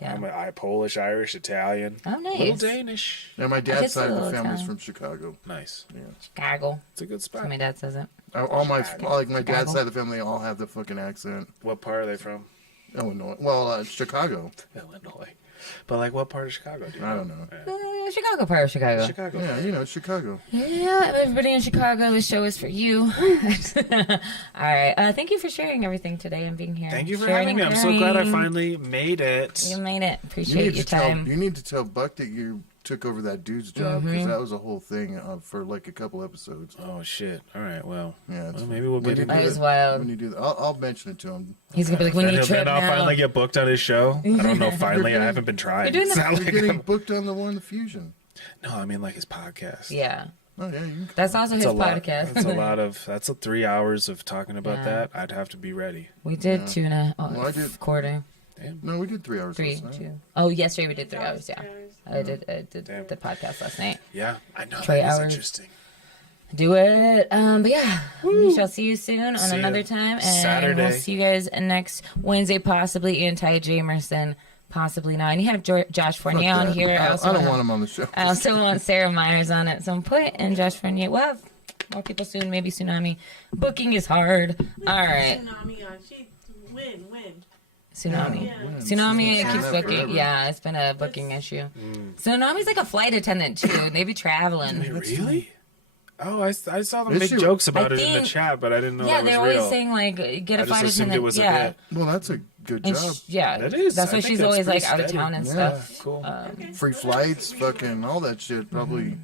Yeah. I'm Polish, Irish, Italian. Oh, nice. Little Danish. And my I dad's guess side of a the little family's Italian. from Chicago. Nice. Chicago. It's a good spot. My dad says it. All my like my Chicago. dad's side of the family all have the fucking accent. What part are they from? Illinois. Well, Chicago. Illinois. But like, what part of Chicago do you I know? don't know. Chicago part of Chicago. Chicago. Yeah, you know, Chicago. Yeah, everybody in Chicago, this show is for you. All right. Thank you for sharing everything today and being here. Thank you for Sharing having me. and I'm so glad I caring. finally made it. You made it. Appreciate your time. You need to tell Buck that you took over that dude's job because that was a whole thing for like a couple episodes. Oh shit! All right, well, Yeah, well, maybe we'll when get you into That do was it. wild. When you do that, I'll mention it to him. He's gonna be like, we need Tripp Then I'll now. finally get booked on his show. I don't know. Finally, I haven't been trying. You're doing It's the- not You're like getting I'm- booked on the one, the Fusion. no, I mean like his podcast. Yeah. Oh yeah, you can. That's also his That's a lot. podcast. That's a lot of. That's 3 hours of talking about Yeah. that. I'd have to be ready. We did tuna Well, I did- quarter. No, we did 3 hours. 3, last night. 2. Oh, yesterday we did 3 hours. Yeah, 3 hours. I did Damn. the podcast last night. Yeah, I know. 3 That is hours. interesting. Do it. But yeah, we shall see you soon on See ya. another time, and Saturday. we'll see you guys next Wednesday, possibly Anti Jamerson, possibly not. And you have Josh Fuck Fournier on that. here. I also don't want him on the show. I also want Sarah Myers on at some point, and Josh Fournier. We'll have more people soon. Maybe Tsunami. Booking is hard. All right, Tsunami on. She win. Tsunami. Yeah. Tsunami Yeah. keeps Yeah. booking. Forever. Yeah, it's been a booking issue. Tsunami's like a flight attendant too. And they be traveling. Wait, really? Oh, I saw them Is make she- jokes about I it in the think- chat, but I didn't know Yeah, it they're was always real. saying like get a I just flight assumed attendant. it was a yeah. bit. Well, that's a good And job. yeah, That is. That's I why think she's that's always like pretty out of steady. town and Yeah. stuff. Cool. Free flights, fucking all that shit. Probably.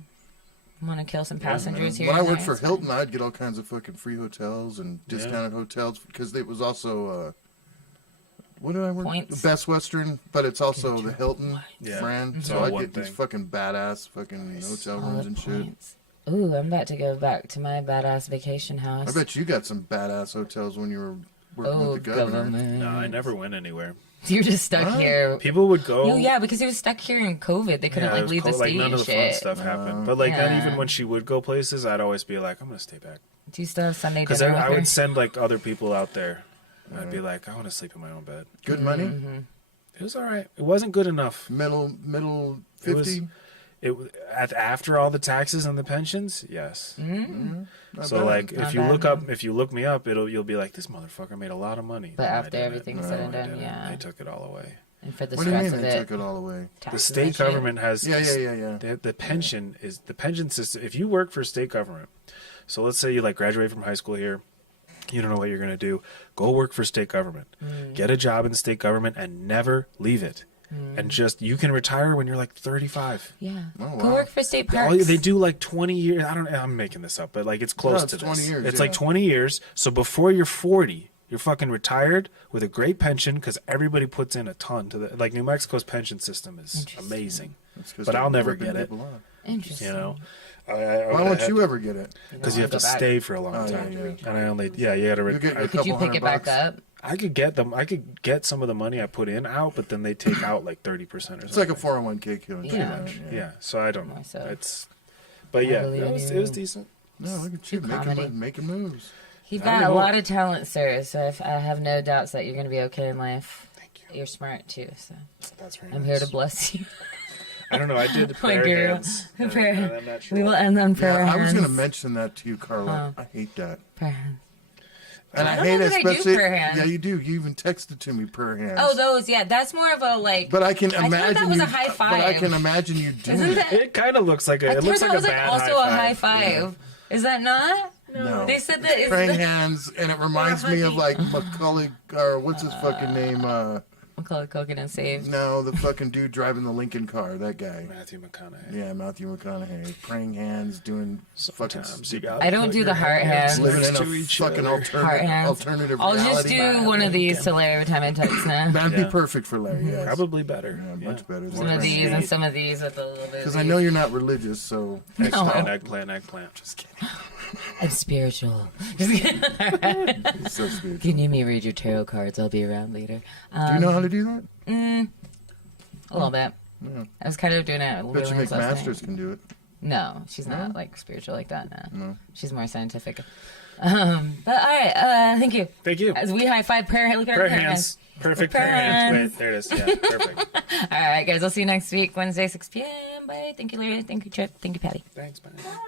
Want to kill some passengers here. When I and worked there, for it's fine. Hilton, I'd get all kinds of fucking free hotels and discounted hotels because it was also what did I work? Points. Best Western, but it's also the Hilton Yeah. brand. It's So all I one get these thing. fucking badass fucking hotel All rooms the and shit. points. Ooh, I'm about to go back to my badass vacation house. I bet you got some badass hotels when you were working Oh, with the governor. government. No, I never went anywhere. You're just stuck Huh? here. People would go. Oh, yeah, because he was stuck here in COVID. They couldn't it like was leave the cold, state none and of the fun shit. stuff happened. But like then Yeah. even when she would go places, I'd always be like, I'm gonna stay back Do you still have Sunday because dinner? I with her? would send like other people out there. I'd be like, I want to sleep in my own bed. Good money, Mm-hmm. It was all right. It wasn't good enough. middle It was- 50. After all the taxes and the pensions, yes. Not So bad. like Not if you look me up, you'll be like, this motherfucker made a lot of money. But No, I after didn't. everything's No, said and I done, didn't. yeah. They took it all away. And for the What do you stress mean of they it. took it all away? The taxes state and shit. government has Yeah. The pension is the pension system. If you work for state government, so let's say you like graduate from high school here, you don't know what you're gonna do. Go work for state government, get a job in the state government, and never leave it. And just you can retire when you're like 35. Yeah. Oh, Go wow. work for state All- parks. They do like 20 years. I'm making this up, but like it's close it's to 20 this. years, It's yeah. like 20 years. So before you're 40, you're fucking retired with a great pension because everybody puts in a ton to the like New Mexico's pension system is Interesting. amazing. That's 'cause But they're I'll never ripping get it. people off. Interesting. You know, Why won't you ever get it? Because you have to Go back. stay for a long Oh, time. yeah. And I only you got to. You get a Could you couple pick it back $100. up? I could get them. I could get some of the money I put in out, but then they take out like 30% or something. It's like a 401k killing. Yeah. Pretty much. Yeah. So I don't know. So- It's. But yeah, believe it in was you. decent. No, look at you Comedy. making moves. You've I got don't a know. lot of talent, sir. So I have no doubts that you're going to be okay in life. Thank you. You're smart too. So That's very I'm nice. here to bless you. I don't know. I did My prayer girl. hands. Prayer- and I'm not sure We will why. end on prayer Yeah, I was hands. going to mention that to you, Carla. I hate that. Prayer hands. And I don't hate know that I do especially. prayer hands. Yeah, you do. You even texted to me prayer hands. Oh, those, yeah. That's more of a like. But I can I thought imagine that was you. a high But I five. can imagine you doing Isn't it. that? It kind of looks like a. I It thought looks that like was a like bad also a high five. Yeah. Is that not? No. They said that. Is Praying the, hands, and it reminds me of like Macaulay, or what's his fucking name? Macaulay Culkin and saved. No, the fucking dude driving the Lincoln car. That guy. Matthew McConaughey. Yeah, Matthew McConaughey. Praying hands, doing fucking. Sometimes you got. I don't do the heart hands. Living Next in to a each fucking other. Heart hands. alternative I'll just reality. do one of these to Larry every time I text now. That'd Yeah. be perfect for Larry. Yes. Probably better. Yeah, much better. Some of these and some of these with a little bit. Because I know you're not religious, so Eggplant. just kidding. I'm spiritual. Just kidding. It's so spiritual. Can you me read your tarot cards? I'll be around later. Do you know how to do that? A little bit. Yeah. I was kind of doing it. Bet you last McMasters night. can do it. No, she's not like spiritual like that. No, No. she's more scientific. But all right, thank you. Thank you. As we high five prayer, look at our Prayer prayer hands. Perfect Prayer prayer hands. hands. Wait, there it is. Yeah, perfect. All right, guys. I'll see you next week, Wednesday, 6 p.m. Bye. Thank you, Larry. Thank you, Tripp. Thank you, Patty. Thanks, man. Bye.